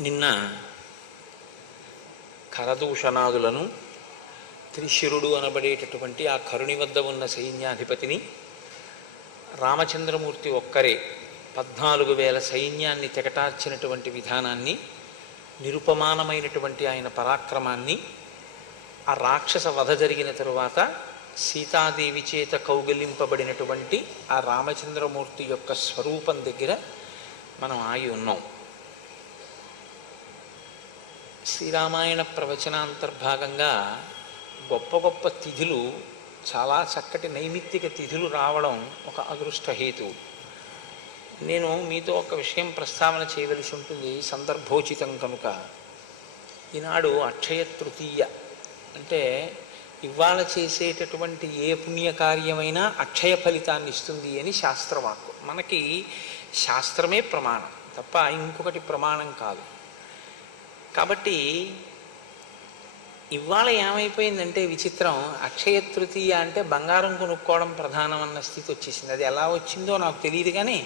నిన్న కరదూషణాదులను త్రిశిరుడు అనబడేటటువంటి ఆ కరుని వద్ద ఉన్న సైన్యాధిపతిని రామచంద్రమూర్తి ఒక్కరే 14,000 సైన్యాన్ని తెగటార్చినటువంటి విధానాన్ని, నిరుపమానమైనటువంటి ఆయన పరాక్రమాన్ని, ఆ రాక్షస వధ జరిగిన తరువాత సీతాదేవి చేత కౌగిలింపబడినటువంటి ఆ రామచంద్రమూర్తి యొక్క స్వరూపం దగ్గర మనం ఆగి ఉన్నాం. శ్రీరామాయణ ప్రవచనాంతర్భాగంగా గొప్ప గొప్ప తిథులు, చాలా చక్కటి నైమిత్తిక తిథులు రావడం ఒక అదృష్ట హేతువు. నేను మీతో ఒక విషయం ప్రస్తావన చేయవలసి ఉంటుంది, సందర్భోచితం కనుక. ఈనాడు అక్షయ తృతీయ, అంటే ఇవాళ చేసేటటువంటి ఏ పుణ్యకార్యమైనా అక్షయ ఫలితాన్ని ఇస్తుంది అని శాస్త్రవాక్కు. మనకి శాస్త్రమే ప్రమాణం తప్ప ఇంకొకటి ప్రమాణం కాదు. కాబట్టి ఇవాళ ఏమైపోయిందంటే విచిత్రం, అక్షయ తృతీయ అంటే బంగారం కొనుక్కోవడం ప్రధానం అన్న స్థితి వచ్చేసింది. అది ఎలా వచ్చిందో నాకు తెలియదు, కానీ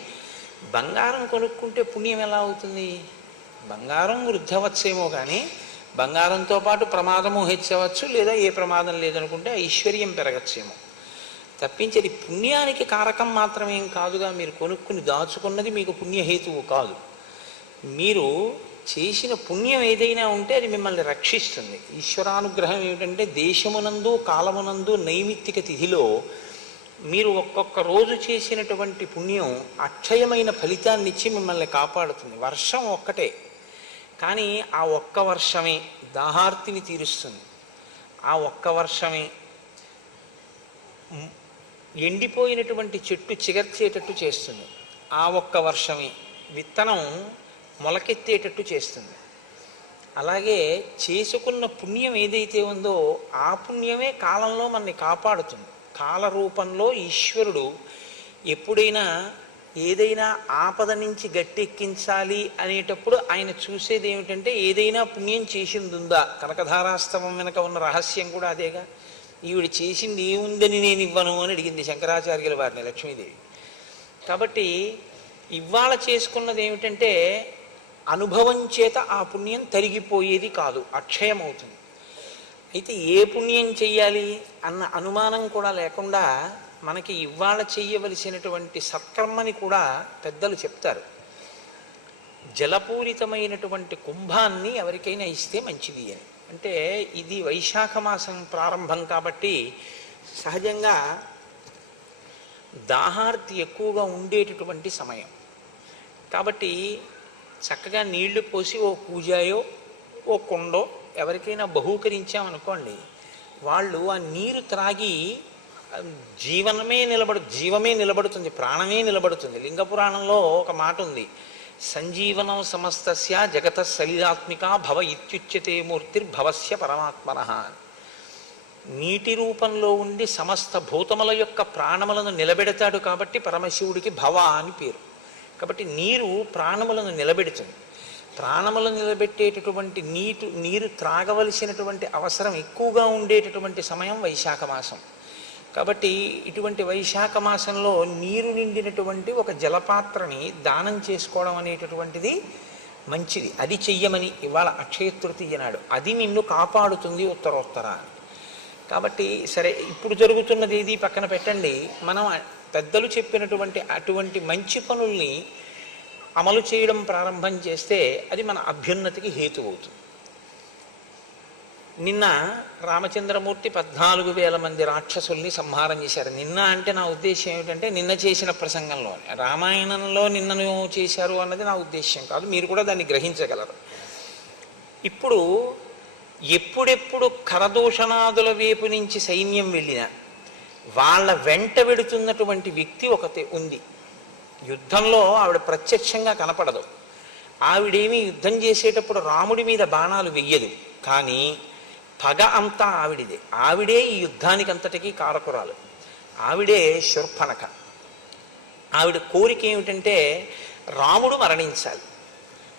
బంగారం కొనుక్కుంటే పుణ్యం ఎలా అవుతుంది? బంగారం వృద్ధవచ్చేమో, కానీ బంగారంతో పాటు ప్రమాదము హెచ్చవచ్చు, లేదా ఏ ప్రమాదం లేదనుకుంటే ఐశ్వర్యం పెరగచ్చేమో తప్పించి అది పుణ్యానికి కారకం మాత్రమేం కాదుగా. మీరు కొనుక్కుని దాచుకున్నది మీకు పుణ్యహేతువు కాదు. మీరు చేసిన పుణ్యం ఏదైనా ఉంటే అది మిమ్మల్ని రక్షిస్తుంది. ఈశ్వరానుగ్రహం ఏమిటంటే దేశమునందు కాలమునందు నైమిత్తిక తిథిలో మీరు ఒక్కొక్క రోజు చేసినటువంటి పుణ్యం అక్షయమైన ఫలితాన్ని ఇచ్చి మిమ్మల్ని కాపాడుతుంది. వర్షం ఒక్కటే, కానీ ఆ ఒక్క వర్షమే దాహార్తిని తీరుస్తుంది. ఆ ఒక్క వర్షమే ఎండిపోయినటువంటి చెట్టు చిగర్చేటట్టు చేస్తుంది. ఆ ఒక్క వర్షమే విత్తనం మొలకెత్తేటట్టు చేస్తుంది. అలాగే చేసుకున్న పుణ్యం ఏదైతే ఉందో ఆ పుణ్యమే కాలంలో మనని కాపాడుతుంది. కాల రూపంలో ఈశ్వరుడు ఎప్పుడైనా ఏదైనా ఆపద నుంచి గట్టెక్కించాలి అనేటప్పుడు ఆయన చూసేది ఏమిటంటే ఏదైనా పుణ్యం చేసిందుందా. కనకధారాస్తవం వెనక ఉన్న రహస్యం కూడా అదేగా. ఈవిడ చేసింది ఏముందని నేను ఇవ్వను అని అడిగింది శంకరాచార్యుల వారిని లక్ష్మీదేవి. కాబట్టి ఇవాళ చేసుకున్నది ఏమిటంటే అనుభవం చేత ఆ పుణ్యం తరిగిపోయేది కాదు, అక్షయం అవుతుంది. అయితే ఏ పుణ్యం చెయ్యాలి అన్న అనుమానం కూడా లేకుండా మనకి ఇవాళ చెయ్యవలసినటువంటి సత్కర్మని కూడా పెద్దలు చెప్తారు. జలపూరితమైనటువంటి కుంభాన్ని ఎవరికైనా ఇస్తే మంచిది అని. అంటే ఇది వైశాఖ మాసం ప్రారంభం కాబట్టి సహజంగా దాహార్తి ఎక్కువగా ఉండేటటువంటి సమయం కాబట్టి చక్కగా నీళ్లు పోసి ఓ పూజాయో ఓ కుండో ఎవరికైనా బహూకరించామనుకోండి, వాళ్ళు ఆ నీరు త్రాగి జీవమే నిలబడుతుంది, ప్రాణమే నిలబడుతుంది. లింగపురాణంలో ఒక మాట ఉంది, సంజీవనం సమస్తస్య జగత సలిలాత్మిక భవ ఇత్యుచ్యతే మూర్తిర్భవస్య పరమాత్మనః. నీటి రూపంలో ఉండి సమస్త భూతముల యొక్క ప్రాణములను నిలబెడతాడు కాబట్టి పరమశివుడికి భవ అని పేరు. కాబట్టి నీరు ప్రాణములను నిలబెడుతుంది. ప్రాణములను నిలబెట్టేటటువంటి నీరు త్రాగవలసినటువంటి అవసరం ఎక్కువగా ఉండేటటువంటి సమయం వైశాఖ మాసం. కాబట్టి ఇటువంటి వైశాఖ మాసంలో నీరు నిండినటువంటి ఒక జలపాత్రని దానం చేసుకోవడం అనేటటువంటిది మంచిది. అది చెయ్యమని ఇవాళ అక్షయ తృతీయ నాడు. అది నిన్ను కాపాడుతుంది ఉత్తరోత్తర. కాబట్టి సరే, ఇప్పుడు జరుగుతున్నది ఏది పక్కన పెట్టండి. మనం పెద్దలు చెప్పినటువంటి అటువంటి మంచి పనుల్ని అమలు చేయడం ప్రారంభం చేస్తే అది మన అభ్యున్నతికి హేతు అవుతుంది. నిన్న రామచంద్రమూర్తి 14,000 మంది రాక్షసుల్ని సంహారం చేశారు. నిన్న అంటే నా ఉద్దేశం ఏమిటంటే నిన్న చేసిన ప్రసంగంలో, రామాయణంలో నిన్నను చేశారు అన్నది నా ఉద్దేశ్యం కాదు, మీరు కూడా దాన్ని గ్రహించగలరు. ఇప్పుడు ఎప్పుడెప్పుడు కరదూషణాదుల వైపు నుంచి సైన్యం వెళ్ళినా వాళ్ళ వెంట వెడుతున్నటువంటి వ్యక్తి ఒకటి ఉంది. యుద్ధంలో ఆవిడ ప్రత్యక్షంగా కనపడదు. ఆవిడేమీ యుద్ధం చేసేటప్పుడు రాముడి మీద బాణాలు వెయ్యదు, కానీ పగ అంతా ఆవిడిదే. ఆవిడే ఈ యుద్ధానికి అంతటికీ కారకురాలు. ఆవిడే శూర్పణఖ. ఆవిడ కోరిక ఏమిటంటే రాముడు మరణించాలి,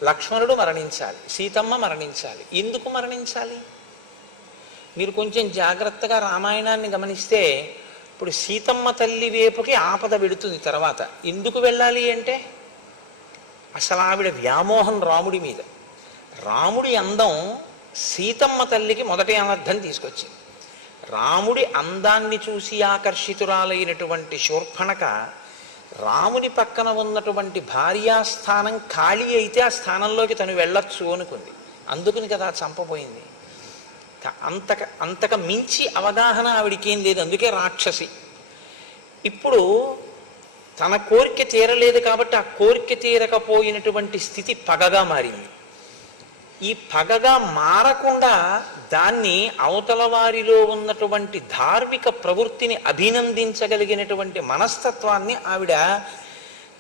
లక్ష్మణుడు మరణించాలి, సీతమ్మ మరణించాలి. ఎందుకు మరణించాలి? మీరు కొంచెం జాగ్రత్తగా రామాయణాన్ని గమనిస్తే ఇప్పుడు సీతమ్మ తల్లి వైపుకి ఆపద వెడుతుంది. తర్వాత ఎందుకు వెళ్ళాలి అంటే అసలు ఆవిడ వ్యామోహం రాముడి మీద. రాముడి అందం సీతమ్మ తల్లికి మొదటి అనర్థం తీసుకొచ్చింది. రాముడి అందాన్ని చూసి ఆకర్షితురాలైనటువంటి శూర్పణఖ రాముని పక్కన ఉన్నటువంటి భార్యాస్థానం ఖాళీ అయితే ఆ స్థానంలోకి తను వెళ్ళొచ్చు అనుకుంది. అందుకుని కదా చంపబోయింది. అంతక మించి అవగాహన ఆవిడికేం లేదు, అందుకే రాక్షసి. ఇప్పుడు తన కోరిక తీరలేదు కాబట్టి ఆ కోరిక తీరకపోయినటువంటి స్థితి పగగా మారింది. ఈ పగగా మారకుండా దాన్ని అవతల వారిలో ఉన్నటువంటి ధార్మిక ప్రవృత్తిని అభినందించగలిగినటువంటి మనస్తత్వాన్ని ఆవిడ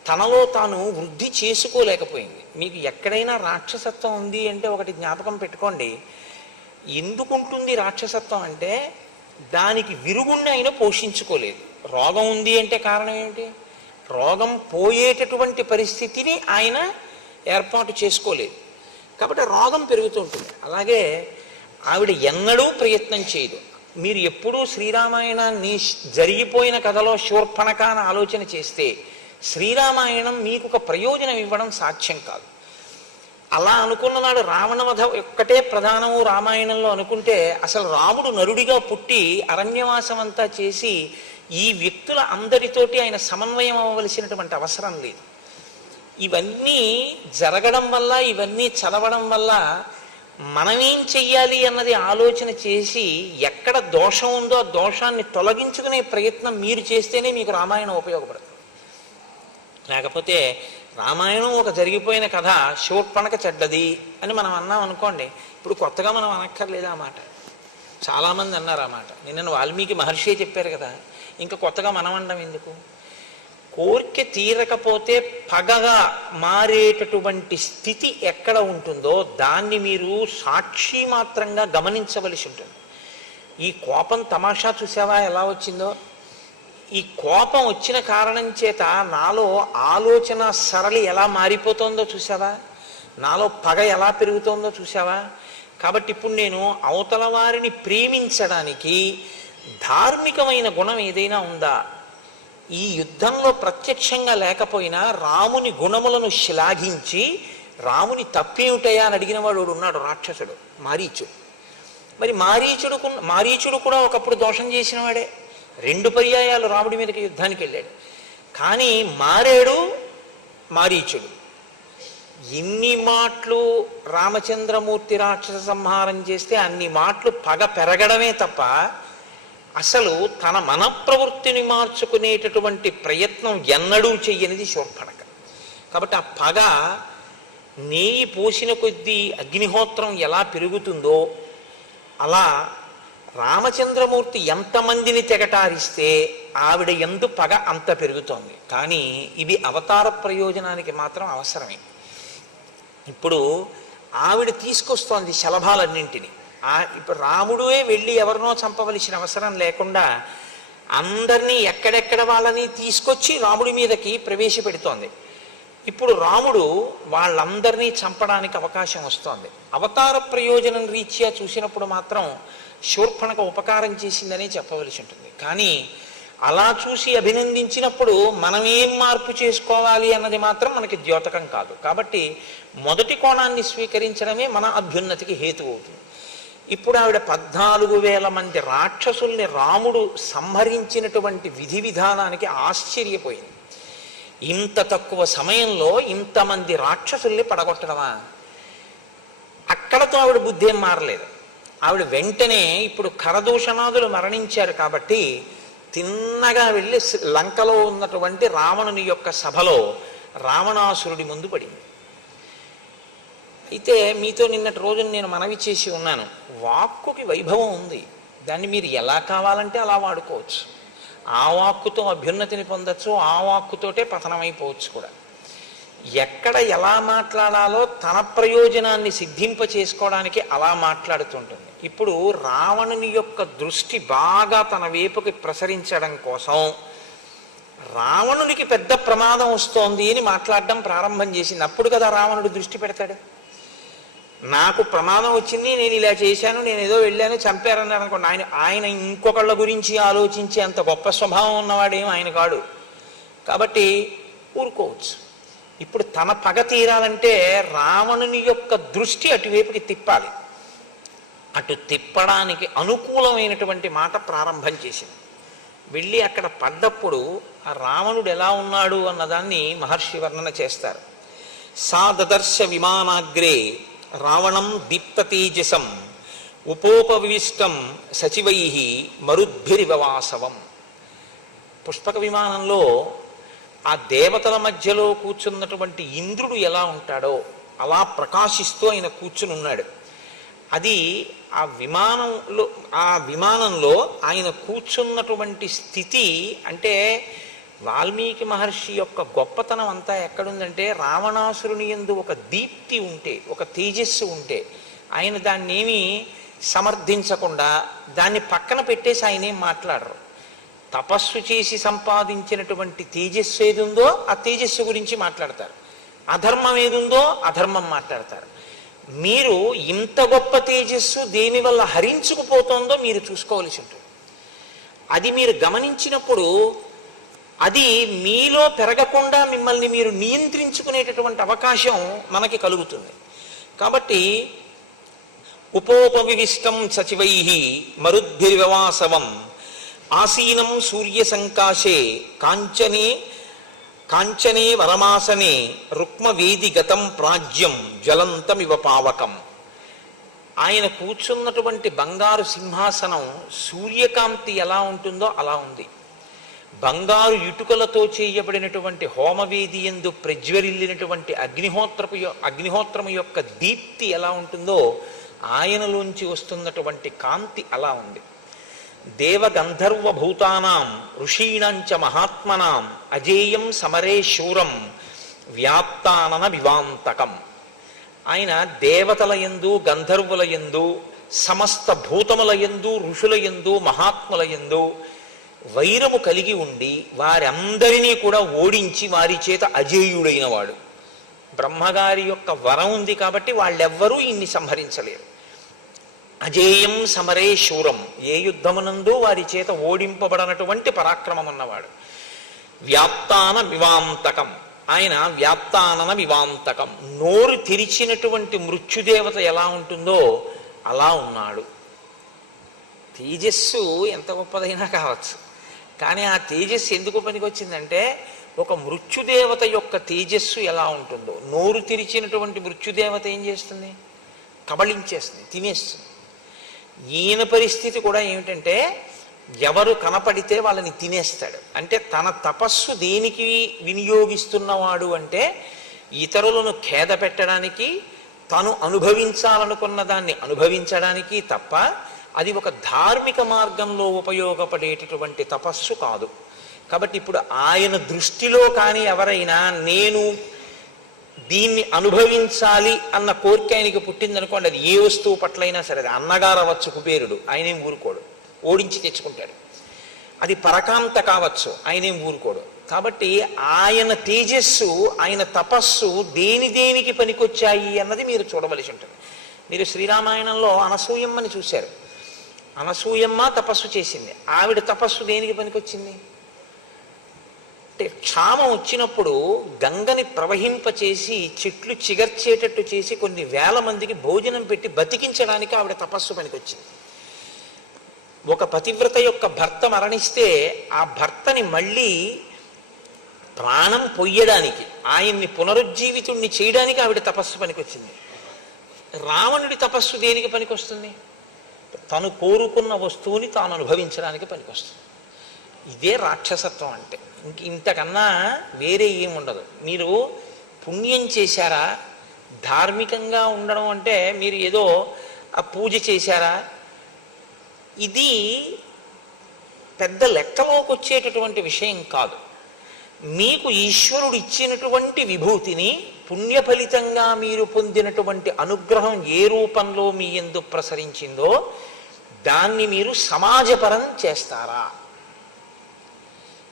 తనలో తాను వృద్ధి చేసుకోలేకపోయింది. మీకు ఎక్కడైనా రాక్షసత్వం ఉంది అంటే ఒకటి జ్ఞాపకం పెట్టుకోండి. ఎందుకుంటుంది రాక్షసత్వం అంటే దానికి విరుగుణ్ణి అయినా పోషించుకోలేదు. రోగం ఉంది అంటే కారణం ఏమిటి? రోగం పోయేటటువంటి పరిస్థితిని ఆయన ఏర్పాటు చేసుకోలేదు కాబట్టి రోగం పెరుగుతూ ఉంటుంది. అలాగే ఆవిడ ఎన్నడూ ప్రయత్నం చేయదు. మీరు ఎప్పుడూ శ్రీరామాయణాన్ని జరిగిపోయిన కథలో శూర్పణఖ అని ఆలోచన చేస్తే శ్రీరామాయణం మీకు ఒక ప్రయోజనం ఇవ్వడం సాధ్యం కాదు. అలా అనుకున్న నాడు రావణవధ ఒక్కటే ప్రధానము రామాయణంలో అనుకుంటే అసలు రాముడు నరుడిగా పుట్టి అరణ్యవాసం అంతా చేసి ఈ వ్యక్తుల అందరితోటి ఆయన సమన్వయం అవ్వవలసినటువంటి అవసరం లేదు. ఇవన్నీ జరగడం వల్ల, ఇవన్నీ చదవడం వల్ల మనమేం చెయ్యాలి అన్నది ఆలోచన చేసి ఎక్కడ దోషం ఉందో ఆ దోషాన్ని తొలగించుకునే ప్రయత్నం మీరు చేస్తేనే మీకు రామాయణం ఉపయోగపడుతుంది. లేకపోతే రామాయణం ఒక జరిగిపోయిన కథ, శూర్పణఖ చెడ్డది అని మనం అన్నాం అనుకోండి, ఇప్పుడు కొత్తగా మనం అనక్కర్లేదు ఆ మాట. చాలామంది అన్నారు ఆ మాట. నిన్న వాల్మీకి మహర్షి చెప్పారు కదా, ఇంకా కొత్తగా మనం అనడం ఎందుకు? కోరిక తీరకపోతే పగగా మారేటటువంటి స్థితి ఎక్కడ ఉంటుందో దాన్ని మీరు సాక్షి మాత్రంగా గమనించవలసి ఉంటుంది. ఈ కోపం తమాషా చూసావా ఎలా వచ్చిందో? ఈ కోపం వచ్చిన కారణం చేత నాలో ఆలోచన సరళి ఎలా మారిపోతుందో చూసావా? నాలో పగ ఎలా పెరుగుతోందో చూసావా? కాబట్టి ఇప్పుడు నేను అవతల వారిని ప్రేమించడానికి ధార్మికమైన గుణం ఏదైనా ఉందా? ఈ యుద్ధంలో ప్రత్యక్షంగా లేకపోయినా రాముని గుణములను శ్లాఘించి రాముని తప్పేమిటయా అని అడిగిన వాడు ఉన్నాడు, రాక్షసుడు మారీచుడు. మరి మారీచుడు కూడా ఒకప్పుడు దోషం చేసిన వాడే. 2 పర్యాయాలు రాముడి మీదకి యుద్ధానికి వెళ్ళాడు. కానీ మారేడు మారీచుడు. ఎన్ని మాటలు రామచంద్రమూర్తి రాక్షస సంహారం చేస్తే అన్ని మాటలు పగ పెరగడమే తప్ప అసలు తన మన ప్రవృత్తిని మార్చుకునేటటువంటి ప్రయత్నం ఎన్నడూ చెయ్యనిది శూర్పణఖ. కాబట్టి ఆ పగ నెయ్యి పోసిన కొద్దీ అగ్నిహోత్రం ఎలా పెరుగుతుందో అలా రామచంద్రమూర్తి ఎంతమందిని తెగటారిస్తే ఆవిడ ఎందు పగ అంత పెరుగుతోంది. కానీ ఇవి అవతార ప్రయోజనానికి మాత్రం అవసరమే. ఇప్పుడు ఆవిడ తీసుకొస్తోంది శలభాలన్నింటినీ. ఇప్పుడు రాముడే వెళ్ళి ఎవరినో చంపవలసిన అవసరం లేకుండా అందరినీ ఎక్కడెక్కడ వాళ్ళని తీసుకొచ్చి రాముడి మీదకి ప్రవేశపెడుతోంది. ఇప్పుడు రాముడు వాళ్ళందరినీ చంపడానికి అవకాశం వస్తోంది. అవతార ప్రయోజనం రీత్యా చూసినప్పుడు మాత్రం శూర్పణఖ ఉపకారం చేసిందని చెప్పవలసి ఉంటుంది. కానీ అలా చూసి అభినందించినప్పుడు మనం ఏం మార్పు చేసుకోవాలి అన్నది మాత్రం మనకి ద్యోతకం కాదు. కాబట్టి మొదటి కోణాన్ని స్వీకరించడమే మన అభ్యున్నతికి హేతు అవుతుంది. ఇప్పుడు ఆవిడ 14,000 మంది రాక్షసుల్ని రాముడు సంహరించినటువంటి విధి విధానానికి ఆశ్చర్యపోయింది. ఇంత తక్కువ సమయంలో ఇంతమంది రాక్షసుల్ని పడగొట్టడమా? అక్కడతో ఆవిడ బుద్ధి ఏం మారలేదు. ఆవిడ వెంటనే ఇప్పుడు ఖరదూషణాదులు మరణించారు కాబట్టి తిన్నగా వెళ్ళి లంకలో ఉన్నటువంటి రావణుని యొక్క సభలో రావణాసురుడి ముందు పడింది. అయితే మీతో నిన్నటి రోజున నేను మనవి చేసి ఉన్నాను, వాక్కుకి వైభవం ఉంది. దాన్ని మీరు ఎలా కావాలంటే అలా వాడుకోవచ్చు. ఆ వాక్కుతో అభ్యున్నతిని పొందొచ్చు, ఆ వాక్కుతోటే పతనమైపోవచ్చు కూడా. ఎక్కడ ఎలా మాట్లాడాలో తన ప్రయోజనాన్ని సిద్ధింప చేసుకోవడానికి అలా మాట్లాడుతుంటుంది. ఇప్పుడు రావణుని యొక్క దృష్టి బాగా తన వైపుకి ప్రసరించడం కోసం రావణునికి పెద్ద ప్రమాదం వస్తోంది అని మాట్లాడడం ప్రారంభం చేసింది. అప్పుడు కదా రావణుడు దృష్టి పెడతాడు. నాకు ప్రమాదం వచ్చింది, నేను ఇలా చేశాను, నేను ఏదో వెళ్ళాను, చంపారన్నారు అనుకోండి. ఆయన ఇంకొకళ్ళ గురించి ఆలోచించే అంత గొప్ప స్వభావం ఉన్నవాడేం ఆయన కాడు. కాబట్టి ఊరుకోవచ్చు. ఇప్పుడు తన పగ తీరాలంటే రావణుని యొక్క దృష్టి అటువైపుకి తిప్పాలి. అటు తిప్పడానికి అనుకూలమైనటువంటి మాట ప్రారంభం చేసింది. వెళ్ళి అక్కడ పడ్డప్పుడు ఆ రావణుడు ఎలా ఉన్నాడు అన్నదాన్ని మహర్షి వర్ణన చేస్తారు. సా దదర్శ విమానాగ్రే రావణం దీప్త తేజసం ఉపోపవిష్టం సచివై మరుద్భిరివవాసవం. పుష్పక విమానంలో ఆ దేవతల మధ్యలో కూర్చున్నటువంటి ఇంద్రుడు ఎలా ఉంటాడో అలా ప్రకాశిస్తూ ఆయన కూర్చుని ఉన్నాడు. అది ఆ విమానంలో ఆయన కూర్చున్నటువంటి స్థితి అంటే వాల్మీకి మహర్షి యొక్క గొప్పతనం అంతా ఎక్కడుందంటే రావణాసురుని యందు ఒక దీప్తి ఉంటే, ఒక తేజస్సు ఉంటే ఆయన దాన్ని ఏమీ సమర్థించకుండా దాన్ని పక్కన పెట్టేసి ఆయన ఏం మాట్లాడరు. తపస్సు చేసి సంపాదించినటువంటి తేజస్సు ఏది ఉందో ఆ తేజస్సు గురించి మాట్లాడతారు, అధర్మం ఏదుందో అధర్మం మాట్లాడతారు. మీరు ఇంత గొప్ప తేజస్సు దేనివల్ల హరించుకుపోతుందో మీరు చూసుకోవలసి ఉంటుంది. అది మీరు గమనించినప్పుడు అది మీలో పెరగకుండా మిమ్మల్ని మీరు నియంత్రించుకునేటటువంటి అవకాశం మనకి కలుగుతుంది. కాబట్టి ఉపోపవిష్టం సచివై మరుద్భిర్వ్యవాసవం ఆసీనం సూర్య సంకాశే కాంచనే వరమాసనే రుక్మవేది గతం ప్రాజ్యం జ్వలంతమివ పావకం. ఆయన కూర్చున్నటువంటి బంగారు సింహాసనం సూర్యకాంతి ఎలా ఉంటుందో అలా ఉంది. బంగారు ఇటుకలతో చేయబడినటువంటి హోమవేది యందు ప్రజ్వరిల్లినటువంటి అగ్నిహోత్రము యొక్క దీప్తి ఎలా ఉంటుందో ఆయనలోంచి వస్తున్నటువంటి కాంతి అలా ఉంది. దేవగంధర్వ భూతానాం ఋషీణంచ మహాత్మనాం అజేయం సమరే శూరం వ్యాప్తానన వివాంతకం. ఆయన దేవతల యందు, గంధర్వుల యందు, సమస్త భూతముల యందు, ఋషుల యందు, మహాత్ముల యందు వైరము కలిగి ఉండి వారందరినీ కూడా ఓడించి వారి చేత అజేయుడైన వాడు. బ్రహ్మగారి యొక్క వరం ఉంది కాబట్టి వాళ్ళెవ్వరూ ఇన్ని సంహరించలేరు. అజేయం సమరే శూరం, ఏ యుద్ధమునందు వారి చేత ఓడింపబడనటువంటి పరాక్రమం ఉన్నవాడు. వ్యాప్తాన వివాంతకం, ఆయన వ్యాప్తానన వివాంతకం, నోరు తెరిచినటువంటి మృత్యుదేవత ఎలా ఉంటుందో అలా ఉన్నాడు. తేజస్సు ఎంత గొప్పదైనా కావచ్చు, కానీ ఆ తేజస్సు ఎందుకు పనికొచ్చిందంటే ఒక మృత్యుదేవత యొక్క తేజస్సు ఎలా ఉంటుందో, నోరు తెరిచినటువంటి మృత్యుదేవత ఏం చేస్తుంది? కబళించేస్తుంది, తినేస్తుంది. ఈయన పరిస్థితి కూడా ఏమిటంటే ఎవరు కనపడితే వాళ్ళని తినేస్తాడు. అంటే తన తపస్సు దేనికి వినియోగిస్తున్నవాడు అంటే ఇతరులను ఖేద పెట్టడానికి, తను అనుభవించాలనుకున్న దాన్ని అనుభవించడానికి తప్ప అది ఒక ధార్మిక మార్గంలో ఉపయోగపడేటటువంటి తపస్సు కాదు. కాబట్టి ఇప్పుడు ఆయన దృష్టిలో కానీ ఎవరైనా నేను దీన్ని అనుభవించాలి అన్న కోరిక ఆయనకి పుట్టిందనుకోండి, అది ఏ వస్తువు పట్లైనా సరే, అది అన్నగారు అవ్వచ్చు కుబేరుడు, ఆయనేం ఊరుకోడు, ఓడించి తెచ్చుకుంటాడు. అది పరకాంత కావచ్చు, ఆయనేం ఊరుకోడు. కాబట్టి ఆయన తేజస్సు, ఆయన తపస్సు దేనికి పనికొచ్చాయి అన్నది మీరు చూడవలసి ఉంటుంది. మీరు శ్రీరామాయణంలో అనసూయమ్మని చూశారు. అనసూయమ్మ తపస్సు చేసింది. ఆవిడ తపస్సు దేనికి పనికొచ్చింది అంటే క్షామం వచ్చినప్పుడు గంగని ప్రవహింపచేసి చెట్లు చిగర్చేటట్టు చేసి కొన్ని వేల మందికి భోజనం పెట్టి బతికించడానికి ఆవిడ తపస్సు పనికొచ్చింది. ఒక పతివ్రత యొక్క భర్త మరణిస్తే ఆ భర్తని మళ్ళీ ప్రాణం పొయ్యడానికి, ఆయన్ని పునరుజ్జీవితుణ్ణి చేయడానికి ఆవిడ తపస్సు పనికొచ్చింది. రావణుడి తపస్సు దేనికి పనికొస్తుంది? తను కోరుకున్న వస్తువుని తాను అనుభవించడానికి పనికొస్తుంది. ఇదే రాక్షసత్వం అంటే. ఇంతకన్నా వేరే ఏముండదు. మీరు పుణ్యం చేశారా, ధార్మికంగా ఉండడం అంటే మీరు ఏదో ఆ పూజ చేశారా, ఇది పెద్ద లెక్కలోకి వచ్చేటటువంటి విషయం కాదు. మీకు ఈశ్వరుడు ఇచ్చినటువంటి విభూతిని పుణ్య ఫలితంగా మీరు పొందినటువంటి అనుగ్రహం ఏ రూపంలో మీ యందు ప్రసరించిందో దాన్ని మీరు సమాజపరం చేస్తారా?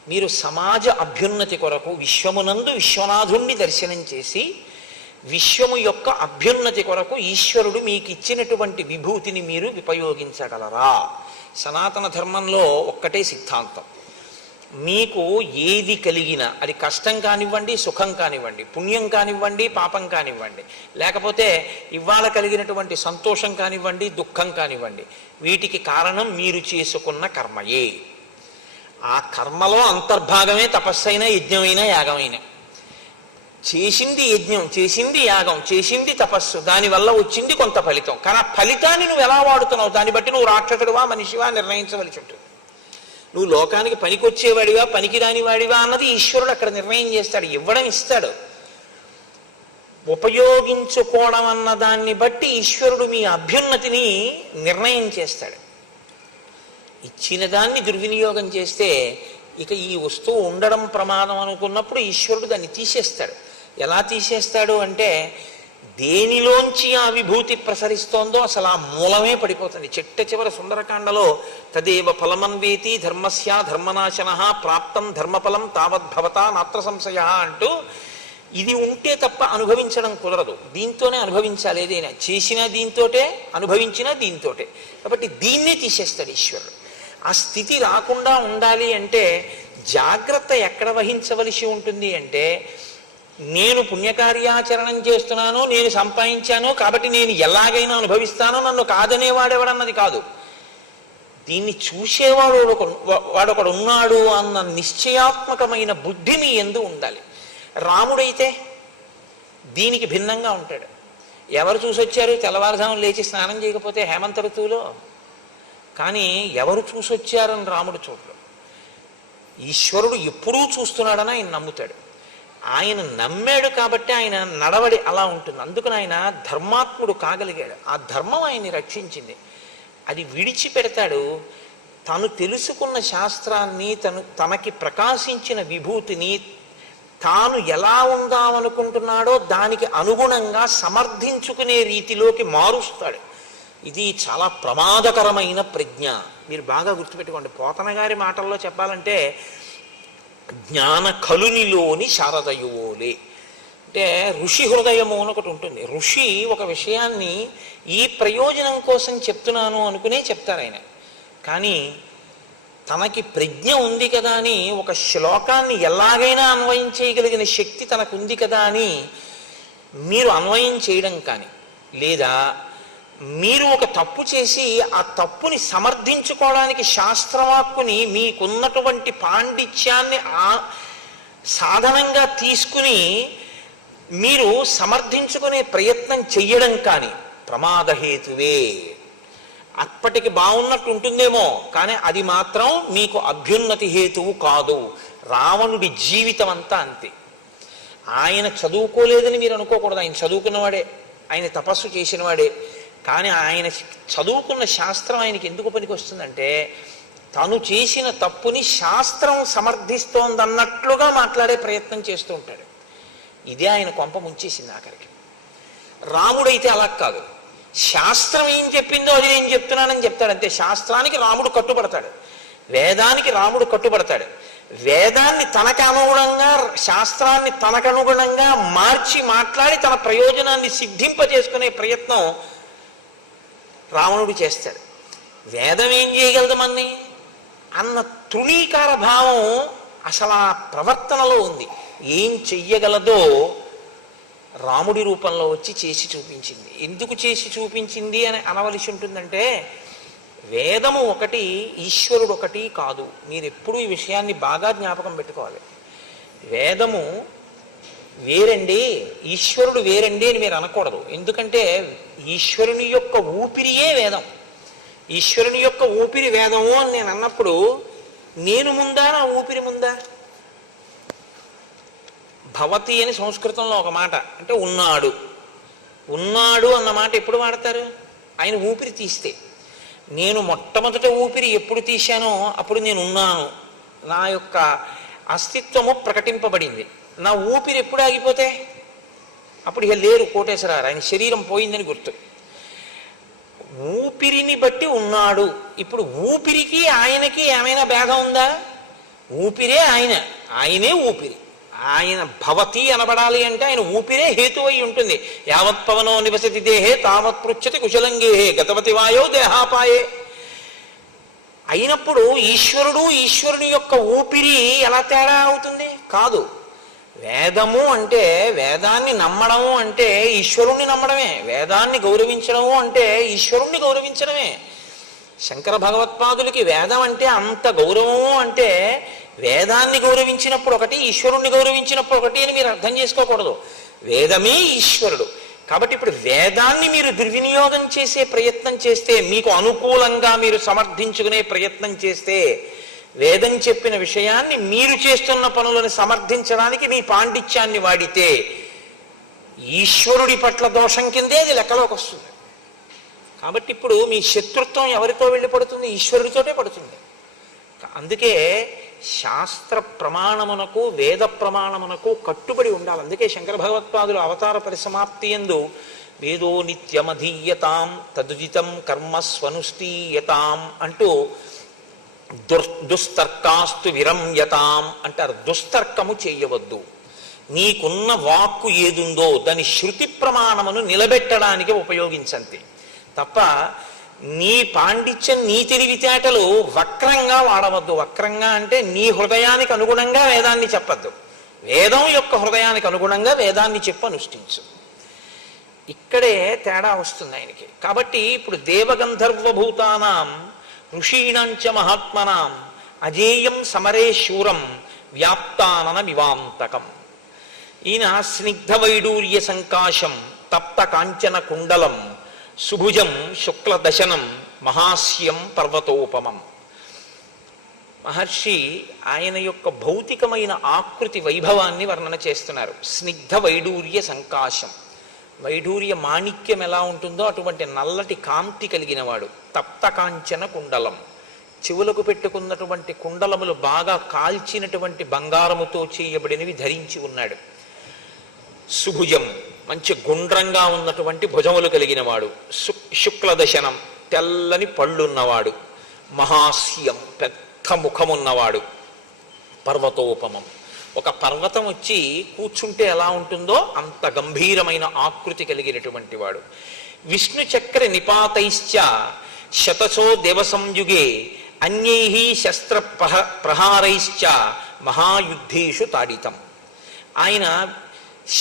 మీరు సమాజ అభ్యున్నతి కొరకు విశ్వమునందు విశ్వనాథుణ్ణి దర్శనం చేసి విశ్వము యొక్క అభ్యున్నతి కొరకు ఈశ్వరుడు మీకు ఇచ్చినటువంటి విభూతిని మీరు ఉపయోగించగలరా? సనాతన ధర్మంలో ఒక్కటే సిద్ధాంతం, మీకు ఏది కలిగినా అది కష్టం కానివ్వండి, సుఖం కానివ్వండి, పుణ్యం కానివ్వండి, పాపం కానివ్వండి, లేకపోతే ఇవాళ కలిగినటువంటి సంతోషం కానివ్వండి, దుఃఖం కానివ్వండి, వీటికి కారణం మీరు చేసుకున్న కర్మయే. ఆ కర్మలో అంతర్భాగమే తపస్సైనా, యజ్ఞమైనా, యాగమైనా. చేసింది యజ్ఞం, చేసింది యాగం, చేసింది తపస్సు, దానివల్ల వచ్చింది కొంత ఫలితం. కానీ ఆ ఫలితాన్ని నువ్వు ఎలా వాడుతున్నావు దాన్ని బట్టి నువ్వు రాక్షసుడివా మనిషివా నిర్ణయించవలసి ఉంటుంది. నువ్వు లోకానికి పనికొచ్చేవాడివా పనికిరాని వాడివా అన్నది ఈశ్వరుడు అక్కడ నిర్ణయం చేస్తాడు, ఇవ్వడం ఇస్తాడు. ఉపయోగించుకోవడం అన్న దాన్ని బట్టి ఈశ్వరుడు మీ అభ్యున్నతిని నిర్ణయం చేస్తాడు. ఇచ్చిన దాన్ని దుర్వినియోగం చేస్తే ఇక ఈ వస్తువు ఉండడం ప్రమాదం అనుకున్నప్పుడు ఈశ్వరుడు దాన్ని తీసేస్తాడు. ఎలా తీసేస్తాడు అంటే, దేనిలోంచి ఆ విభూతి ప్రసరిస్తోందో అసలు ఆ మూలమే పడిపోతుంది. చిట్ట చివర సుందరకాండలో తదేవ ఫలమన్వేతి ధర్మస్య ధర్మనాశన ప్రాప్తం ధర్మఫలం తావద్భవత నాత్ర సంశయ అంటూ, ఇది ఉంటే తప్ప అనుభవించడం కుదరదు, దీంతోనే అనుభవించాలి. ఏదైనా చేసినా దీంతోటే, అనుభవించినా దీంతోటే. కాబట్టి దీన్నే తీసేస్తాడు ఈశ్వరుడు. ఆ స్థితి రాకుండా ఉండాలి అంటే జాగ్రత్త ఎక్కడ వహించవలసి ఉంటుంది అంటే, నేను పుణ్యకార్యాచరణం చేస్తున్నాను, నేను సంపాదించాను కాబట్టి నేను ఎలాగైనా అనుభవిస్తానో, నన్ను కాదనేవాడెవడన్నది కాదు. దీన్ని చూసేవాడు వాడొకడు ఉన్నాడు అన్న నిశ్చయాత్మకమైన బుద్ధి మీ యందు ఉండాలి. రాముడైతే దీనికి భిన్నంగా ఉంటాడు. ఎవరు చూసొచ్చారు? తెల్లవారుజామున లేచి స్నానం చేయకపోతే హేమంత ఋతువులో. కానీ ఎవరు చూసొచ్చారని రాముడు చూడడు. ఈశ్వరుడు ఎప్పుడూ చూస్తున్నాడని ఆయన నమ్ముతాడు. ఆయన నమ్మాడు కాబట్టి ఆయన నడవడి అలా ఉంటుంది. అందుకని ఆయన ధర్మాత్ముడు కాగలిగాడు. ఆ ధర్మం ఆయన్ని రక్షించింది. అది విడిచిపెడతాడు. తను తెలుసుకున్న శాస్త్రాన్ని, తనకి ప్రకాశించిన విభూతిని తాను ఎలా ఉందామనుకుంటున్నాడో దానికి అనుగుణంగా సమర్థించుకునే రీతిలోకి మారుస్తాడు. ఇది చాలా ప్రమాదకరమైన ప్రజ్ఞ. మీరు బాగా గుర్తుపెట్టుకోండి. పోతన గారి మాటల్లో చెప్పాలంటే, జ్ఞాన కలునిలోని శారదయువోలే. అంటే ఋషి హృదయము అని ఒకటి ఉంటుంది. ఋషి ఒక విషయాన్ని ఈ ప్రయోజనం కోసం చెప్తున్నాను అనుకునే చెప్తారు ఆయన. కానీ తనకి ప్రజ్ఞ ఉంది కదా అని, ఒక శ్లోకాన్ని ఎలాగైనా అన్వయం చేయగలిగిన శక్తి తనకు ఉంది కదా అని మీరు అన్వయం చేయడం కానీ, లేదా మీరు ఒక తప్పు చేసి ఆ తప్పుని సమర్థించుకోవడానికి శాస్త్రవాక్కుని మీకున్నటువంటి పాండిత్యాన్ని సాధనంగా తీసుకుని మీరు సమర్థించుకునే ప్రయత్నం చెయ్యడం కానీ ప్రమాదహేతువే. అప్పటికి బాగున్నట్టు ఉంటుందేమో, కానీ అది మాత్రం మీకు అభ్యున్నతి హేతువు కాదు. రావణుడి జీవితం అంతా అంతే. ఆయన చదువుకోలేదని మీరు అనుకోకూడదు. ఆయన చదువుకున్నవాడే, ఆయన తపస్సు చేసినవాడే. కానీ ఆయన చదువుకున్న శాస్త్రం ఆయనకి ఎందుకు పనికి వస్తుందంటే, తను చేసిన తప్పుని శాస్త్రం సమర్థిస్తోందన్నట్లుగా మాట్లాడే ప్రయత్నం చేస్తూ ఉంటాడు. ఇదే ఆయన కొంప ముంచేసింది ఆఖరికి. రాముడైతే అలా కాదు. శాస్త్రం ఏం చెప్పిందో అది నేను చెప్తున్నానని చెప్తాడు అంతే. శాస్త్రానికి రాముడు కట్టుబడతాడు, వేదానికి రాముడు కట్టుబడతాడు. వేదాన్ని తనకు అనుగుణంగా, శాస్త్రాన్ని తనకు అనుగుణంగా మార్చి మాట్లాడి తన ప్రయోజనాన్ని సిద్ధింపజేసుకునే ప్రయత్నం రావణుడు చేస్తాడు. వేదం ఏం చేయగలదు మన్ని అన్న తృణీకార భావం అసలు ఆ ప్రవర్తనలో ఉంది. ఏం చెయ్యగలదో రాముడి రూపంలో వచ్చి చేసి చూపించింది. ఎందుకు చేసి చూపించింది అని అనవలసి ఉంటుందంటే, వేదము ఒకటి, ఈశ్వరుడు ఒకటి కాదు. మీరు ఎప్పుడూ ఈ విషయాన్ని బాగా జ్ఞాపకం పెట్టుకోవాలి. వేదము వేరండి, ఈశ్వరుడు వేరండి అని మీరు అనకూడదు. ఎందుకంటే ఈశ్వరుని యొక్క ఊపిరియే వేదం. ఈశ్వరుని యొక్క ఊపిరి వేదము అని నేను అన్నప్పుడు నేను ముందా, నా ఊపిరి ముందా? భవతి అని సంస్కృతంలో ఒక మాట, అంటే ఉన్నాడు. ఉన్నాడు అన్న మాట ఎప్పుడు వాడతారు? ఆయన ఊపిరి తీస్తే. నేను మొట్టమొదట ఊపిరి ఎప్పుడు తీశానో అప్పుడు నేను ఉన్నాను, నా యొక్క అస్తిత్వము ప్రకటింపబడింది. నా ఊపిరి ఎప్పుడు ఆగిపోతే అప్పుడు ఇక లేరు కోటేశ్వరారు, ఆయన శరీరం పోయిందని గుర్తు. ఊపిరిని బట్టి ఉన్నాడు. ఇప్పుడు ఊపిరికి ఆయనకి ఏమైనా భేదం ఉందా? ఊపిరే ఆయన, ఆయనే ఊపిరి. ఆయన భవతి అనబడాలి అంటే ఆయన ఊపిరే హేతు అయి ఉంటుంది. యావత్ పవనో నివసతి దేహే తావత్ పృచ్చతి కుశలంగేహే గతవతి వాయో దేహాపాయే. అయినప్పుడు ఈశ్వరుడు ఈశ్వరుని యొక్క ఊపిరి ఎలా తేడా అవుతుంది? కాదు. వేదము అంటే వేదాన్ని నమ్మడము అంటే ఈశ్వరుణ్ణి నమ్మడమే, వేదాన్ని గౌరవించడము అంటే ఈశ్వరుణ్ణి గౌరవించడమే. శంకర భగవత్పాదులకి వేదం అంటే అంత గౌరవము అంటే వేదాన్ని గౌరవించినప్పుడు ఒకటి, ఈశ్వరుణ్ణి గౌరవించినప్పుడు ఒకటి అని మీరు అర్థం చేసుకోకూడదు. వేదమే ఈశ్వరుడు. కాబట్టి ఇప్పుడు వేదాన్ని మీరు దుర్వినియోగం చేసే ప్రయత్నం చేస్తే, మీకు అనుకూలంగా మీరు సమర్థించుకునే ప్రయత్నం చేస్తే, వేదం చెప్పిన విషయాన్ని మీరు చేస్తున్న పనులను సమర్థించడానికి మీ పాండిత్యాన్ని వాడితే ఈశ్వరుడి పట్ల దోషం కిందే అది లెక్కలోకి వస్తుంది. కాబట్టి ఇప్పుడు మీ శత్రుత్వం ఎవరితో వెళ్ళి పడుతుంది? ఈశ్వరుడితోటే పడుతుంది. అందుకే శాస్త్ర ప్రమాణమునకు వేద ప్రమాణమునకు కట్టుబడి ఉండాలి. అందుకే శంకర భగవత్పాదులు అవతార పరిసమాప్తి యందు వేదో నిత్యమధీయతాం తదుదితం కర్మ స్వనుష్ఠీయతాం అంటూ దుస్తర్కాస్తు విరమ్యతాం అంటారు. దుస్తర్కము చేయవద్దు. నీకున్న వాక్కు ఏదుందో దాని శృతి ప్రమాణమును నిలబెట్టడానికి ఉపయోగించంతే తప్ప నీ పాండిత్యం నీ తెలివితేటలు వక్రంగా వాడవద్దు. వక్రంగా అంటే నీ హృదయానికి అనుగుణంగా వేదాన్ని చెప్పద్దు. వేదం యొక్క హృదయానికి అనుగుణంగా వేదాన్ని చెప్పు, అనుష్ఠించు. ఇక్కడే తేడా వస్తుంది ఆయనకి. కాబట్టి ఇప్పుడు దేవగంధర్వభూతానాం ఋషీణాంచ మహాత్మనాం అజేయం సమరే శూరం వ్యాప్తానన వివాంతకం. ఈయన స్నిగ్ధ వైడూర్య సంకాశం తప్త కాంచన కుండలం సుభుజం శుక్లదశనం మహాస్యం పర్వతోపమం. మహర్షి ఆయన యొక్క భౌతికమైన ఆకృతి వైభవాన్ని వర్ణన చేస్తున్నారు. స్నిగ్ధ వైడూర్య సంకాశం, వైడూర్య మాణిక్యం ఎలా ఉంటుందో అటువంటి నల్లటి కాంతి కలిగిన వాడు. తప్త కాంచన కుండలం, చెవులకు పెట్టుకున్నటువంటి కుండలములు బాగా కాల్చినటువంటి బంగారముతో చేయబడినవి ధరించి ఉన్నాడు. సుభుజం, మంచి గుండ్రంగా ఉన్నటువంటి భుజములు కలిగిన వాడు. శుక్లదశనం, తెల్లని పళ్ళున్నవాడు. మహాస్యం, పెద్ద ముఖమున్నవాడు. పర్వతోపమం, ఒక పర్వతం వచ్చి కూర్చుంటే ఎలా ఉంటుందో అంత గంభీరమైన ఆకృతి కలిగినటువంటి వాడు. విష్ణు చక్ర నిపాతైశ్చ శతసో దేవ సంయుగే అన్యైః శస్త్ర ప్రహారైశ్చ మహాయుద్ధేషు తాడితం. ఆయన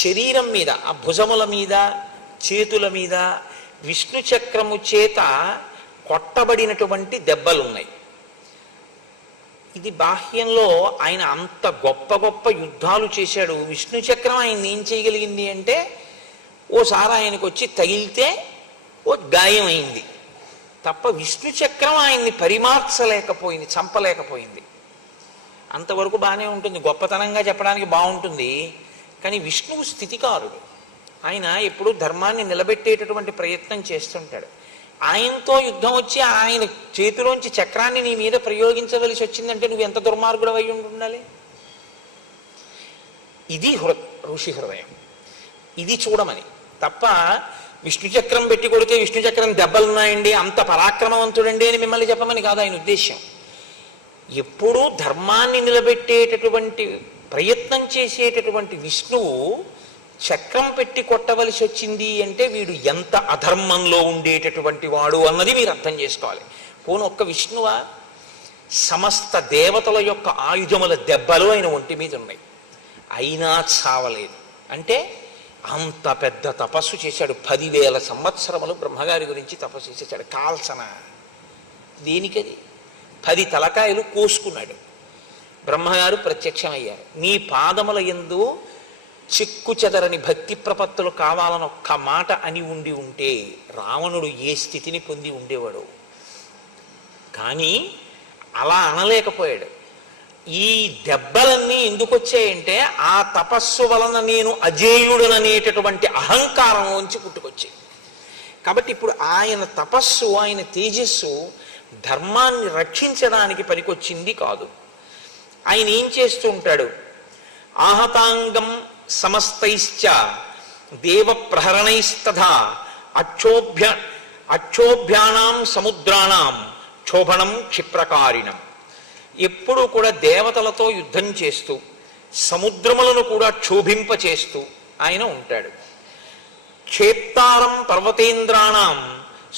శరీరం మీద, ఆ భుజముల మీద, చేతుల మీద విష్ణు చక్రము చేత కొట్టబడినటువంటి దెబ్బలున్నాయి. ఇది బాహ్యంలో ఆయన అంత గొప్ప గొప్ప యుద్ధాలు చేశాడు. విష్ణు చక్రం ఆయన ఏం చేయగలిగింది అంటే, ఓసారి ఆయనకు వచ్చి తగిలితే ఓ గాయం అయింది తప్ప విష్ణు చక్రం ఆయన్ని పరిమార్చలేకపోయింది, చంపలేకపోయింది. అంతవరకు బాగానే ఉంటుంది, గొప్పతనంగా చెప్పడానికి బాగుంటుంది. కానీ విష్ణువు స్థితికారుడు. ఆయన ఎప్పుడూ ధర్మాన్ని నిలబెట్టేటటువంటి ప్రయత్నం చేస్తుంటాడు. ఆయనతో యుద్ధం వచ్చి ఆయన చేతిలోంచి చక్రాన్ని నీ మీద ప్రయోగించవలసి వచ్చిందంటే నువ్వు ఎంత దుర్మార్గుడు అయి ఉండాలి. ఇది ఋషి హృదయం. ఇది చూడమని తప్ప విష్ణు చక్రం పెట్టి కొడితే విష్ణు చక్రం దెబ్బలున్నాయండి, అంత పరాక్రమవంతుడండి అని మిమ్మల్ని చెప్పమని కాదు ఆయన ఉద్దేశ్యం. ఎప్పుడూ ధర్మాన్ని నిలబెట్టేటటువంటి ప్రయత్నం చేసేటటువంటి విష్ణువు చక్రం పెట్టి కొట్టవలసి వచ్చింది అంటే వీడు ఎంత అధర్మంలో ఉండేటటువంటి వాడు అన్నది మీరు అర్థం చేసుకోవాలి. పోను ఒక్క విష్ణువా, సమస్త దేవతల యొక్క ఆయుధముల దెబ్బలు ఆయన ఒంటి మీద ఉన్నాయి, అయినా చావలేదు. అంటే అంత పెద్ద తపస్సు చేశాడు. 10,000 సంవత్సరములు బ్రహ్మగారి గురించి తపస్సు చేశాడు. కాల్సన దేనికది? 10 తలకాయలు కోసుకున్నాడు. బ్రహ్మగారు ప్రత్యక్షమయ్యారు. నీ పాదముల యందు చిక్కు చెదరని భక్తి ప్రపత్తులు కావాలని ఒక్క మాట అని ఉండి ఉంటే రావణుడు ఏ స్థితిని పొంది ఉండేవాడు. కానీ అలా అనలేకపోయాడు. ఈ దెబ్బలన్నీ ఎందుకు వచ్చాయంటే ఆ తపస్సు వలన నేను అజేయుడననేటటువంటి అహంకారంలోంచి పుట్టుకొచ్చాయి. కాబట్టి ఇప్పుడు ఆయన తపస్సు, ఆయన తేజస్సు ధర్మాన్ని రక్షించడానికి పనికొచ్చింది కాదు. ఆయన ఏం చేస్తూ ఉంటాడు? ఆహతాంగం సమస్తైశ్చ దేవ ప్రహరణైస్తథా అక్షోభ్యానాం సముద్రాణం క్షోభణం క్షిప్రకారిణం. ఎప్పుడూ కూడా దేవతలతో యుద్ధం చేస్తూ సముద్రములను కూడా క్షోభింపచేస్తూ ఆయన ఉంటాడు. క్షేత్తారం పర్వతేంద్రాణం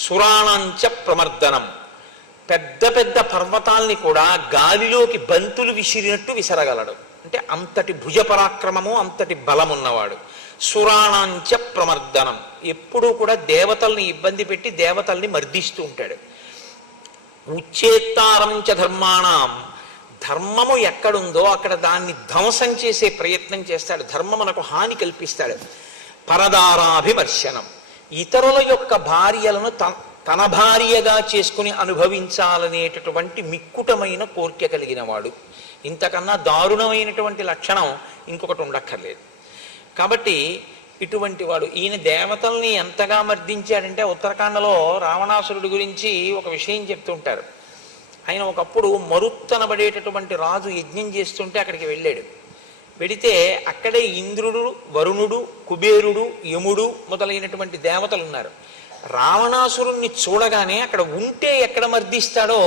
సురాణంచ ప్రమర్దనం. పెద్ద పెద్ద పర్వతాల్ని కూడా గాలిలోకి బంతులు విసిరినట్టు విసరగలడు. అంటే అంతటి భుజ పరాక్రమము, అంతటి బలం ఉన్నవాడు. సురాణాంచ ప్రమర్దనం, ఎప్పుడూ కూడా దేవతల్ని ఇబ్బంది పెట్టి దేవతల్ని మర్దిస్తూ ఉంటాడు. ఉచ్చేత్తారంచ ధర్మాణం, ధర్మము ఎక్కడుందో అక్కడ దాన్ని ధ్వంసం చేసే ప్రయత్నం చేస్తాడు, ధర్మమునకు హాని కల్పిస్తాడు. పరదారాభివర్షణం, ఇతరుల యొక్క భార్యలను తన భార్యగా చేసుకుని అనుభవించాలనేటటువంటి మిక్కుటమైన కోరిక కలిగిన వాడు. ఇంతకన్నా దారుణమైనటువంటి లక్షణం ఇంకొకటి ఉండక్కర్లేదు. కాబట్టి ఇటువంటి వాడు. ఈయన దేవతల్ని ఎంతగా మర్దించాడంటే ఉత్తరాఖండలో రావణాసురుడి గురించి ఒక విషయం చెప్తుంటారు. ఆయన ఒకప్పుడు మరుత్తనబడేటటువంటి రాజు యజ్ఞం చేస్తుంటే అక్కడికి వెళ్ళాడు. వెడితే అక్కడే ఇంద్రుడు, వరుణుడు, కుబేరుడు, యముడు మొదలైనటువంటి దేవతలు ఉన్నారు. రావణాసురుణ్ణి చూడగానే అక్కడ ఉంటే ఎక్కడ మర్దిస్తాడో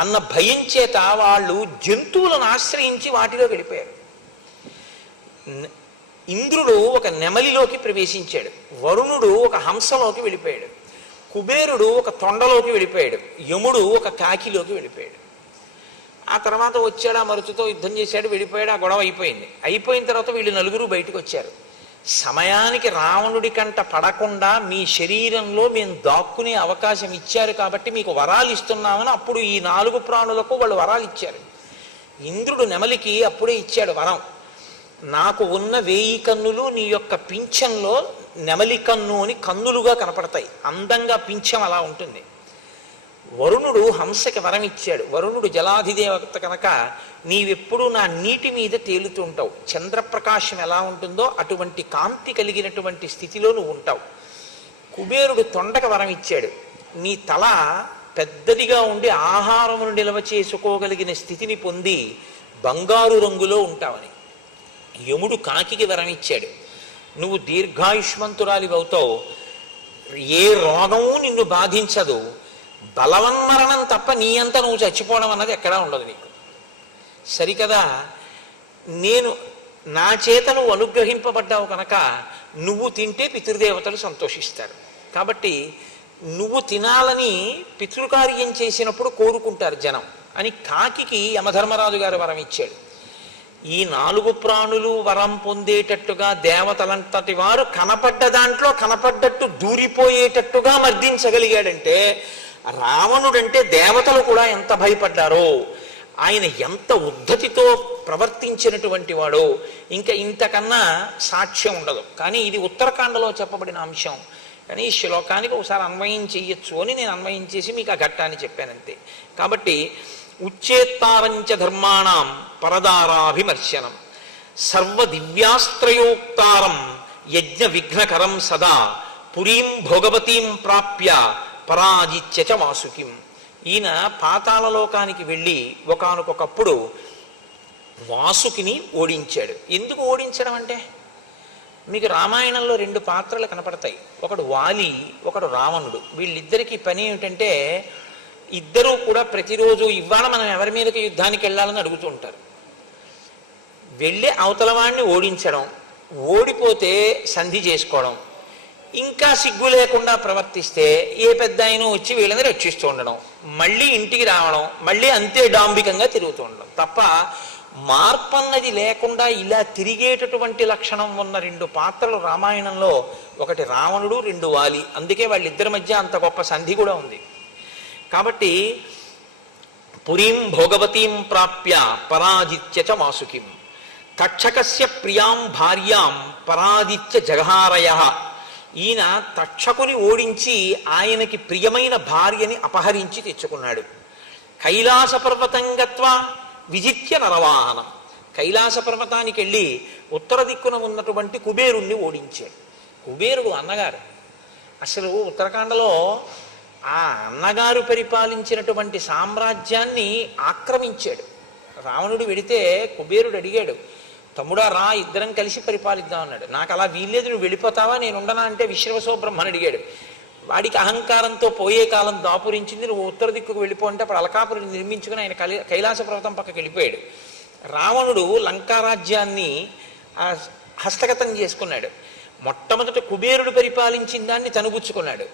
అన్న భయం చేత వాళ్ళు జంతువులను ఆశ్రయించి వాటిలో వెళ్ళిపోయారు. ఇంద్రుడు ఒక నెమలిలోకి ప్రవేశించాడు, వరుణుడు ఒక హంసలోకి వెళ్ళిపోయాడు, కుబేరుడు ఒక తొండలోకి వెళ్ళిపోయాడు, యముడు ఒక కాకిలోకి వెళ్ళిపోయాడు. ఆ తర్వాత వచ్చాడు, ఆ మరుచుతో యుద్ధం చేశాడు, వెళ్ళిపోయాడు, ఆ గొడవ అయిపోయింది. అయిపోయిన తర్వాత వీళ్ళు నలుగురు బయటకు వచ్చారు. సమయానికి రావణుడి కంట పడకుండా మీ శరీరంలో మేము దాక్కునే అవకాశం ఇచ్చారు కాబట్టి మీకు వరాలు ఇస్తున్నామని అప్పుడు ఈ 4 ప్రాణులకు వాళ్ళు వరాలు ఇచ్చారు. ఇంద్రుడు నెమలికి అప్పుడే ఇచ్చాడు వరం, నాకు ఉన్న 1000 కన్నులు నీ యొక్క పింఛంలో నెమలి కన్ను అని కన్నులుగా కనపడతాయి, అందంగా పింఛం అలా ఉంటుంది. వరుణుడు హంసకి వరం ఇచ్చాడు. వరుణుడు జలాధిదేవత కనుక నీవెప్పుడు నా నీటి మీద తేలుతుంటావు, చంద్రప్రకాశం ఎలా ఉంటుందో అటువంటి కాంతి కలిగినటువంటి స్థితిలో నువ్వు ఉంటావు. కుబేరుడు తొండక వరం ఇచ్చాడు, నీ తల పెద్దదిగా ఉండి ఆహారమును నిల్వ చేసుకోగలిగిన స్థితిని పొంది బంగారు రంగులో ఉంటావని. యముడు కాకికి వరం ఇచ్చాడు, నువ్వు దీర్ఘాయుష్మంతురాలివి అవుతావు, ఏ రోగము నిన్ను బాధించదు, బలవన్మరణం తప్ప నీ అంతా నువ్వు చచ్చిపోవడం అన్నది ఎక్కడా ఉండదు నీకు. సరికదా, నేను నా చేత నువ్వు అనుగ్రహింపబడ్డావు కనుక నువ్వు తింటే పితృదేవతలు సంతోషిస్తారు. కాబట్టి నువ్వు తినాలని పితృకార్యం చేసినప్పుడు కోరుకుంటారు జనం అని కాకికి యమధర్మరాజు గారు వరం ఇచ్చాడు. ఈ 4 ప్రాణులు వరం పొందేటట్టుగా దేవతలంతటి వారు కనపడ్డ దాంట్లో కనపడ్డట్టు దూరిపోయేటట్టుగా మర్దించగలిగాడంటే రావణుడంటే దేవతలు కూడా ఎంత భయపడ్డారో, ఆయన ఎంత ఉద్ధతితో ప్రవర్తించినటువంటి వాడో ఇంకా ఇంతకన్నా సాక్ష్యం ఉండదు. కానీ ఇది ఉత్తరాఖండలో చెప్పబడిన అంశం. కానీ ఈ శ్లోకానికి ఒకసారి అన్వయం చెయ్యొచ్చు అని నేను అన్వయం చేసి మీకు ఆ ఘట్టాన్ని చెప్పానంతే. కాబట్టి ఉచ్చేత్తారంచ ధర్మాణం పరదారాభిమర్శనం సర్వ దివ్యాస్త్రయోక్తారం యజ్ఞ విఘ్నకరం సదా పురీం భోగవతీం ప్రాప్య పరాజిత్య చ వాసుకిం. ఈయన పాతాళలోకానికి వెళ్ళి ఒకానొకప్పుడు వాసుకిని ఓడించాడు. ఎందుకు ఓడించడం అంటే మీకు రామాయణంలో 2 పాత్రలు కనపడతాయి, ఒకడు వాలి, ఒకడు రావణుడు. వీళ్ళిద్దరికీ పని ఏమిటంటే ఇద్దరూ కూడా ప్రతిరోజు ఇవాళ మనం ఎవరి మీదకి యుద్ధానికి వెళ్ళాలని అడుగుతూ ఉంటారు. వెళ్ళి అవతల వాడిని ఓడించడం, ఓడిపోతే సంధి చేసుకోవడం, ఇంకా సిగ్గు లేకుండా ప్రవర్తిస్తే ఏ పెద్ద ఆయన వచ్చి వీళ్ళని రక్షిస్తూ ఉండడం, మళ్ళీ ఇంటికి రావడం, మళ్ళీ అంతే డాంబికంగా తిరుగుతూ ఉండడం తప్ప మార్పు అన్నది లేకుండా ఇలా తిరిగేటటువంటి లక్షణం ఉన్న 2 పాత్రలు రామాయణంలో, ఒకటి రావణుడు, 2 వాలి. అందుకే వాళ్ళిద్దరి మధ్య అంత గొప్ప సంధి కూడా ఉంది. కాబట్టి పురీం భోగవతీం ప్రాప్య పరాజిత్య చ వాసుకిం తక్షకస్య ప్రియాం భార్యాం పరాజిత్య జగహారయః. ఈయన తక్షకుని ఓడించి ఆయనకి ప్రియమైన భార్యని అపహరించి తెచ్చుకున్నాడు. కైలాస పర్వతం గత్వా విజిత్య నరవాహనం, కైలాస పర్వతానికి వెళ్ళి ఉత్తర దిక్కున ఉన్నటువంటి కుబేరుణ్ణి ఓడించాడు. కుబేరుడు అన్నగారు. అసలు ఉత్తరాఖండలో ఆ అన్నగారు పరిపాలించినటువంటి సామ్రాజ్యాన్ని ఆక్రమించాడు. రావణుడు వెడితే కుబేరుడు అడిగాడు, తమ్ముడా రా, ఇద్దరం కలిసి పరిపాలిద్దాం అన్నాడు. నాకు అలా వీల్లేదు, నువ్వు వెళ్ళిపోతావా, నేను ఉండనా అంటే విశ్రవసో బ్రహ్మని అడిగాడు. వాడికి అహంకారంతో పోయే కాలం దాపురించింది, నువ్వు ఉత్తర దిక్కుకు వెళ్ళిపో అంటే అప్పుడు అలకాపురి నిర్మించుకుని ఆయన కైలాస పర్వతం పక్కకి వెళ్ళిపోయాడు. రావణుడు లంకారాజ్యాన్ని హస్తగతం చేసుకున్నాడు. మొట్టమొదట కుబేరుడు పరిపాలించిన దాన్ని తనుగుచ్చుకున్నాడు.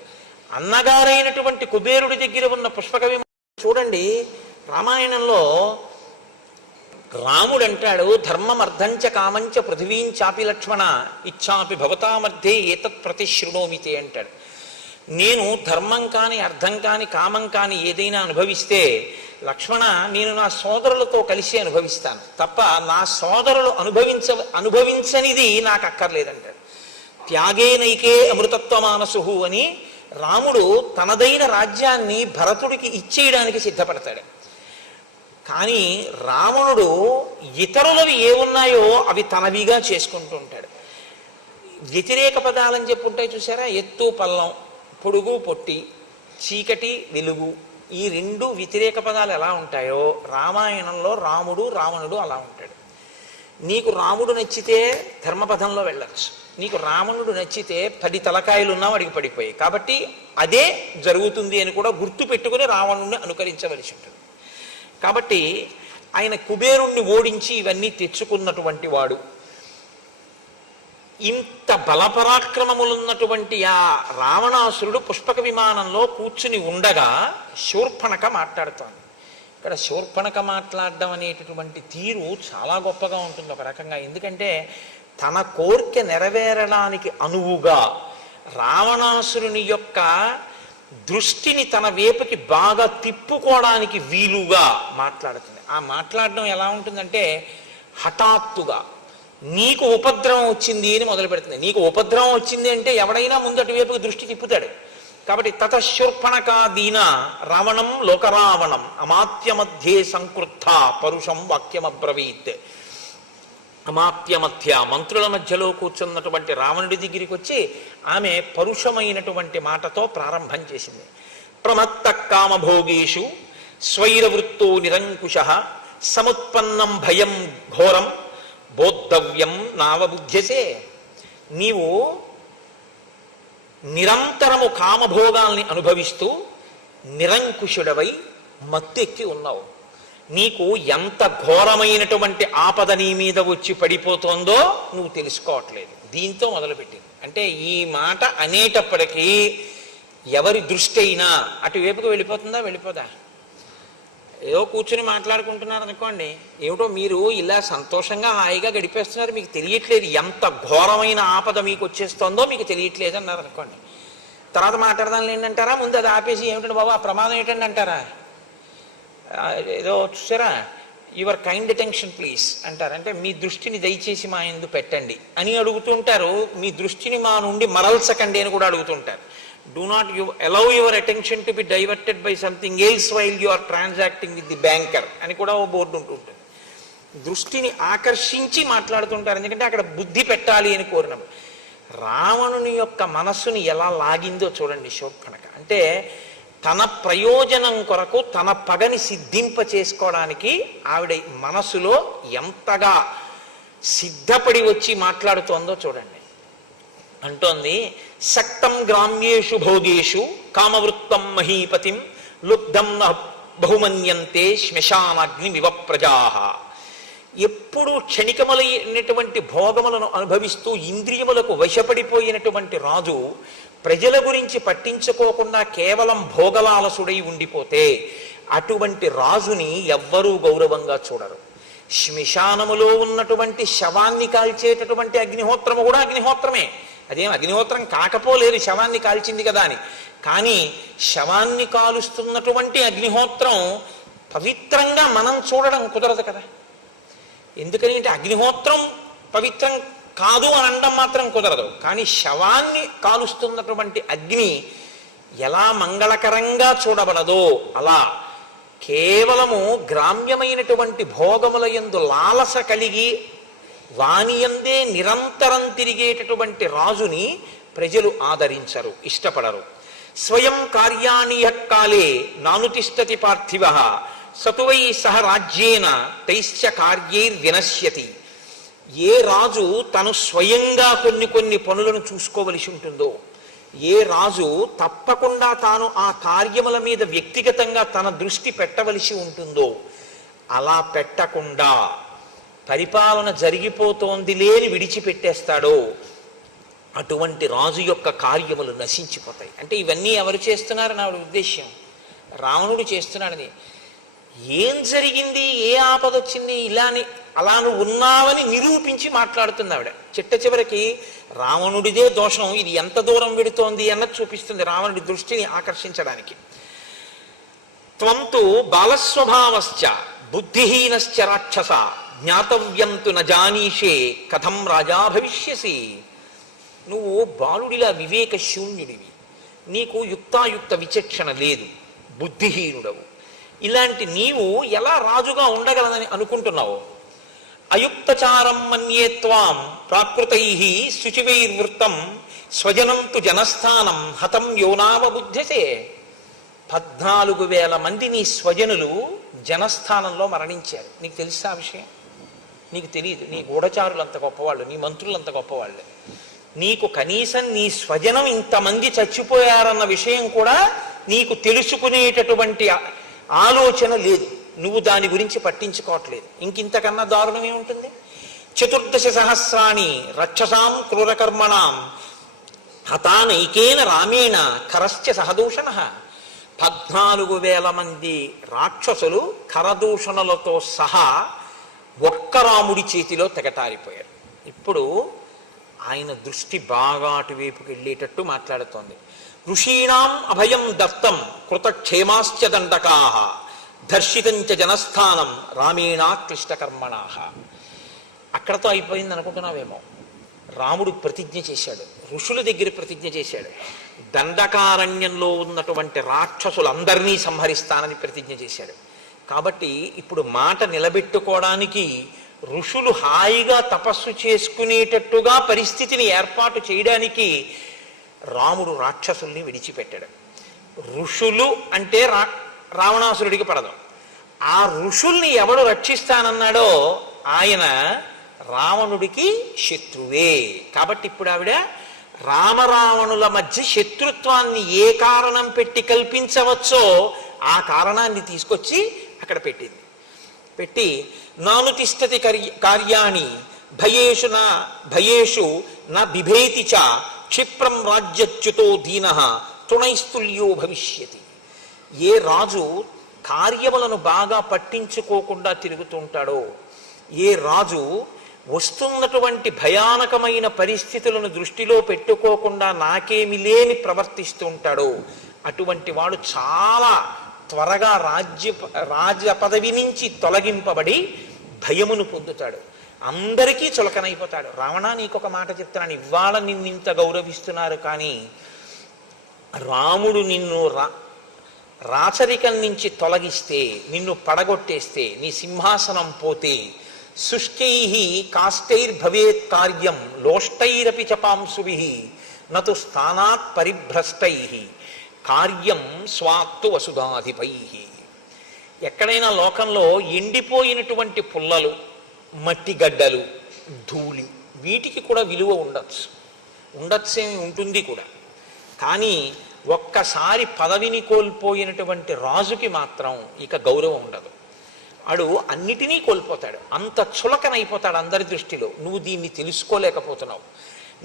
అన్నగారైనటువంటి కుబేరుడి దగ్గర ఉన్న పుష్పక చూడండి, రామాయణంలో రాముడు అంటాడు, ధర్మం అర్థంచ కామంచ పృథివీంచాపి లక్ష్మణ ఇచ్చాపి భవతామర్థే ఏతత్ ప్రతిశృణోమితే అంటాడు. నేను ధర్మం కాని అర్థం కాని కామం కాని ఏదైనా అనుభవిస్తే లక్ష్మణ నేను నా సోదరులతో కలిసి అనుభవిస్తాను తప్ప నా సోదరులు అనుభవించనిది నాకు అక్కర్లేదంటాడు. త్యాగేనైకే అమృతత్వమానసు అని రాముడు తనదైన రాజ్యాన్ని భరతుడికి ఇచ్చేయడానికి సిద్ధపడతాడు. కానీ రావణుడు ఇతరులవి ఏమున్నాయో అవి తనవిగా చేసుకుంటూ ఉంటాడు. వ్యతిరేక పదాలని చెప్పుంటాయి చూసారా, ఎత్తు పల్లం, పొడుగు పొట్టి, చీకటి వెలుగు, ఈ రెండు వ్యతిరేక పదాలు ఎలా ఉంటాయో రామాయణంలో రాముడు రావణుడు అలా ఉంటాడు. నీకు రాముడు నచ్చితే ధర్మపథంలో వెళ్ళచ్చు, నీకు రావణుడు నచ్చితే 10 తలకాయలున్నా వాడికి పడిపోయాయి. కాబట్టి అదే జరుగుతుంది అని కూడా గుర్తు పెట్టుకుని రావణుడిని అనుకరించవలసి ఉంటుంది. కాబట్టి ఆయన కుబేరుణ్ణి ఓడించి ఇవన్నీ తెచ్చుకున్నటువంటి వాడు. ఇంత బలపరాక్రమములున్నటువంటి ఆ రావణాసురుడు పుష్పక విమానంలో కూర్చుని ఉండగా శూర్పణఖ మాట్లాడుతోంది. ఇక్కడ శూర్పణఖ మాట్లాడడం అనేటటువంటి తీరు చాలా గొప్పగా ఉంటుంది ఒక రకంగా. ఎందుకంటే తన కోరిక నెరవేరడానికి అనువుగా రావణాసురుని యొక్క దృష్టిని తన వైపుకి బాగా తిప్పుకోవడానికి వీలుగా మాట్లాడుతుంది. ఆ మాట్లాడడం ఎలా ఉంటుందంటే హఠాత్తుగా నీకు ఉపద్రవం వచ్చింది అని మొదలు పెడుతుంది. నీకు ఉపద్రవం వచ్చింది అంటే ఎవడైనా ముందటి వైపుకి దృష్టి తిప్పుతాడు. కాబట్టి తతశూర్పణఖాదీన రావణం లోకరావణం అమాత్య మధ్యే సంకృత్త పరుషం వాక్యమబ్రవీత్. అమాత్య మధ్య మంత్రుల మధ్యలో కూర్చున్నటువంటి రావణుడి దగ్గరికి వచ్చి ఆమె పరుషమైనటువంటి మాటతో ప్రారంభం చేసింది. ప్రమత్త కామభోగేషు స్వైరవృత్తో నిరంకుశః సముత్పన్నం భయం ఘోరం బోద్ధవ్యం నావబుధ్యసే. నీవు నిరంతరము కామభోగాల్ని అనుభవిస్తూ నిరంకుశుడవై మత్తెక్కి ఉన్నావు. నీకు ఎంత ఘోరమైనటువంటి ఆపద నీ మీద వచ్చి పడిపోతుందో నువ్వు తెలుసుకోవట్లేదు. దీంతో మొదలుపెట్టింది. అంటే ఈ మాట అనేటప్పటికీ ఎవరి దృష్టి అయినా అటువైపుకి వెళ్ళిపోతుందా, వెళ్ళిపోదా? ఏదో కూర్చుని మాట్లాడుకుంటున్నారు అనుకోండి, ఏమిటో మీరు ఇలా సంతోషంగా హాయిగా గడిపేస్తున్నారు, మీకు తెలియట్లేదు ఎంత ఘోరమైన ఆపద మీకు వచ్చేస్తుందో మీకు తెలియట్లేదు అన్నారు అనుకోండి. తర్వాత మాట్లాడదాం ఏంటంటారా, ముందు అది ఆపేసి ఏమిటండి బాబు ఆ ప్రమాదం ఏంటండి అంటారా? ఏదో చూసారా, యువర్ కైండ్ అటెన్షన్ ప్లీజ్ అంటారు. అంటే మీ దృష్టిని దయచేసి మా యందు పెట్టండి అని అడుగుతుంటారు. మీ దృష్టిని మా నుండి మరల్చకండి అని కూడా అడుగుతుంటారు. Do not allow your attention to be diverted by something else while you are transacting with the banker అని కూడా ఓ బోర్డు ఉంటుంటుంది. దృష్టిని ఆకర్షించి మాట్లాడుతుంటారు, ఎందుకంటే అక్కడ బుద్ధి పెట్టాలి అని కోరినప్పుడు. రావణుని యొక్క మనస్సుని ఎలా లాగిందో చూడండి శూర్పణఖ. అంటే తన ప్రయోజనం కొరకు తన పగని సిద్ధింప చేసుకోవడానికి ఆవిడ మనసులో ఎంతగా సిద్ధపడి వచ్చి మాట్లాడుతోందో చూడండి. అంటోంది, సక్తం గ్రామ్యేషు భోగేషు కామవృత్తం మహీపతిం లుబ్ధం బహుమన్యంతే శ్మశానాగ్నిమివ ప్రజాః. ఎప్పుడు క్షణికములైనటువంటి భోగములను అనుభవిస్తూ ఇంద్రియములకు వశపడిపోయినటువంటి రాజు ప్రజల గురించి పట్టించుకోకుండా కేవలం భోగలాలసుడై ఉండిపోతే అటువంటి రాజుని ఎవ్వరూ గౌరవంగా చూడరు. శ్మశానములో ఉన్నటువంటి శవాన్ని కాల్చేటటువంటి అగ్నిహోత్రము కూడా అగ్నిహోత్రమే. అదేం అగ్నిహోత్రం కాకపోలేదు శవాన్ని కాల్చింది కదా అని. కానీ శవాన్ని కాలుస్తున్నటువంటి అగ్నిహోత్రం పవిత్రంగా మనం చూడడం కుదరదు కదా. ఎందుకని అంటే అగ్నిహోత్రం పవిత్రం కాదు అని అనడం మాత్రం కుదరదు. కానీ శవాన్ని కాలుస్తున్నటువంటి అగ్ని ఎలా మంగళకరంగా చూడబడదో అలా కేవలము గ్రామ్యమైనటువంటి భోగముల యందు లాలస కలిగి వానియందే నిరంతరం తిరిగేటటువంటి రాజుని ప్రజలు ఆదరించరు, ఇష్టపడరు. స్వయం కార్యాణి కాలే నానుతిష్టతి పార్థివ సతువై సహ రాజ్యేన తైశ్చ కార్యైర్వినశ్యతి. ఏ రాజు తను స్వయంగా కొన్ని పనులను చూసుకోవలసి ఉంటుందో, ఏ రాజు తప్పకుండా తాను ఆ కార్యముల మీద వ్యక్తిగతంగా తన దృష్టి పెట్టవలసి ఉంటుందో అలా పెట్టకుండా పరిపాలన జరిగిపోతోంది లేని విడిచిపెట్టేస్తాడో అటువంటి రాజు యొక్క కార్యములు నశించిపోతాయి. అంటే ఇవన్నీ ఎవరు చేస్తున్నారు నా ఉద్దేశ్యం? రావణుడు చేస్తున్నాడని. ఏం జరిగింది, ఏ ఆపద వచ్చింది, ఇలాని అలా నువ్వు ఉన్నావని నిరూపించి మాట్లాడుతుంది ఆవిడ. చిట్ట చివరికి రావణుడిదే దోషం, ఇది ఎంత దూరం వెడుతోంది అన్నది చూపిస్తుంది రావణుడి దృష్టిని ఆకర్షించడానికి. త్వంతు బాలస్వభావశ్చ బుద్ధిహీనశ్చ రాక్షస జ్ఞాతవ్యంతు నజానీషే కథం రాజా భవిష్యసి. నువ్వు బాలుడిలా వివేక శూన్యుడివి, నీకు యుక్తాయుక్త విచక్షణ లేదు, బుద్ధిహీనుడవు. ఇలాంటి నీవు ఎలా రాజుగా ఉండగలదని అనుకుంటున్నావు? అయుక్తచారం మన్యే త్వాం ప్రాకృతై శుచివైర్వృత్తం స్వజనం తు జనస్థానం హతం యోనావబుధ్యసే. 14,000 మంది నీ స్వజనులు జనస్థానంలో మరణించారు. నీకు తెలుసా ఆ విషయం? నీకు తెలియదు. నీ గూఢచారులు అంత గొప్పవాళ్ళు, నీ మంత్రులు అంత గొప్పవాళ్ళు. నీకు కనీసం నీ స్వజనం ఇంతమంది చచ్చిపోయారన్న విషయం కూడా నీకు తెలుసుకునేటటువంటి ఆలోచన లేదు. నువ్వు దాని గురించి పట్టించుకోవట్లేదు. ఇంకింతకన్నా దారుణం ఏముంటుంది? 14 సహస్రాణి రక్షసాం క్రూరకర్మణాం హతానైకేన రామేణ కరశ్చ సహదూషణ. 14,000 మంది రాక్షసులు కరదూషణలతో సహా ఒక్క రాముడి చేతిలో తెగటారిపోయారు. ఇప్పుడు ఆయన దృష్టి బాగా అటువైపుకి వెళ్ళేటట్టు మాట్లాడుతోంది. ఋషీణాం అభయం దత్తం కృతక్షేమాశ్చ దండకాః దర్శితంచ జనస్థానం రామేణ క్లిష్టకర్మణాః. అక్కడతో అయిపోయింది అనుకుంటున్నావేమో. రాముడు ప్రతిజ్ఞ చేశాడు, ఋషుల దగ్గర ప్రతిజ్ఞ చేశాడు, దండకారణ్యంలో ఉన్నటువంటి రాక్షసులందరినీ సంహరిస్తానని ప్రతిజ్ఞ చేశాడు. కాబట్టి ఇప్పుడు మాట నిలబెట్టుకోవడానికి ఋషులు హాయిగా తపస్సు చేసుకునేటట్టుగా పరిస్థితిని ఏర్పాటు చేయడానికి రాముడు రాక్షసుల్ని విడిచిపెట్టాడు. ఋషులు అంటే రావణాసురుడికి పడదు. ఆ ఋషుల్ని ఎవడు రక్షిస్తానన్నాడో ఆయన రావణుడికి శత్రువే. కాబట్టి ఇప్పుడు ఆవిడ రామరావణుల మధ్య శత్రుత్వాన్ని ఏ కారణం పెట్టి కల్పించవచ్చో ఆ కారణాన్ని తీసుకొచ్చి అక్కడ పెట్టింది. పెట్టి నాను తిష్టతి కార్యాణి భయేషు నా బిభేతి చ క్షిప్రం రాజ్యచ్యుతో దీనః తృణైస్తుల్యో భవిష్యతి. ఏ రాజు కార్యములను బాగా పట్టించుకోకుండా తిరుగుతుంటాడో, ఏ రాజు వస్తున్నటువంటి భయానకమైన పరిస్థితులను దృష్టిలో పెట్టుకోకుండా నాకేమి లేని ప్రవర్తిస్తూ ఉంటాడో అటువంటి వాడు చాలా త్వరగా రాజ పదవి నుంచి తొలగింపబడి భయమును పొందుతాడు, అందరికీ చులకనైపోతాడు. రావణ, నీకొక మాట చెప్తున్నాను, ఇవాళ నిన్నింత గౌరవిస్తున్నారు, కానీ రాముడు నిన్ను రాచరికం నుంచి తొలగిస్తే, నిన్ను పడగొట్టేస్తే, నీ సింహాసనం పోతే శుష్కై కాష్టైర్భవేత్ కార్యం లోష్టైరపి చపాంసుభిః నతు స్థానాత్ పరిభ్రష్టై కార్యం స్వాత్తు వసుధాధిపైః. ఎక్కడైనా లోకంలో ఎండిపోయినటువంటి పుల్లలు, మట్టి గడ్డలు, ధూళి, వీటికి కూడా విలువ ఉండొచ్చేమి ఉంటుంది కూడా. కానీ ఒక్కసారి పదవిని కోల్పోయినటువంటి రాజుకి మాత్రం ఇక గౌరవం ఉండదు. వాడు అన్నిటినీ కోల్పోతాడు, అంత చులకనైపోతాడు అందరి దృష్టిలో. నువ్వు దీన్ని తెలుసుకోలేకపోతున్నావు,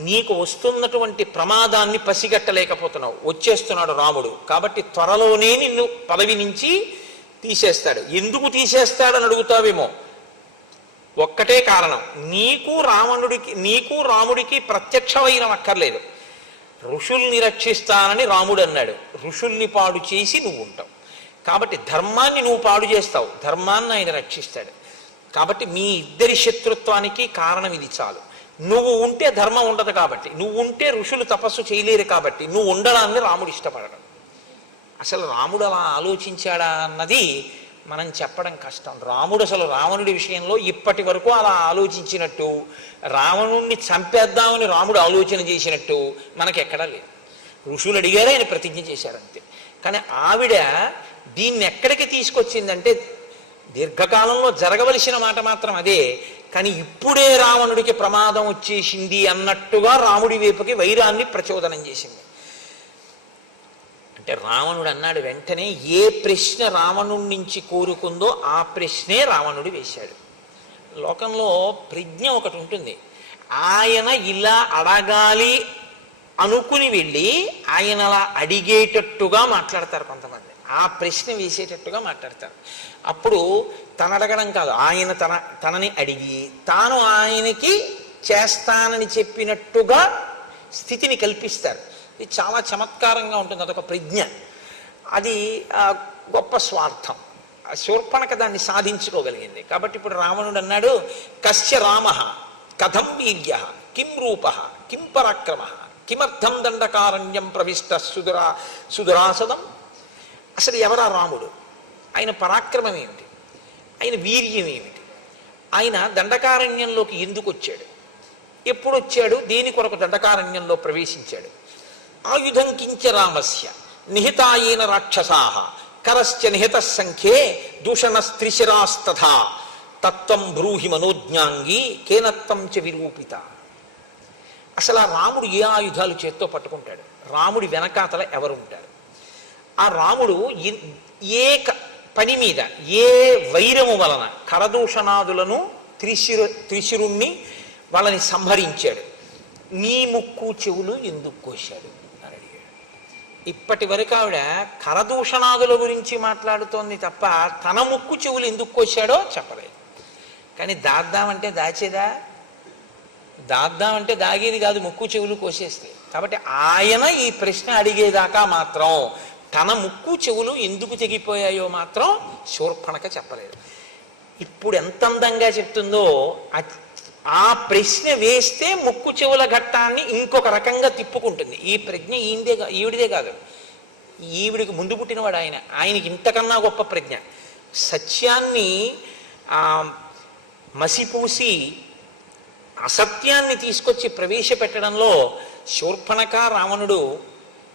నీకు వస్తున్నటువంటి ప్రమాదాన్ని పసిగట్టలేకపోతున్నావు. వచ్చేస్తున్నాడు రాముడు, కాబట్టి త్వరలోనే నిన్ను పదవి నుంచి తీసేస్తాడు. ఎందుకు తీసేస్తాడని అడుగుతావేమో. ఒక్కటే కారణం, నీకు రాముడికి ప్రత్యక్షమైన అక్కర్లేదు. ఋషుల్ని రక్షిస్తానని రాముడు అన్నాడు, ఋషుల్ని పాడు చేసి నువ్వు ఉంటావు. కాబట్టి ధర్మాన్ని నువ్వు పాడు చేస్తావు, ధర్మాన్ని ఆయన రక్షిస్తాడు. కాబట్టి మీ ఇద్దరి శత్రుత్వానికి కారణం ఇది చాలు. నువ్వు ఉంటే ధర్మం ఉండదు, కాబట్టి నువ్వు ఉంటే ఋషులు తపస్సు చేయలేరు, కాబట్టి నువ్వు ఉండడాన్ని రాముడు ఇష్టపడడం. అసలు రాముడు అలా ఆలోచించాడా అన్నది మనం చెప్పడం కష్టం. రాముడు అసలు రావణుడి విషయంలో ఇప్పటి వరకు అలా ఆలోచించినట్టు, రావణుణ్ణి చంపేద్దామని రాముడు ఆలోచన చేసినట్టు మనకెక్కడా లేదు. ఋషులు అడిగారు, ఆయన ప్రతిజ్ఞ చేశారంతే. కానీ ఆవిడ దీన్ని ఎక్కడికి తీసుకొచ్చిందంటే, దీర్ఘకాలంలో జరగవలసిన మాట మాత్రం అదే, కానీ ఇప్పుడే రావణుడికి ప్రమాదం వచ్చేసింది అన్నట్టుగా రాముడి వైపుకి వైరాన్ని ప్రచోదనం చేసింది. అంటే రావణుడు అన్నాడు, వెంటనే ఏ ప్రశ్న రావణుడి నుంచి కోరుకుందో ఆ ప్రశ్నే రావణుడు వేశాడు. లోకంలో ప్రజ్ఞ ఒకటి ఉంటుంది, ఆయన ఇలా అడగాలి అనుకుని వెళ్ళి ఆయన అలా అడిగేటట్టుగా మాట్లాడతారు కొంతమంది. ఆ ప్రశ్న వేసేటట్టుగా మాట్లాడతారు. అప్పుడు తను అడగడం కాదు, ఆయన తనని అడిగి తాను ఆయనకి చేస్తానని చెప్పినట్టుగా స్థితిని కల్పిస్తారు. ఇది చాలా చమత్కారంగా ఉంటుంది, అదొక ప్రజ్ఞ, అది గొప్ప స్వార్థం. శూర్పణఖ దాన్ని సాధించుకోగలిగింది. కాబట్టి ఇప్పుడు రావణుడు అన్నాడు, కస్య రామ కథం వీర్య కిం రూప కిం పరాక్రమ కిమర్థం దండకారణ్యం ప్రవిష్ట సుదురాసదం. అసలు ఎవరా రాముడు, ఆయన పరాక్రమం ఏమిటి, ఆయన వీర్యం ఏమిటి, ఆయన దండకారణ్యంలోకి ఎందుకు వచ్చాడు, ఎప్పుడు వచ్చాడు, దేని కొరకు దండకారణ్యంలో ప్రవేశించాడు. ఆయుధం కించ రామస్య నిహితాయేన రాక్షసాః కరశ్చ నిహిత సంఖ్యే దూషణస్త్రిశిరాస్తథా తత్వం బ్రూహి మనోజ్ఞాంగి కేనత్వం చ విరూపిత. అసలు ఆ రాముడు ఏ ఆయుధాలు చేత్తో పట్టుకుంటాడు, రాముడి వెనకాతల ఎవరు ఉంటారు, ఆ రాముడు ఏ పని మీద ఏ వైరము వలన కరదూషణాదులను త్రిశిరుణ్ణి వాళ్ళని సంహరించాడు, నీ ముక్కు చెవులు ఎందుకు కోశాడు అని అడిగాడు. ఇప్పటి వరకు ఆవిడ కరదూషణాదుల గురించి మాట్లాడుతోంది తప్ప తన ముక్కు చెవులు ఎందుకు కోశాడో చెప్పలేదు. కానీ దాద్దామంటే దాచేదా, దాద్దామంటే దాగేది కాదు, ముక్కు చెవులు కోసేస్తే. కాబట్టి ఆయన ఈ ప్రశ్న అడిగేదాకా మాత్రం తన ముక్కు చెవులు ఎందుకు తెగిపోయాయో మాత్రం శూర్పణఖ చెప్పలేదు. ఇప్పుడు ఎంత అందంగా చెప్తుందో, ఆ ప్రశ్న వేస్తే ముక్కు చెవుల ఘట్టాన్ని ఇంకొక రకంగా తిప్పుకుంటుంది. ఈ ప్రజ్ఞ ఈవిడిదే కాదు, ఈవిడికి ముందు పుట్టినవాడు ఆయన, ఆయనకి ఇంతకన్నా గొప్ప ప్రజ్ఞ. సత్యాన్ని మసిపూసి అసత్యాన్ని తీసుకొచ్చి ప్రవేశపెట్టడంలో శూర్పణఖ రావణుడు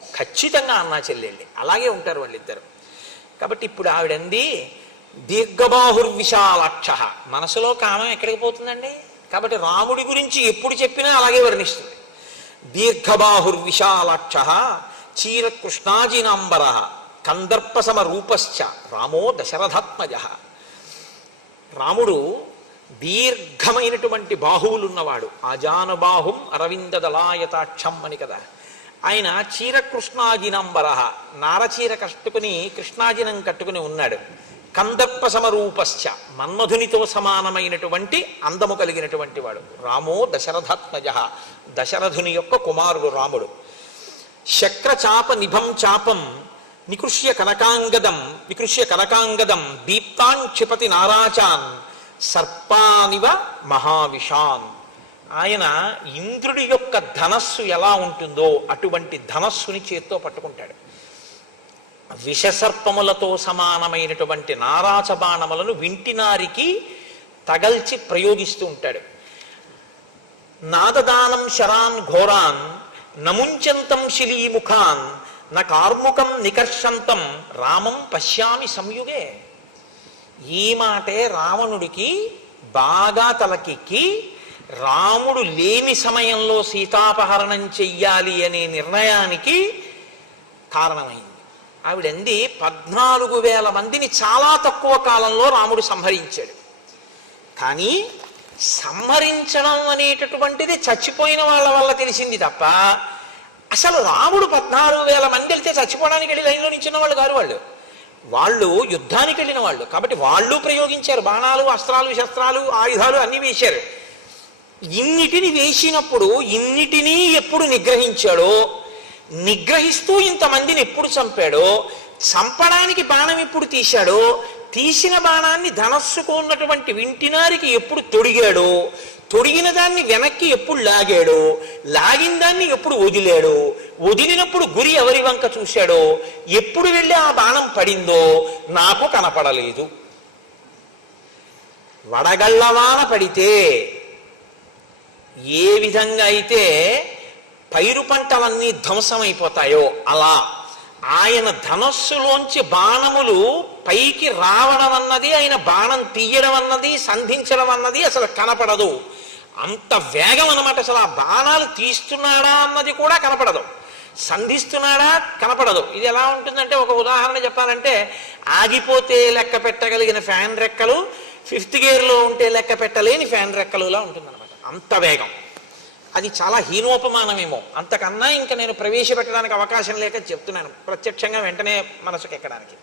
ఖచ్చితంగా అన్నా చెల్లెళ్ళి అలాగే ఉంటారు వాళ్ళిద్దరు. కాబట్టి ఇప్పుడు ఆవిడంది దీర్ఘబాహుర్విశాలాక్ష, మనసులో కామం ఎక్కడికి పోతుందండి. కాబట్టి రాముడి గురించి ఎప్పుడు చెప్పినా అలాగే వర్ణిస్తుంది. దీర్ఘబాహుర్విశాలాక్ష చీరకృష్ణాజినాంబర కందర్పసమ రూపశ్చ రామో దశరథాత్మజ. రాముడు దీర్ఘమైనటువంటి బాహువులున్నవాడు, ఆజానుబాహుం అరవిందదలాయతాక్షం అని కదా. ఆయన చీరకృష్ణాజినంబర, నారచీర కట్టుకుని కృష్ణాజినం కట్టుకుని ఉన్నాడు. కందర్ప సమరూపశ్చ, మన్మధునితో సమానమైనటువంటి అందము కలిగినటువంటి వాడు. రామో దశరథాత్మజ, దశరథుని యొక్క కుమారుడు రాముడు. శక్రచాప నిభం చాపం వికృష్య కనకాంగదం దీప్తాన్ క్షిపతి నారాచాన్ సర్పానివ మహావిషాన్. ఆయన ఇంద్రుడి యొక్క ధనస్సు ఎలా ఉంటుందో అటువంటి ధనస్సుని చేత్తో పట్టుకుంటాడు. విషసర్పములతో సమానమైనటువంటి నారాచ బాణములను వింటినారికి తగల్చి ప్రయోగిస్తూ ఉంటాడు. నాదదానం శరాన్ ఘోరాన్ నముంచంతం శిలీముఖాన్ న కార్ముకం నికర్షంతం రామం పశ్యామి సంయుగే. ఈ మాటే రావణుడికి బాగా తలకెక్కి రాముడు లేని సమయంలో సీతాపహరణం చెయ్యాలి అనే నిర్ణయానికి కారణమైంది. ఆవిడంది 14,000 మందిని చాలా తక్కువ కాలంలో రాముడు సంహరించాడు. కానీ సంహరించడం అనేటటువంటిది చచ్చిపోయిన వాళ్ళ వల్ల తెలిసింది తప్ప అసలు రాముడు 14,000 మంది వెళ్తే చచ్చిపోవడానికి వెళ్ళి లైన్లో నించున్న వాళ్ళు కాదు. వాళ్ళు యుద్ధానికి వెళ్ళిన వాళ్ళు కాబట్టి వాళ్ళు ప్రయోగించారు, బాణాలు అస్త్రాలు శస్త్రాలు ఆయుధాలు అన్నీ వేశారు. ఇన్నిటిని వేసినప్పుడు ఇన్నిటినీ ఎప్పుడు నిగ్రహించాడో, నిగ్రహిస్తూ ఇంతమందిని ఎప్పుడు చంపాడో, చంపడానికి బాణం ఎప్పుడు తీశాడో, తీసిన బాణాన్ని ధనస్సుకు ఉన్నటువంటి వింటినారికి ఎప్పుడు తొడిగాడో, తొడిగిన దాన్ని వెనక్కి ఎప్పుడు లాగాడో, లాగిన దాన్ని ఎప్పుడు వదిలాడో, వదిలినప్పుడు గురి ఎవరి వంక చూశాడో, ఎప్పుడు వెళ్ళి ఆ బాణం పడిందో నాకు కనపడలేదు. వడగళ్ళవాన పడితే ఏ విధంగా అయితే పైరు పంటలన్నీ ధ్వంసమైపోతాయో అలా ఆయన ధనస్సులోంచి బాణములు పైకి రావడం అన్నది, ఆయన బాణం తీయడం అన్నది, సంధించడం అన్నది అసలు కనపడదు. అంత వేగం అన్నమాట. అసలు ఆ బాణాలు తీస్తున్నాడా అన్నది కూడా కనపడదు, సంధిస్తున్నాడా కనపడదు. ఇది ఎలా ఉంటుందంటే, ఒక ఉదాహరణ చెప్పాలంటే, ఆగిపోతే లెక్క పెట్టగలిగిన ఫ్యాన్ రెక్కలు 5th గేర్లో ఉంటే లెక్క పెట్టలేని ఫ్యాన్ రెక్కలులా ఉంటుందన్నమాట. అంత వేగం. అది చాలా హీనోపమానమేమో, అంతకన్నా ఇంకా నేను ప్రవేశపెట్టడానికి అవకాశం లేక చెప్తున్నాను, ప్రత్యక్షంగా వెంటనే మనసుకు ఎక్కడానికి.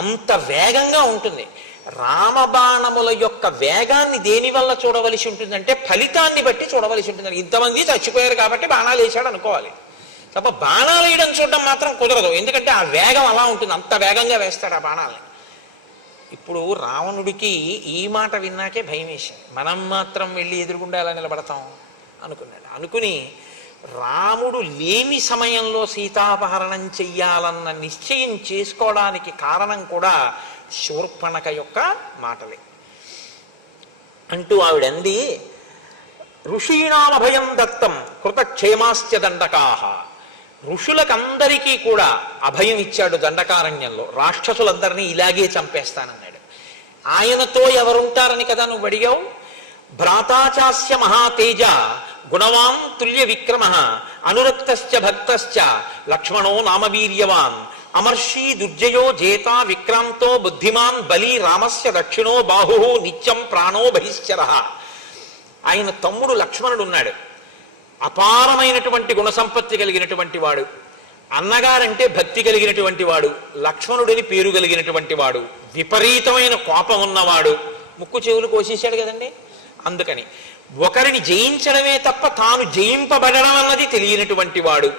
అంత వేగంగా ఉంటుంది. రామబాణముల యొక్క వేగాన్ని దేనివల్ల చూడవలసి ఉంటుందంటే ఫలితాన్ని బట్టి చూడవలసి ఉంటుంది. ఇంతమంది చచ్చిపోయారు కాబట్టి బాణాలు వేసాడు అనుకోవాలి తప్ప బాణాలు వేయడం చూడడం మాత్రం కుదరదు. ఎందుకంటే ఆ వేగం అలా ఉంటుంది, అంత వేగంగా వేస్తాడు ఆ బాణాలని. ఇప్పుడు రావణుడికి ఈ మాట విన్నాకే భయం వేసింది. మనం మాత్రం వెళ్ళి ఎదురుగుండా ఎలా నిలబడతాం అనుకున్నాడు. అనుకుని రాముడు లేని సమయంలో సీతాపహరణం చెయ్యాలన్న నిశ్చయం చేసుకోవడానికి కారణం కూడా శూర్పణఖ యొక్క మాటలే. అంటూ ఆవిడంది, ఋషీణామభయం దత్తం కృతక్షేమాశ్చ దండకాహ. ఋషులకందరికీ కూడా అభయం ఇచ్చాడు దండకారణ్యంలో. రాక్షసులందరినీ ఇలాగే చంపేస్తానన్నాడు. ఆయనతో ఎవరుంటారని కదా నువ్వు అడిగావు. భ్రాతాచాస్య మహాతేజ గుణవాన్ తుల్య విక్రమ అనురక్తశ్చ భక్తశ్చ లక్ష్మణో నామవీర్యవాన్ అమర్షీ దుర్జయో జేత విక్రాంతో బుద్ధిమాన్ బలి రామస్య దక్షిణో బాహు నిత్యం ప్రాణో బహిశ్చర. ఆయన తమ్ముడు లక్ష్మణుడు ఉన్నాడు. అపారమైనటువంటి గుణసంపత్తి కలిగినటువంటి వాడు, అన్నగారంటే భక్తి కలిగినటువంటి వాడు, లక్ష్మణుడిని పేరు కలిగినటువంటి వాడు, విపరీతమైన కోపం ఉన్నవాడు. ముక్కు చెవులు కోసేశాడు కదండి. అందుకని ఒకరిని జయించడమే తప్ప తాను జయింపబడడం అన్నది తెలియనటువంటి వాడు,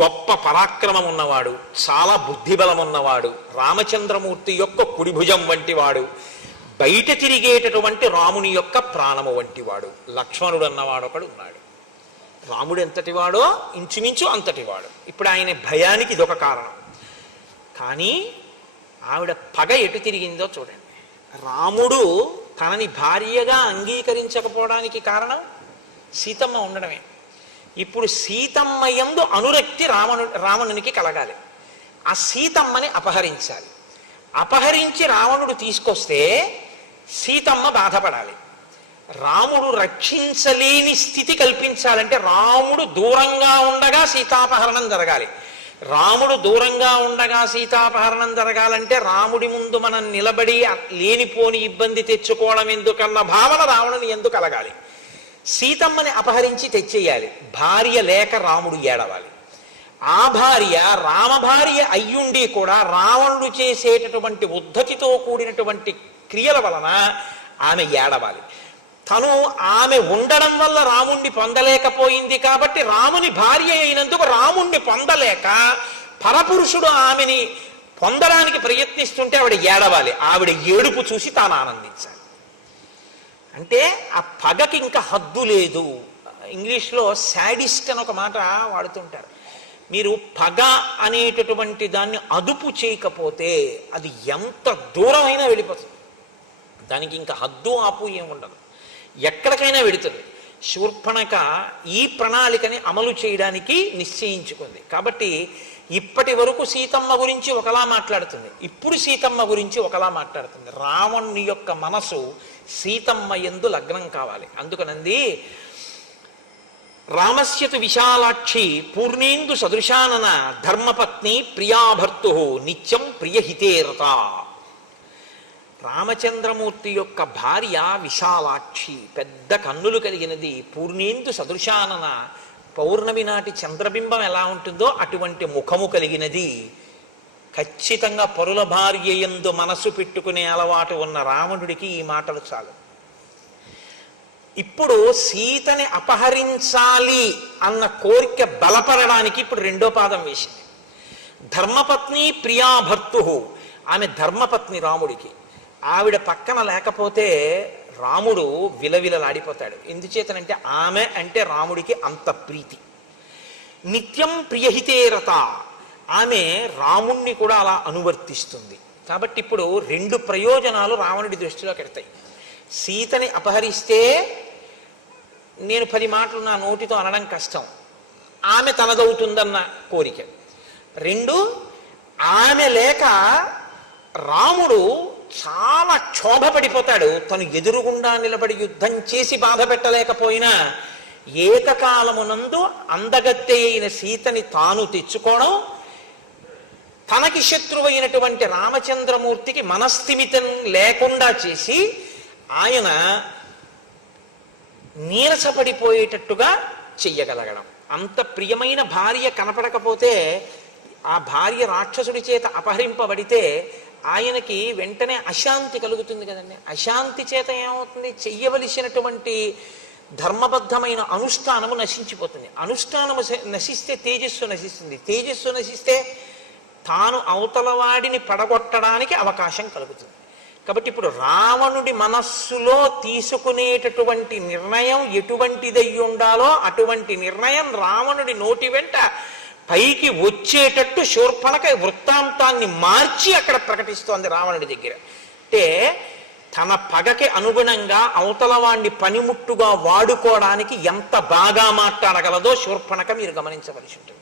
గొప్ప పరాక్రమం ఉన్నవాడు, చాలా బుద్ధిబలం ఉన్నవాడు, రామచంద్రమూర్తి యొక్క కుడిభుజం వంటి వాడు, బయట తిరిగేటటువంటి రాముని యొక్క ప్రాణము వంటి వాడు లక్ష్మణుడు అన్నవాడు ఒకడు ఉన్నాడు. రాముడు ఎంతటివాడో ఇంచుమించు అంతటివాడు. ఇప్పుడు ఆయన భయానికి ఇదొక కారణం. కానీ ఆవిడ పగ ఎటు తిరిగిందో చూడండి. రాముడు తనని భార్యగా అంగీకరించకపోవడానికి కారణం సీతమ్మ ఉండడమే. ఇప్పుడు సీతమ్మ యందు అనురక్తి రావణునికి కలగాలి. ఆ సీతమ్మని అపహరించాలి. అపహరించి రావణుడు తీసుకొస్తే సీతమ్మ బాధపడాలి. రాముడు రక్షించలేని స్థితి కల్పించాలంటే రాముడు దూరంగా ఉండగా సీతాపహరణం జరగాలి. రాముడు దూరంగా ఉండగా సీతాపహరణం జరగాలంటే రాముడి ముందు మనం నిలబడి లేనిపోని ఇబ్బంది తెచ్చుకోవడం ఎందుకన్న భావన రావణుని ఎందుకు కలగాలి. సీతమ్మని అపహరించి తెచ్చేయాలి. భార్య లేక రాముడు ఏడవాలి. ఆ భార్య రామభార్య అయ్యుండి కూడా రావణుడు చేసేటటువంటి ఉద్ధతితో కూడినటువంటి క్రియల వలన ఆమె ఏడవాలి. తను ఆమె ఉండడం వల్ల రాముణ్ణి పొందలేకపోయింది కాబట్టి రాముని భార్య అయినందుకు రాముణ్ణి పొందలేక పరపురుషుడు ఆమెని పొందడానికి ప్రయత్నిస్తుంటే ఆవిడ ఏడవాలి. ఆవిడ ఏడుపు చూసి తాను ఆనందించాలి. అంటే ఆ పగకి ఇంకా హద్దు లేదు. ఇంగ్లీష్లో శాడిస్ట్ అని ఒక మాట వాడుతుంటారు. మీరు పగ అనేటటువంటి దాన్ని అదుపు చేయకపోతే అది ఎంత దూరమైనా వెళ్ళిపోతుంది. దానికి ఇంకా హద్దు ఆపు ఏముండదు, ఎక్కడికైనా వెడుతుంది. శూర్పణఖ ఈ ప్రణాళికని అమలు చేయడానికి నిశ్చయించుకుంది. కాబట్టి ఇప్పటి వరకు సీతమ్మ గురించి ఒకలా మాట్లాడుతుంది, ఇప్పుడు సీతమ్మ గురించి ఒకలా మాట్లాడుతుంది. రావణుని యొక్క మనసు సీతమ్మ యందు లగ్నం కావాలి. అందుకనంది, రామస్యతు విశాలాక్షి పూర్ణేందు సదృశానన ధర్మపత్ని ప్రియాభర్తు నిత్యం ప్రియహితేరత. రామచంద్రమూర్తి యొక్క భార్య విశాలాక్షి, పెద్ద కన్నులు కలిగినది. పూర్ణేందు సదృశానన, పౌర్ణమి నాటి చంద్రబింబం ఎలా ఉంటుందో అటువంటి ముఖము కలిగినది. ఖచ్చితంగా పరుల భార్య యందు మనసు పెట్టుకునే అలవాటు ఉన్న రావణుడికి ఈ మాటలు చాలు. ఇప్పుడు సీతని అపహరించాలి అన్న కోరిక బలపడడానికి ఇప్పుడు రెండో పాదం వేసింది. ధర్మపత్ని ప్రియాభర్తు, ఆమె ధర్మపత్ని రాముడికి. ఆవిడ పక్కన లేకపోతే రాముడు విలవిలలాడిపోతాడు. ఎందుచేతనంటే ఆమె అంటే రాముడికి అంత ప్రీతి. నిత్యం ప్రియహితేరత, ఆమె రాముణ్ణి కూడా అలా అనువర్తిస్తుంది. కాబట్టి ఇప్పుడు రెండు ప్రయోజనాలు రావణుడి దృష్టిలో కెడతాయి. సీతని అపహరిస్తే నేను 10 మాటలు నా నోటితో అనడం కష్టం, ఆమె తనదవుతుందన్న కోరిక. 2, ఆమె లేక రాముడు చాలా క్షోభపడిపోతాడు. తను ఎదురుగుండా నిలబడి యుద్ధం చేసి బాధ పెట్టలేకపోయినా ఏకకాలమునందు అందగత్తె అయిన సీతని తాను తెచ్చుకోవడం, తనకి శత్రువైనటువంటి రామచంద్రమూర్తికి మనస్థిమితం లేకుండా చేసి ఆయన నీరసపడిపోయేటట్టుగా చెయ్యగలగడం. అంత ప్రియమైన భార్య కనపడకపోతే, ఆ భార్య రాక్షసుడి చేత అపహరింపబడితే ఆయనకి వెంటనే అశాంతి కలుగుతుంది కదండి. అశాంతి చేత ఏమవుతుంది? చెయ్యవలసినటువంటి ధర్మబద్ధమైన అనుష్ఠానము నశించిపోతుంది. అనుష్ఠానము నశిస్తే తేజస్సు నశిస్తుంది. తేజస్సు నశిస్తే తాను అవతల వాడిని పడగొట్టడానికి అవకాశం కలుగుతుంది. కాబట్టి ఇప్పుడు రావణుడి మనస్సులో తీసుకునేటటువంటి నిర్ణయం ఎటువంటిదై ఉండాలో అటువంటి నిర్ణయం రావణుడి నోటి వెంట పైకి వచ్చేటట్టు శూర్పణఖ వృత్తాంతాన్ని మార్చి అక్కడ ప్రకటిస్తోంది రావణుడి దగ్గర. అంటే తన పగకి అనుగుణంగా అవతల వాణ్ణి పనిముట్టుగా వాడుకోవడానికి ఎంత బాగా మాట్లాడగలదో శూర్పణఖ మీరు గమనించవలసి ఉంటుంది.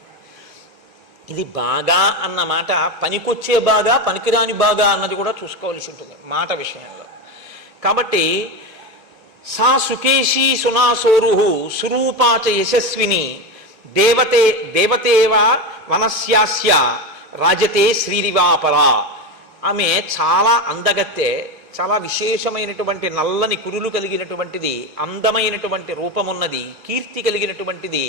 ఇది బాగా అన్న మాట పనికొచ్చే బాగా, పనికిరాని బాగా అన్నది కూడా చూసుకోవలసి ఉంటుంది మాట విషయంలో. కాబట్టి సా సుకేశీ సునాసోరు సురూపాచ యశస్విని దేవతేవ వనస్యాస్య రాజతే శ్రీరివాపరా. ఆమె చాలా అందగత్తె, చాలా విశేషమైనటువంటి నల్లని కురులు కలిగినటువంటిది, అందమైనటువంటి రూపమున్నది, కీర్తి కలిగినటువంటిది.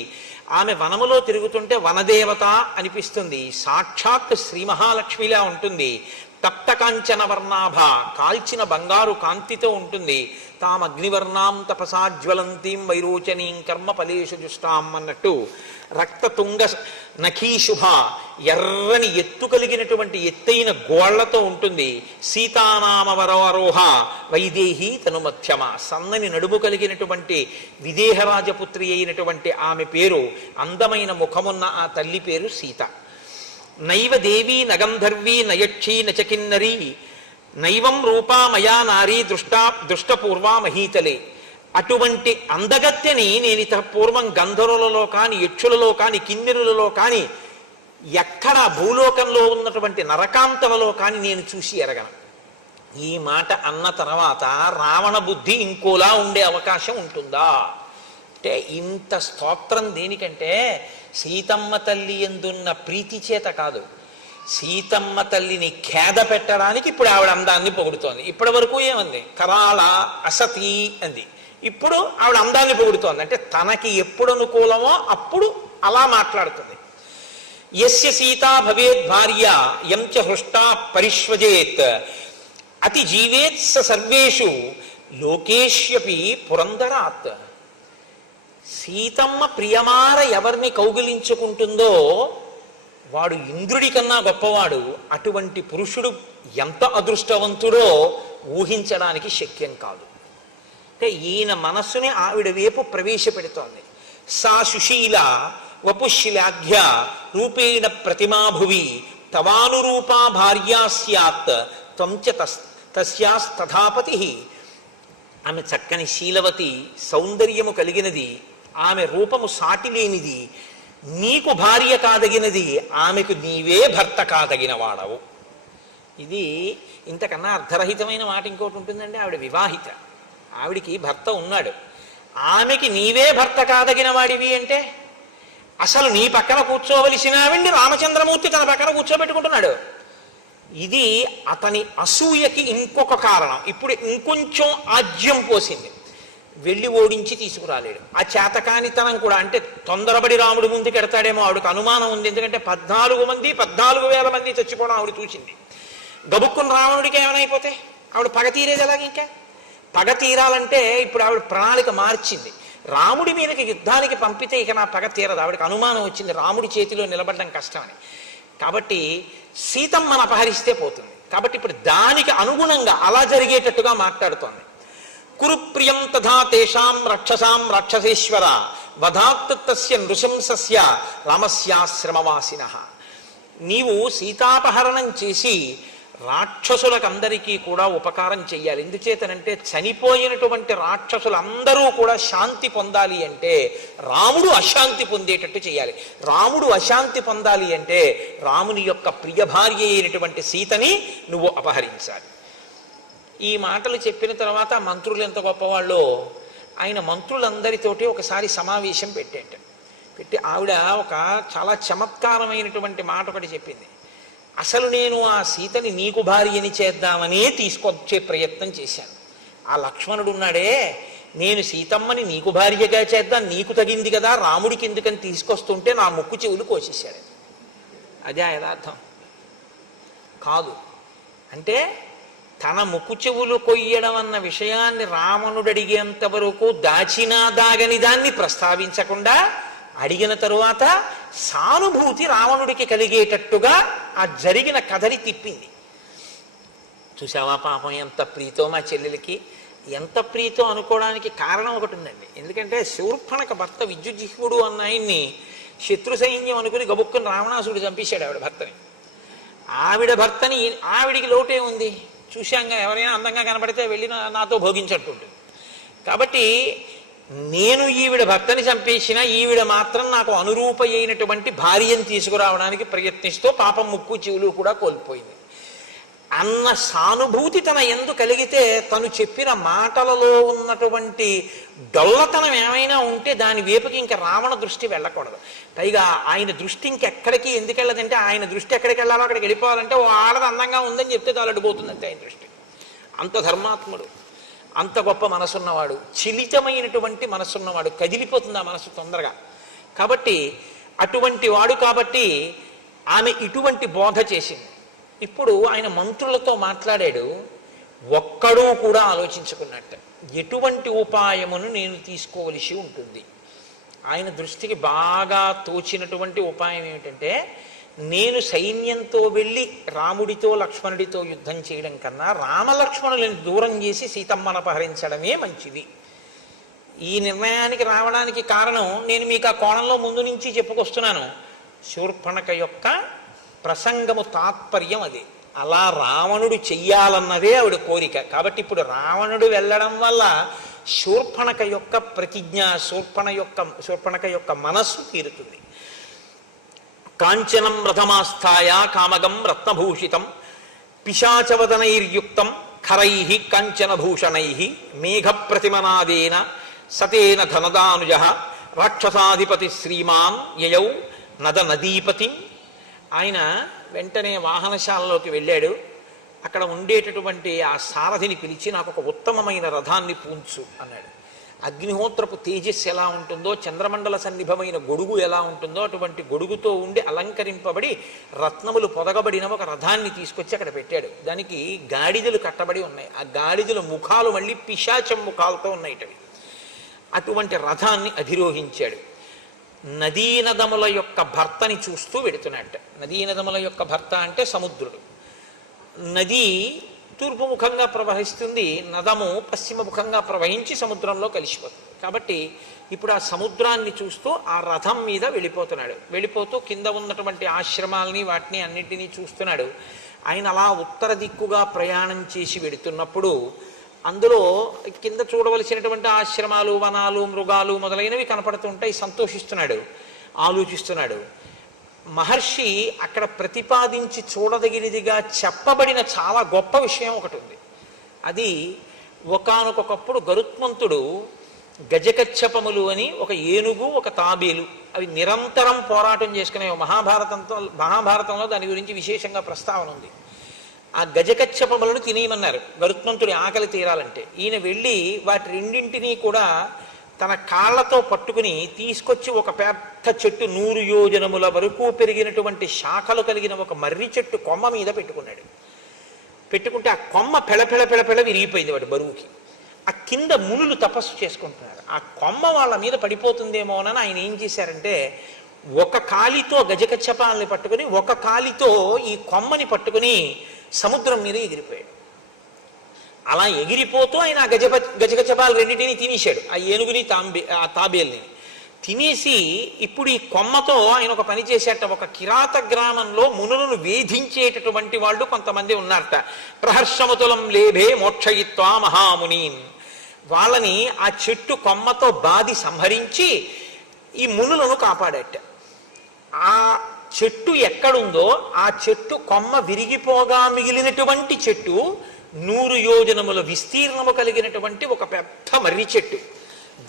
ఆమె వనములో తిరుగుతుంటే వనదేవత అనిపిస్తుంది. సాక్షాత్ శ్రీ మహాలక్ష్మిలా ఉంటుంది. తప్త కాంచన వర్ణాభ, కాల్చిన బంగారు కాంతితో ఉంటుంది. తాం అగ్నివర్ణాం తపసాజ్వలంతీం వైరోచనీం కర్మ ఫలేషు జుష్టాం అన్నట్టు రక్తతుంగ నఖీశుభ, ఎర్రని ఎత్తు కలిగినటువంటి ఎత్తైన గోళ్లతో ఉంటుంది. సీతానామవరోహ వైదేహి తనుమధ్యమ, సన్నని నడుము కలిగినటువంటి విదేహరాజపుత్రి అయినటువంటి ఆమె పేరు, అందమైన ముఖమున్న ఆ తల్లి పేరు సీత. నైవ దేవీ నగంధర్వీ నయక్షీ నచకిన్నరీ నైవం రూపా మయా నారీ దృష్టపూర్వా మహీతలే. అటువంటి అందగత్తెని నేను ఇత పూర్వం గంధర్వులలో కాని, యక్షులలో కాని, కిన్నెరులలో కాని, ఎక్కడ భూలోకంలో ఉన్నటువంటి నరకాంతలలో కాని నేను చూసి ఎరగను. ఈ మాట అన్న తర్వాత రావణ బుద్ధి ఇంకోలా ఉండే అవకాశం ఉంటుందా అంటే, ఇంత స్తోత్రం దేనికంటే సీతమ్మ తల్లి ఎందున్న ప్రీతి చేత కాదు, సీతమ్మ తల్లిని ఖేద పెట్టడానికి ఇప్పుడు ఆవిడ అందాన్ని పొగుడుతోంది. ఇప్పటి వరకు ఏమంది? కరాళ అసతి అంది. ఇప్పుడు ఆవిడ అందాన్ని పొగుడుతోంది. అంటే తనకి ఎప్పుడు అనుకూలమో అప్పుడు అలా మాట్లాడుతుంది. యస్య సీతా భవేద్ భార్య యం చ హృష్టా పరిష్వజేత్ అతి జీవేత్ స సర్వేషు లోకేష్యపి పురందరాత్. సీతమ్మ ప్రియమార ఎవరిని కౌగిలించుకుంటుందో వాడు ఇంద్రుడి కన్నా గొప్పవాడు. అటువంటి పురుషుడు ఎంత అదృష్టవంతుడో ఊహించడానికి శక్యం కాదు. అంటే ఈయన మనస్సుని ఆవిడ వైపు ప్రవేశపెడుతోంది. సా సుశీల వపుశిలాఘ్య రూపేణ ప్రతిమాభువి తవానురూపా భార్యా స్యాత్ త్వం చ తస్యాస్తథాపతి. ఆమె చక్కని శీలవతి, సౌందర్యము కలిగినది, ఆమె రూపము సాటి లేనిది, నీకు భార్య కాదగినది, ఆమెకు నీవే భర్త కాదగిన వాడవు. ఇది ఇంతకన్నా అర్ధరహితమైన మాట ఇంకోటి ఉంటుందండి. ఆవిడ వివాహిత, ఆవిడికి భర్త ఉన్నాడు. ఆమెకి నీవే భర్త కాదగిన వాడివి అంటే అసలు నీ పక్కన కూర్చోవలసిన ఆవిడ్ని రామచంద్రమూర్తి తన పక్కన కూర్చోబెట్టుకుంటున్నాడు. ఇది అతని అసూయకి ఇంకొక కారణం. ఇప్పుడు ఇంకొంచెం ఆజ్యం పోసింది. వెళ్ళి ఓడించి తీసుకురాలేడు. ఆ చేతకానితనం కూడా, అంటే తొందరపడి రాముడు ముందుకు ఎడతాడేమో ఆవిడకు అనుమానం ఉంది. ఎందుకంటే 14,000 మంది చచ్చిపోవడం ఆవిడ చూసింది. గబుక్కుని రావణుడికి ఏమైపోతే ఆవిడ పగ తీరేది ఎలాగ? ఇంకా పగ తీరాలంటే ఇప్పుడు ఆవిడ ప్రణాళిక మార్చింది. రాముడి మీదకి యుద్ధానికి పంపితే ఇక నా పగ తీరదు. ఆవిడకి అనుమానం వచ్చింది రాముడి చేతిలో నిలబడడం కష్టమని. కాబట్టి సీతమ్మను అపహరిస్తే పోతుంది. కాబట్టి ఇప్పుడు దానికి అనుగుణంగా అలా జరిగేటట్టుగా మాట్లాడుతోంది. కురుప్రియం తథా తేషాం రక్షసాం రాక్షసేశ్వర వధాత్ తస్య నృశంసస్య రామస్యాశ్రమవాసినః. నీవు సీతాపహరణం చేసి రాక్షసులకందరికీ కూడా ఉపకారం చెయ్యాలి. ఎందుచేతనంటే చనిపోయినటువంటి రాక్షసులందరూ కూడా శాంతి పొందాలి అంటే రాముడు అశాంతి పొందేటట్టు చేయాలి. రాముడు అశాంతి పొందాలి అంటే రాముని యొక్క ప్రియ భార్య అయినటువంటి సీతని నువ్వు అపహరించాలి. ఈ మాటలు చెప్పిన తర్వాత మంత్రులు ఎంత గొప్పవాళ్ళో, ఆయన మంత్రులందరితోటి ఒకసారి సమావేశం పెట్టి ఆవిడ ఒక చాలా చమత్కారమైనటువంటి మాట ఒకటి చెప్పింది. అసలు నేను ఆ సీతని నీకు భార్యని చేద్దామనే తీసుకొచ్చే ప్రయత్నం చేశాను. ఆ లక్ష్మణుడు ఉన్నాడే, నేను సీతమ్మని నీకు భార్యగా చేద్దాం, నీకు తగింది కదా, రాముడికి ఎందుకని తీసుకొస్తుంటే నా ముక్కు చెవులు కోసేశాడు. అదే యథార్థం కాదు. అంటే తన ముక్కు చెవులు కొయ్యడం అన్న విషయాన్ని రావణుడు అడిగేంత వరకు దాచినా దాగని దాన్ని ప్రస్తావించకుండా అడిగిన తరువాత సానుభూతి రావణుడికి కలిగేటట్టుగా ఆ జరిగిన కథని తిప్పింది. చూసావా పాపం ఎంత ప్రీతో మా చెల్లెలకి, ఎంత ప్రీతో అనుకోవడానికి కారణం ఒకటి ఉందండి. ఎందుకంటే శూర్పణఖ భర్త విద్యుజిహ్వుడు అన్న ఆయన్ని శత్రు సైన్యం అనుకుని గబుక్కుని రావణాసుడు చంపేశాడు ఆవిడ భర్తని. ఆవిడ భర్తని ఆవిడికి లోటే ఉంది. చూశాంగా, ఎవరైనా అందంగా కనబడితే వెళ్ళి నాతో భోగించట్టుంటుంది. కాబట్టి నేను ఈవిడ భర్తని చంపేసిన ఈవిడ మాత్రం నాకు అనురూప అయినటువంటి భార్యను తీసుకురావడానికి ప్రయత్నిస్తూ పాపం ముక్కు చెవులు కూడా కోల్పోయింది అన్న సానుభూతి తన ఎందు కలిగితే తను చెప్పిన మాటలలో ఉన్నటువంటి డొల్లతనం ఏమైనా ఉంటే దాని వైపుకి ఇంకా రావణ దృష్టి వెళ్ళకూడదు. పైగా ఆయన దృష్టి ఇంకెక్కడికి ఎందుకు వెళ్ళదంటే, ఆయన దృష్టి ఎక్కడికి వెళ్ళాలో అక్కడికి వెళ్ళిపోవాలంటే ఓ ఆడది అందంగా ఉందని చెప్తే తాలడిపోతుంది అంతే ఆయన దృష్టి. అంత ధర్మాత్ముడు, అంత గొప్ప మనసున్నవాడు, చిలితమైనటువంటి మనసున్నవాడు, కదిలిపోతుంది ఆ మనసు తొందరగా. కాబట్టి అటువంటి వాడు కాబట్టి ఆమె ఇటువంటి బోధ చేసింది. ఇప్పుడు ఆయన మంత్రులతో మాట్లాడాడు. ఒక్కడూ కూడా ఆలోచించుకున్నట్ట ఎటువంటి ఉపాయమును నేను తీసుకోవలసి ఉంటుంది. ఆయన దృష్టికి బాగా తోచినటువంటి ఉపాయం ఏమిటంటే, నేను సైన్యంతో వెళ్ళి రాముడితో లక్ష్మణుడితో యుద్ధం చేయడం కన్నా రామలక్ష్మణులను దూరం చేసి సీతమ్మను అపహరించడమే మంచిది. ఈ నిర్ణయానికి రావడానికి కారణం నేను మీకు ఆ కోణంలో ముందు నుంచి చెప్పుకొస్తున్నాను. శూర్పణఖ యొక్క ప్రసంగము తాత్పర్యం అది. అలా రావణుడు చెయ్యాలన్నదే ఆవిడ కోరిక. కాబట్టి ఇప్పుడు రావణుడు వెళ్ళడం వల్ల శూర్పణఖ యొక్క ప్రతిజ్ఞ, శూర్పణఖ యొక్క మనస్సు తీరుతుంది. కాంచనం రథమాస్థాయ కామగం రత్నభూషితం పిశాచవదనైర్యుక్తం ఖరై కాంచనభూషణై మేఘప్రతిమనాదేన సతేన ధనదానుజ రాక్షసాధిపతి శ్రీమాన్ యయౌ నద నదీపతి. ఆయన వెంటనే వాహనశాలలోకి వెళ్ళాడు. అక్కడ ఉండేటటువంటి ఆ సారథిని పిలిచి నాకు ఒక ఉత్తమమైన రథాన్ని పూంచు అన్నాడు. అగ్నిహోత్రపు తేజస్సు ఎలా ఉంటుందో, చంద్రమండల సన్నిభమైన గొడుగు ఎలా ఉంటుందో అటువంటి గొడుగుతో ఉండి అలంకరింపబడి రత్నములు పొదగబడిన ఒక రథాన్ని తీసుకొచ్చి అక్కడ పెట్టాడు. దానికి గాడిదలు కట్టబడి ఉన్నాయి. ఆ గాడిదల ముఖాలు మళ్ళీ పిశాచం ముఖాలతో ఉన్నాయిటవి. అటువంటి రథాన్ని అధిరోహించాడు. నదీనదముల యొక్క భర్తని చూస్తూ వెడుతున్నట్ట. నదీనదముల యొక్క భర్త అంటే సముద్రుడు. నది తూర్పు ముఖంగా ప్రవహిస్తుంది, నదము పశ్చిమ ముఖంగా ప్రవహించి సముద్రంలో కలిసిపోతుంది. కాబట్టి ఇప్పుడు ఆ సముద్రాన్ని చూస్తూ ఆ రథం మీద వెళ్ళిపోతున్నాడు. వెళ్ళిపోతూ కింద ఉన్నటువంటి ఆశ్రమాలని వాటిని అన్నింటినీ చూస్తున్నాడు. ఆయన అలా ఉత్తర దిక్కుగా ప్రయాణం చేసి వెడుతున్నప్పుడు అందులో కింద చూడవలసినటువంటి ఆశ్రమాలు, వనాలు, మృగాలు మొదలైనవి కనపడుతుంటాయి. సంతోషిస్తున్నాడు, ఆలోచిస్తున్నాడు. మహర్షి అక్కడ ప్రతిపాదించి చూడదగినదిగా చెప్పబడిన చాలా గొప్ప విషయం ఒకటి ఉంది. అది ఒకానొకప్పుడు గరుత్మంతుడు గజకచ్చపములు అని ఒక ఏనుగు, ఒక తాబేలు, అవి నిరంతరం పోరాటం చేసుకునే మహాభారతంలో దాని గురించి విశేషంగా ప్రస్తావన ఉంది. ఆ గజకచ్చపములను తినేయమన్నారు గరుత్మంతుడి ఆకలి తీరాలంటే. ఈయన వెళ్ళి వాటి రెండింటినీ కూడా తన కాళ్లతో పట్టుకుని తీసుకొచ్చి ఒక పెద్ద చెట్టు 100 యోజనముల వరకు పెరిగినటువంటి శాఖలు కలిగిన ఒక మర్రి చెట్టు కొమ్మ మీద పెట్టుకున్నాడు. పెట్టుకుంటే ఆ కొమ్మ పెళపెళ విరిగిపోయింది వాటి బరువుకి. ఆ కింద మునులు తపస్సు చేసుకుంటున్నారు. ఆ కొమ్మ వాళ్ళ మీద పడిపోతుందేమోనని ఆయన ఏం చేశారంటే, ఒక కాలితో గజకచ్చపాలని పట్టుకుని ఒక కాలితో ఈ కొమ్మని పట్టుకుని సముద్రం మీద ఎగిరిపోయాడు. అలా ఎగిరిపోతూ ఆయన గజగజపాలు రెండింటినీ తినేశాడు. ఆ ఏనుగుని ఆ తాబేల్ని తినేసి ఇప్పుడు ఈ కొమ్మతో ఆయన ఒక పని చేసేట. ఒక కిరాత గ్రామంలో మునులను వేధించేటటువంటి వాళ్ళు కొంతమంది ఉన్నారట. ప్రహర్షమతులం లేభే మోక్షయిత్వా మహామునీన్. వాళ్ళని ఆ చెట్టు కొమ్మతో బాది సంహరించి ఈ మునులను కాపాడట. ఆ చెట్టు ఎక్కడుందో ఆ చెట్టు కొమ్మ విరిగిపోగా మిగిలినటువంటి చెట్టు 100 యోజనముల విస్తీర్ణము కలిగినటువంటి ఒక పెద్ద మర్రి చెట్టు.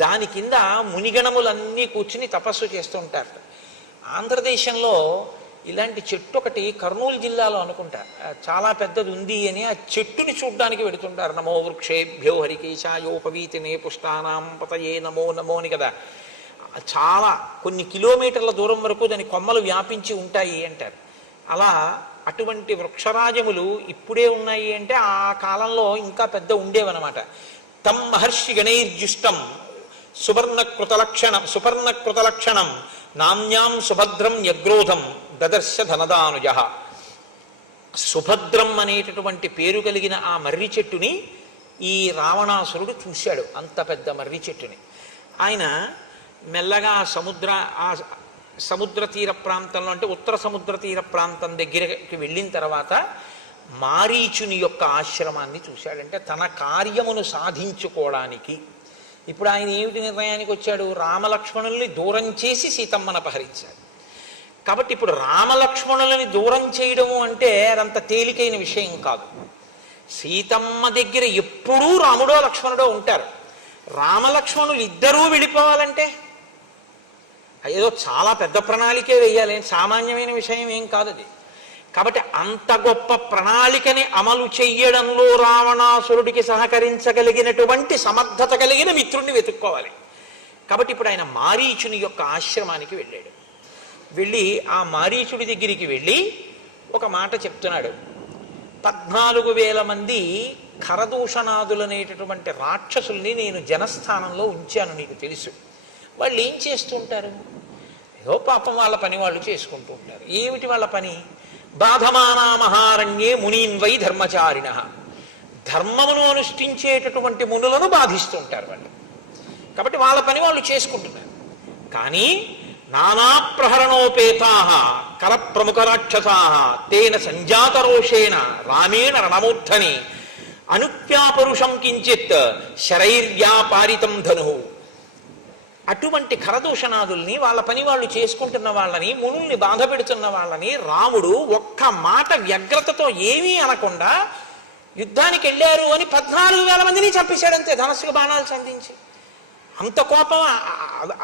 దాని కింద మునిగణములన్నీ కూర్చుని తపస్సు చేస్తూ ఉంటారు. ఆంధ్రదేశంలో ఇలాంటి చెట్టు ఒకటి కర్నూలు జిల్లాలో అనుకుంటా చాలా పెద్దది ఉంది అని ఆ చెట్టుని చూడ్డానికి వెడుతుంటారు. నమో వృక్షేభ్యో హరికేశాయోపవీతినే పుష్టానాం పతయే నమో నమో అని కదా. చాలా కొన్ని కిలోమీటర్ల దూరం వరకు దాని కొమ్మలు వ్యాపించి ఉంటాయి అంటారు. అలా అటువంటి వృక్షరాజములు ఇప్పుడే ఉన్నాయి అంటే ఆ కాలంలో ఇంకా పెద్ద ఉండేవన్నమాట. తం మహర్షి గణైర్జుష్టం సుపర్ణకృతలక్షణం నామ్యాం సుభద్రం యగ్రోధం దదర్శ ధనదానుజ. సుభద్రం అనేటటువంటి పేరు కలిగిన ఆ మర్రి చెట్టుని ఈ రావణాసురుడు చూశాడు. అంత పెద్ద మర్రి చెట్టుని ఆయన మెల్లగా సముద్ర తీర ప్రాంతంలో, అంటే ఉత్తర సముద్ర తీర ప్రాంతం దగ్గరికి వెళ్ళిన తర్వాత మారీచుని యొక్క ఆశ్రమాన్ని చూశాడంటే తన కార్యమును సాధించుకోవడానికి. ఇప్పుడు ఆయన ఏమిటి నిర్ణయానికి వచ్చాడు? రామలక్ష్మణుల్ని దూరం చేసి సీతమ్మను అపహరించాడు. కాబట్టి ఇప్పుడు రామలక్ష్మణులని దూరం చేయడము అంటే అదంత తేలికైన విషయం కాదు. సీతమ్మ దగ్గర ఎప్పుడూ రాముడో లక్ష్మణుడో ఉంటారు. రామలక్ష్మణులు ఇద్దరూ వెళ్ళిపోవాలంటే ఏదో చాలా పెద్ద ప్రణాళికే వేయాలి, సామాన్యమైన విషయం ఏం కాదు అది. కాబట్టి అంత గొప్ప ప్రణాళికని అమలు చెయ్యడంలో రావణాసురుడికి సహకరించగలిగినటువంటి సమర్థత కలిగిన మిత్రుణ్ణి వెతుక్కోవాలి. కాబట్టి ఇప్పుడు ఆయన మారీచుని యొక్క ఆశ్రమానికి వెళ్ళాడు. వెళ్ళి ఆ మారీచుడి దగ్గరికి వెళ్ళి ఒక మాట చెప్తున్నాడు. 14,000 మంది ఖరదూషణాదులనేటటువంటి రాక్షసుల్ని నేను జనస్థానంలో ఉంచాను, నీకు తెలుసు. వాళ్ళు ఏం చేస్తుంటారు? ఏదో పాపం వాళ్ళ పని వాళ్ళు చేసుకుంటూ ఉంటారు. ఏమిటి వాళ్ళ పని? బాధమానా మహారణ్యే మునీన్వై ధర్మచారిణ. ధర్మమును అనుష్ఠించేటటువంటి మునులను బాధిస్తుంటారు వాళ్ళు. కాబట్టి వాళ్ళ పని వాళ్ళు చేసుకుంటున్నారు. కానీ నానా ప్రహరణోపేతా కర ప్రముఖ రాక్షసా తేన సంజాతరోషేణ రామేణ రణమూర్ధని అనుప్యాపరుషం కించిత్ శరైర్వ్యాపారితం ధను. అటువంటి ఖరదూషణాదుల్ని వాళ్ళ పని వాళ్ళు చేసుకుంటున్న వాళ్ళని, మునుల్ని బాధ పెడుతున్న వాళ్ళని రాముడు ఒక్క మాట వ్యగ్రతతో ఏమీ అనకుండా యుద్ధానికి వెళ్ళారు అని 14,000 మందిని చంపేశాడంతే, ధనస్సుకు బాణాలు సంధించి. అంత కోపం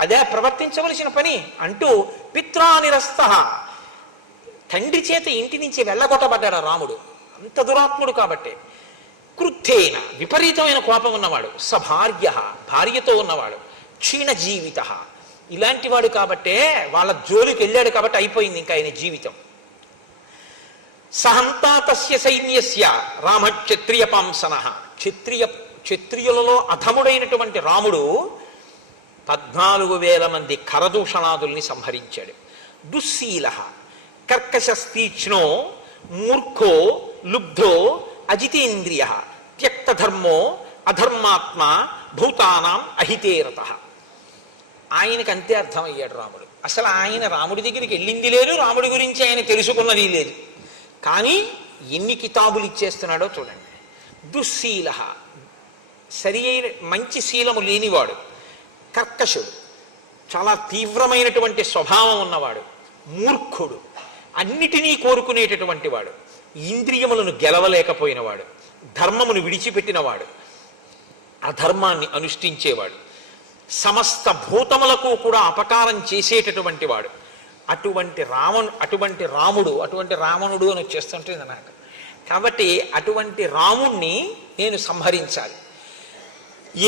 అదే ప్రవర్తించవలసిన పని అంటూ పిత్రానిరస్త, తండ్రి చేత ఇంటి నుంచి వెళ్ళగొట్టబడ్డాడు రాముడు. అంత దురాత్ముడు కాబట్టి. క్రుద్ధేన, విపరీతమైన కోపం ఉన్నవాడు. సభార్య, భార్యతో ఉన్నవాడు. క్షీణ జీవిత, ఇలాంటి వాడు కాబట్టే వాళ్ళ జోలికి వెళ్ళాడు కాబట్టి అయిపోయింది ఇంకా ఆయన జీవితం. సహంతా తస్య సైన్యస్య రామ క్షత్రియ పాంసన. క్షత్రియులలో అధముడైనటువంటి రాముడు 14,000 మంది ఖరదూషణాదుల్ని సంహరించాడు. దుశ్శీల కర్కశస్తీక్ష్ణో మూర్ఖో లుబ్ధో అజితేంద్రియ త్యక్తధర్మో అధర్మాత్మ భూతానాం అహితేరత. ఆయనకు అంతే అర్థమయ్యాడు రాముడు. అసలు ఆయన రాముడి దగ్గరికి వెళ్ళింది లేదు, రాముడి గురించి ఆయన తెలుసుకున్నది లేదు. కానీ ఎన్ని కితాబులు ఇచ్చేస్తున్నాడో చూడండి. దుశ్శీల, సరి అయిన మంచి శీలము లేనివాడు. కర్కశుడు, చాలా తీవ్రమైనటువంటి స్వభావం ఉన్నవాడు. మూర్ఖుడు, అన్నిటినీ కోరుకునేటటువంటి వాడు. ఇంద్రియములను గెలవలేకపోయినవాడు. ధర్మమును విడిచిపెట్టినవాడు. అధర్మాన్ని అనుష్ఠించేవాడు. సమస్త భూతములకు కూడా అపకారం చేసేటటువంటి వాడు. అటువంటి రావణుడు అని వచ్చేస్తుంటుంది నాకు. కాబట్టి అటువంటి రాముణ్ణి నేను సంహరించాలి.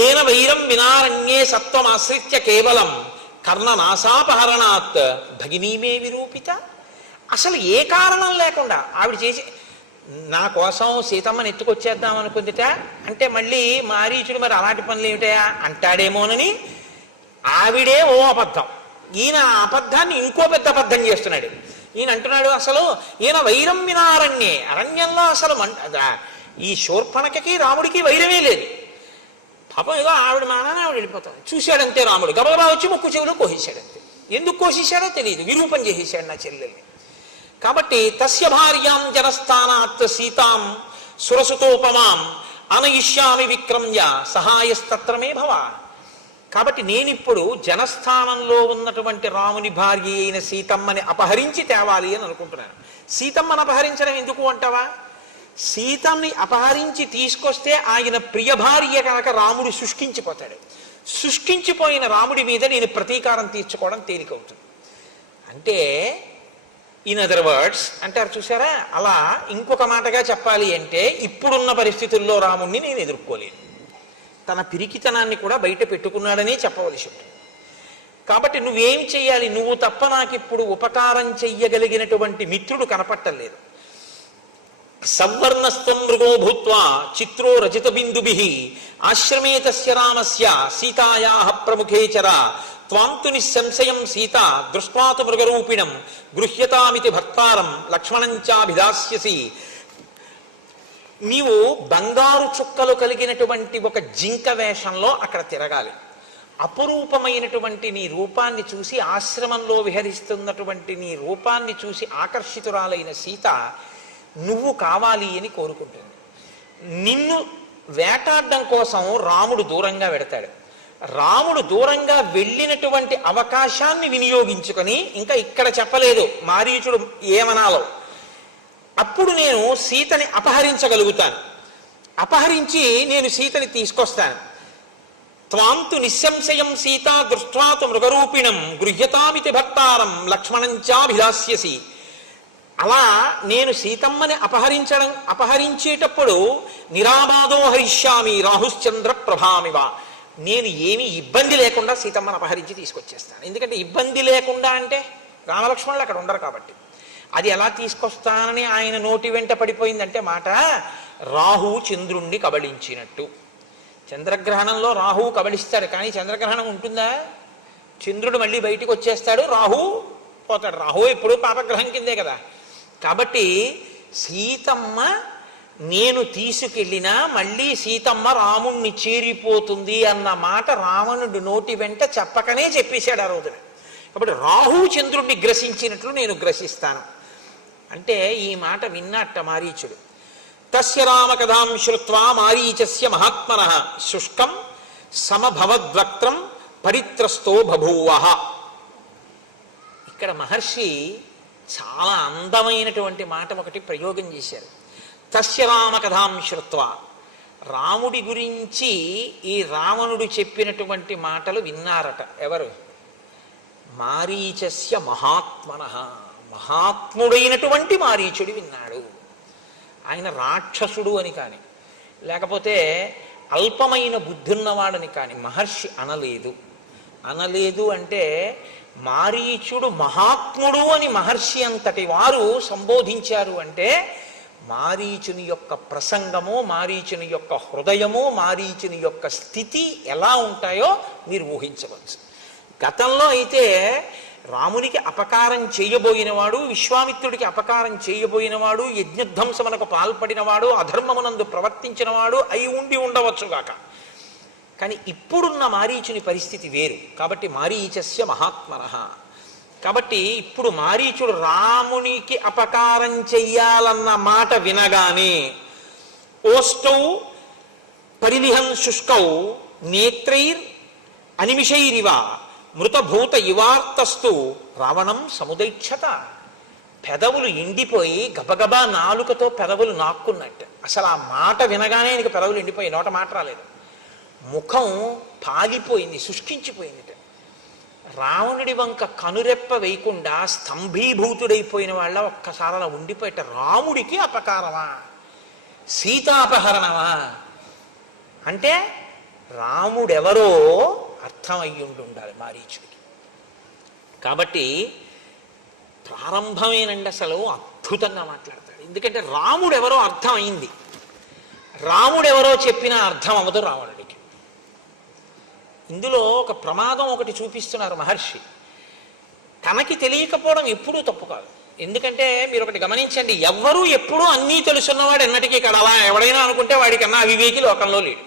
ఏన వైరం వినారణ్యే సత్వమాశ్రిత్య కేవలం కర్ణనాసాపహరణాత్ భగినీమే విరూపిత. అసలు ఏ కారణం లేకుండా ఆవిడ చేసి నా కోసం సీతమ్మని ఎత్తుకొచ్చేద్దాం అనుకుందిట అంటే మళ్ళీ మారీచుడు మరి అలాంటి పనులు ఏమిటయా అంటాడేమోనని ఆవిడే ఓ అబద్ధం. ఈయన ఆ అబద్ధాన్ని ఇంకో పెద్ద అబద్ధం చేస్తున్నాడు. ఈయన అంటున్నాడు అసలు ఈయన వైరం వినారణ్యే, అరణ్యంలో అసలు ఈ శూర్పణఖకి రాముడికి వైరమే లేదు. పాపం ఏదో ఆవిడ మానాన్ని ఆవిడ వెళ్ళిపోతాడు. చూశాడంతే రాముడు, గబగబా వచ్చి ముక్కు చెవులో కోసేశాడంతే. ఎందుకు కోసేశాడో తెలియదు, విరూపం చేసేశాడు నా చెల్లెల్ని. కాబట్టి తస్య భార్యాం జనస్థానాత్ సీతాం సురసుతోపమాం అనయిష్యామి విక్రమ్య సహాయస్తత్రమే భవ. కాబట్టి నేనిప్పుడు జనస్థానంలో ఉన్నటువంటి రాముని భార్య అయిన సీతమ్మని అపహరించి తేవాలి అని అనుకుంటున్నాను. సీతమ్మని అపహరించడం ఎందుకు అంటావా? సీతమ్మని అపహరించి తీసుకొస్తే ఆయన ప్రియ భార్య కనుక రాముడు శుష్కించిపోతాడు. శుష్కించిపోయిన రాముడి మీద నేను ప్రతీకారం తీర్చుకోవడం తేలికవుతుంది. అంటే ఇన్ అదర్ వర్డ్స్ అంటారు చూసారా, అలా ఇంకొక మాటగా చెప్పాలి అంటే ఇప్పుడున్న పరిస్థితుల్లో రాముణ్ణి నేను ఎదుర్కోలేను. తన పిరికితనాన్ని కూడా బయట పెట్టుకున్నాడనే చెప్పవలసి ఉంటుంది. కాబట్టి నువ్వేం చెయ్యాలి? నువ్వు తప్ప నాకు ఇప్పుడు ఉపకారం చెయ్యగలిగినటువంటి మిత్రుడు కనపట్టలేదు. సవర్ణస్త్వం మృగో భూత్వా చిత్రో రజిత బిందుభిః ఆశ్రమే తస్య రామస్య సీతాయాః ప్రముఖే చర త్వాంతు నిస్సంశయం సీత దృష్ట్వాతు మృగరూపిణం గృహ్యతామితి భర్తారం లక్ష్మణంచాభిదాస్యసి. నీవు బంగారు చుక్కలు కలిగినటువంటి ఒక జింక వేషంలో అక్కడ తిరగాలి. అపురూపమైనటువంటి నీ రూపాన్ని చూసి, ఆశ్రమంలో విహరిస్తున్నటువంటి నీ రూపాన్ని చూసి ఆకర్షితురాలైన సీత నువ్వు కావాలి అని కోరుకుంటుంది. నిన్ను వేటాడడం కోసం రాముడు దూరంగా వెడతాడు. రాముడు దూరంగా వెళ్ళినటువంటి అవకాశాన్ని వినియోగించుకొని, ఇంకా ఇక్కడ చెప్పలేదు మారీచుడు ఏమనాలో, అప్పుడు నేను సీతని అపహరించగలుగుతాను. అపహరించి నేను సీతని తీసుకొస్తాను. త్వాంతు నిస్సంశయం సీతా దృష్ట్వాతు మృగరూపిణం గృహ్యతామితి భర్తారం లక్ష్మణంచాభిదాస్యసి. అలా నేను సీతమ్మని అపహరించేటప్పుడు నిరాబాదో హరిష్యామి రాహుశ్చంద్ర ప్రభామివ, నేను ఏమీ ఇబ్బంది లేకుండా సీతమ్మని అపహరించి తీసుకొచ్చేస్తాను. ఎందుకంటే ఇబ్బంది లేకుండా అంటే రామలక్ష్మణులు అక్కడ ఉండరు కాబట్టి. అది ఎలా తీసుకొస్తానని ఆయన నోటి వెంట పడిపోయిందంటే మాట, రాహువు చంద్రుణ్ణి కబళించినట్టు. చంద్రగ్రహణంలో రాహువు కబళిస్తాడు, కానీ చంద్రగ్రహణం ఉంటుందా? చంద్రుడు మళ్ళీ బయటికి వచ్చేస్తాడు, రాహువు పోతాడు. రాహువు ఎప్పుడు పాపగ్రహం కిందే కదా. కాబట్టి సీతమ్మ నేను తీసుకెళ్ళినా మళ్ళీ సీతమ్మ రాముణ్ణి చేరిపోతుంది అన్న మాట రావణుడి నోటి వెంట చెప్పకనే చెప్పేశాడు ఆ రోజున. కాబట్టి రాహువు చంద్రుడిని గ్రసించినట్లు నేను గ్రసిస్తాను అంటే ఈ మాట విన్నట్ట మారీచుడు. తస్య రామకథాం శ్రుత్వా మారీచస్య మహాత్మనః శుష్కం సమభవద్వక్త్రం పరిత్రస్తో బభూవః. ఇక్కడ మహర్షి చాలా అందమైనటువంటి మాట ఒకటి ప్రయోగం చేశారు. తస్య రామకథాం శ్రుత్వా, రాముడి గురించి ఈ రావణుడు చెప్పినటువంటి మాటలు విన్నారట. ఎవరు? మారీచస్య మహాత్మనః, మహాత్ముడైనటువంటి మారీచుడు విన్నాడు. ఆయన రాక్షసుడు అని కానీ, లేకపోతే అల్పమైన బుద్ధున్నవాడని కానీ మహర్షి అనలేదు. అనలేదు అంటే మారీచుడు మహాత్ముడు అని మహర్షి అంతటి వారు సంబోధించారు అంటే మారీచుని యొక్క ప్రసంగము, మారీచుని యొక్క హృదయము, మారీచుని యొక్క స్థితి ఎలా ఉంటాయో మీరు ఊహించవచ్చు. గతంలో అయితే రామునికి అపకారం చేయబోయినవాడు, విశ్వామిత్రుడికి అపకారం చేయబోయినవాడు, యజ్ఞధ్వంసమునకు పాల్పడినవాడు, అధర్మమునందు ప్రవర్తించినవాడు అయి ఉండవచ్చుగాక. కానీ ఇప్పుడున్న మారీచుని పరిస్థితి వేరు. కాబట్టి మారీచస్య మహాత్మనః. కాబట్టి ఇప్పుడు మారీచుడు రామునికి అపకారం చెయ్యాలన్న మాట వినగానే ఓష్టౌ పరిలిహం శుష్కౌ నేత్రైర్ అనిమిషైరివ మృతభూత ఇవార్తస్తు రావణం సముదైక్షత. పెదవులు ఎండిపోయి గబగబా నాలుకతో పెదవులు నాక్కున్నట్టు. అసలు ఆ మాట వినగానే నీకు పెదవులు ఎండిపోయి నోట మాట రాలేదు. ముఖం పాలిపోయింది, శుష్కించిపోయింది. రావణుడి వంక కనురెప్ప వేయకుండా స్తంభీభూతుడైపోయిన వాళ్ళ ఒక్కసారి అలా ఉండిపోయేట. రాముడికి అపకారమా, సీతాపహరణమా అంటే రాముడెవరో అర్థం అయ్యుండాలి మారీచుడికి. కాబట్టి ప్రారంభమేనండి అసలు అద్భుతంగా మాట్లాడతాడు. ఎందుకంటే రాముడెవరో అర్థం అయింది. రాముడెవరో చెప్పినా అర్థం అవ్వదు రావణుడికి. ఇందులో ఒక ప్రమాదం ఒకటి చూపిస్తున్నారు మహర్షి. తనకి తెలియకపోవడం ఎప్పుడూ తప్పు కాదు. ఎందుకంటే మీరు ఒకటి గమనించండి, ఎవ్వరూ ఎప్పుడూ అన్నీ తెలుసున్నవాడు ఎన్నటికీ కడలా ఎవడైనా అనుకుంటే వాడికన్నా అవివేకి లోకంలో లేడు.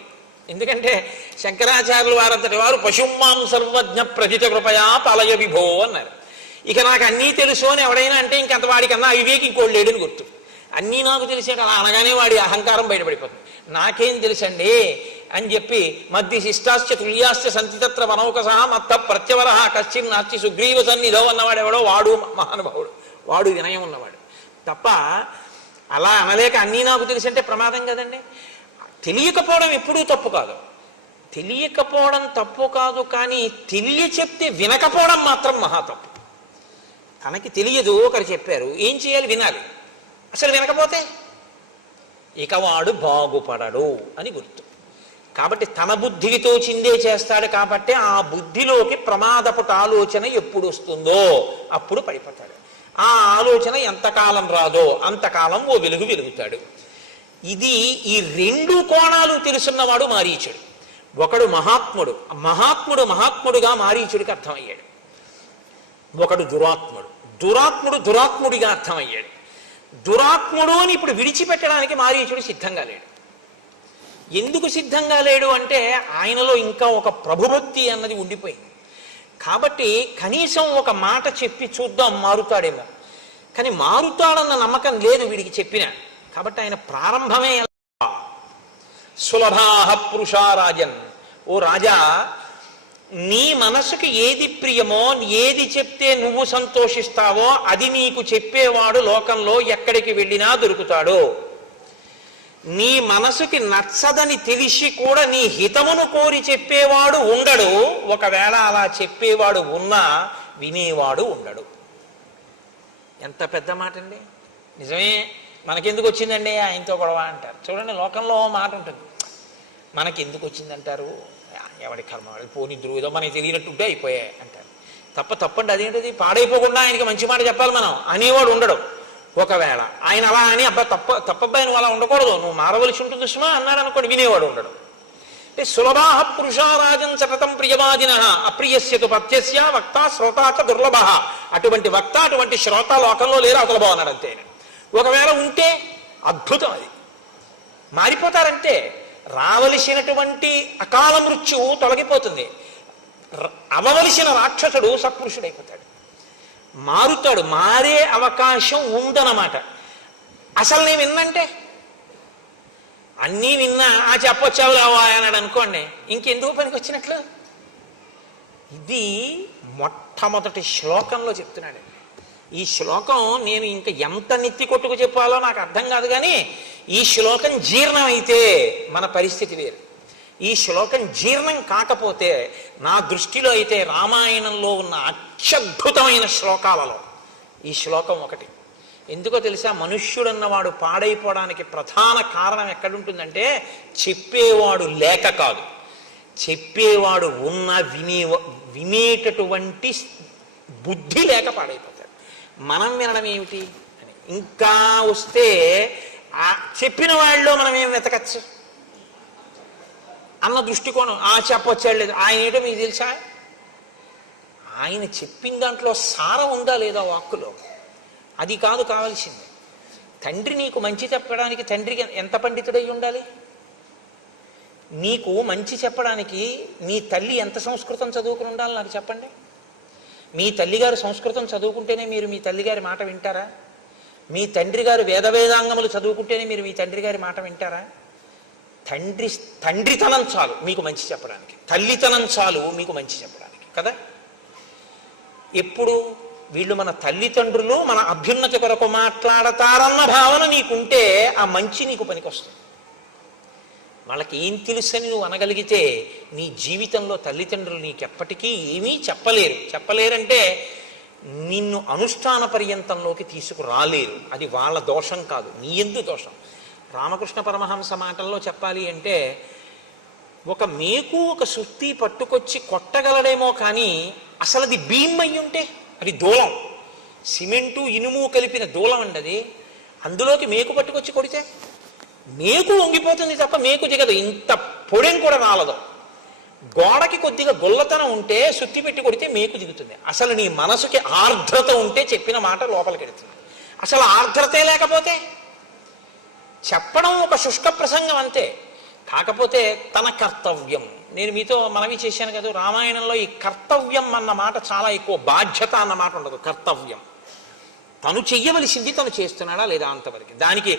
ఎందుకంటే శంకరాచార్యులు వారంతటి వారు పశుమాం సర్వజ్ఞ ప్రజిత కృపయా పలయ విభో అన్నారు. ఇక నాకు అన్నీ తెలుసు అని ఎవడైనా అంటే ఇంకంత వాడికన్నా అవివేకి ఇంకోటి లేడని గుర్తు. అన్నీ నాకు తెలిసాక అలా అనగానే వాడి అహంకారం బయటపడిపోతుంది. నాకేం తెలుసండి అని చెప్పి మధ్య శిష్టాశ్చ తుల్యాశ్చ సంతితత్ర మనౌకసహ మత్త ప్రత్యవర కశ్చిన్ నార్చి సుగ్రీవ సన్నిధో అన్నవాడు ఎవడో వాడు మహానుభావుడు, వాడు వినయం ఉన్నవాడు తప్ప అలా అనలేక అన్నీ నాకు తెలిసంటే ప్రమాదం కదండి. తెలియకపోవడం ఎప్పుడూ తప్పు కాదు. తెలియకపోవడం తప్పు కాదు, కానీ తెలియ చెప్తే వినకపోవడం మాత్రం మహా తప్పు. తనకి తెలియదు, ఒకరు చెప్పారు, ఏం చేయాలి? వినాలి. అసలు వినకపోతే ఇక వాడు బాగుపడడు అని గుర్తు. కాబట్టి తన బుద్ధికి తోచిందే చేస్తాడు. కాబట్టి ఆ బుద్ధిలోకి ప్రమాదపుట ఆలోచన ఎప్పుడు వస్తుందో అప్పుడు పడిపోతాడు. ఆ ఆలోచన ఎంతకాలం రాదో అంతకాలం ఓ వెలుగు వెలుగుతాడు. ఇది ఈ రెండు కోణాలు తెలుసున్నవాడు మారీచుడు. ఒకడు మహాత్ముడు, మహాత్ముడుగా మారీచుడికి అర్థమయ్యాడు. ఒకడు దురాత్ముడిగా అర్థమయ్యాడు. దురాత్ముడు అని ఇప్పుడు విడిచిపెట్టడానికి మారీచుడు సిద్ధంగా లేడు. ఎందుకు సిద్ధంగా లేడు అంటే ఆయనలో ఇంకా ఒక ప్రభుభక్తి అన్నది ఉండిపోయింది. కాబట్టి కనీసం ఒక మాట చెప్పి చూద్దాం మారుతాడేమో, కానీ మారుతాడన్న నమ్మకం లేదు వీడికి చెప్పిన. కాబట్టి ఆయన ప్రారంభమే సులభాహ పురుషారాజన్, ఓ రాజా, నీ మనసుకి ఏది ప్రియమో, ఏది చెప్తే నువ్వు సంతోషిస్తావో అది నీకు చెప్పేవాడు లోకంలో ఎక్కడికి వెళ్ళినా దొరుకుతాడు. నీ మనసుకి నచ్చదని తెలిసి కూడా నీ హితమును కోరి చెప్పేవాడు ఉండడు. ఒకవేళ అలా చెప్పేవాడు ఉన్నా వినేవాడు ఉండడు. ఎంత పెద్ద మాట అండి! నిజమే. మనకెందుకు వచ్చిందండి ఆయనతో గొడవ అంటారు. చూడండి, లోకంలో మాట ఉంటుంది, మనకెందుకు వచ్చిందంటారు, ఎవడి కర్మ వాడు, పోని ఏదో మనకి తెలియనట్టుంటే అయిపోయాయి అంటారు. తప్పండి. అదేంటిది? పాడైపోకుండా ఆయనకి మంచి మాట చెప్పాలి మనం అనేవాడు ఉండడు. ఒకవేళ ఆయన అలా అని తప్పబ్బాయి నువ్వు అలా ఉండకూడదు, నువ్వు మారవలసి ఉంటుంది సుమా అన్నాడు అనుకోండి, వినేవాడు ఉండడు. అంటే సులభాహ పురుషారాజన్ సతతం ప్రియవాదిన అప్రియస్యతు పత్యస్య వక్త శ్రోతాచ దుర్లభ. అటువంటి వక్త, అటువంటి శ్రోత లోకంలో లేరు, అవతల బాగున్నాడు అంతే. ఒకవేళ ఉంటే అద్భుతం, అది మారిపోతారంటే రావలసినటువంటి అకాల మృత్యువు తొలగిపోతుంది. అవవలసిన రాక్షసుడు సత్పురుషుడైపోతాడు, మారుతాడు. మారే అవకాశం ఉందన్నమాట. అసలు నేను విన్నంటే అన్నీ విన్నా ఆ చెప్పొచ్చావు రావా అన్నాడు అనుకోండి, ఇంకెందుకు పనికి వచ్చినట్లు. ఇది మొట్టమొదటి శ్లోకంలో చెప్తున్నాడు. ఈ శ్లోకం నేను ఇంకా ఎంత నెత్తి కొట్టుకు చెప్పాలో నాకు అర్థం కాదు, కానీ ఈ శ్లోకం జీర్ణమైతే మన పరిస్థితి వేరు. ఈ శ్లోకం జీర్ణం కాకపోతే నా దృష్టిలో అయితే రామాయణంలో ఉన్న అత్యద్భుతమైన శ్లోకాలలో ఈ శ్లోకం ఒకటి. ఎందుకో తెలుసా? మనుష్యుడన్నవాడు పాడైపోవడానికి ప్రధాన కారణం ఎక్కడుంటుందంటే చెప్పేవాడు లేక కాదు, చెప్పేవాడు ఉన్న వినేటటువంటి బుద్ధి లేక పాడైపోతాడు. మనం వినడం ఏమిటి అని ఇంకా వస్తే ఆ చెప్పిన వాళ్ళలో మనం ఏం వెతకచ్చు అన్న దృష్టికోణం. చెప్పొచ్చాడు లేదు, ఆయన ఏంటో మీకు తెలుసా? ఆయన చెప్పిన దాంట్లో సారం ఉందా లేదా వాక్కులో, అది కాదు కావాల్సింది. తండ్రి నీకు మంచి చెప్పడానికి తండ్రికి ఎంత పండితుడై ఉండాలి? నీకు మంచి చెప్పడానికి మీ తల్లి ఎంత సంస్కృతం చదువుకుని ఉండాలి నాకు చెప్పండి. మీ తల్లిగారు సంస్కృతం చదువుకుంటేనే మీరు మీ తల్లిగారి మాట వింటారా? మీ తండ్రి గారు వేదాంగములు చదువుకుంటేనే మీరు మీ తండ్రి గారి మాట వింటారా? తండ్రితనం చాలు మీకు మంచి చెప్పడానికి, తల్లితనం చాలు మీకు మంచి చెప్పడానికి కదా. ఎప్పుడు వీళ్ళు మన తల్లిదండ్రులు మన అభ్యున్నతి కొరకు మాట్లాడతారన్న భావన నీకుంటే ఆ మంచి నీకు పనికొస్తుంది. వాళ్ళకి ఏం తెలుసని నువ్వు అనగలిగితే నీ జీవితంలో తల్లిదండ్రులు నీకెప్పటికీ ఏమీ చెప్పలేరంటే నిన్ను అనుష్ఠాన పర్యంతంలోకి తీసుకురాలేరు. అది వాళ్ళ దోషం కాదు, నీ యందు దోషం. రామకృష్ణ పరమహంస మాటల్లో చెప్పాలి అంటే ఒక మేకు ఒక సుత్తి పట్టుకొచ్చి కొట్టగలడేమో, కానీ అసలు అది భీమ్ అయ్యి ఉంటే అది దూలం, సిమెంటు ఇనుము కలిపిన దూలం అండి అది. అందులోకి మేకు పట్టుకొచ్చి కొడితే మేకు వంగిపోతుంది తప్ప మేకు దిగదు, ఇంత పొడిని కూడా రాలదు. గోడకి కొద్దిగా గొల్లతనం ఉంటే సుత్తి పెట్టి కొడితే మేకు దిగుతుంది. అసలు నీ మనసుకి ఆర్ద్రత ఉంటే చెప్పిన మాట లోపలికి వెళుతుంది. అసలు ఆర్ద్రతే లేకపోతే చెప్పడం ఒక శుష్క ప్రసంగం అంతే. కాకపోతే తన కర్తవ్యం, నేను మీతో మనవి చేశాను కదా, రామాయణంలో ఈ కర్తవ్యం అన్న మాట చాలా ఎక్కువ, బాధ్యత అన్న మాట ఉండదు. కర్తవ్యం తను చెయ్యవలసింది తను చేస్తున్నాడా లేదా అంతవరకు. దానికి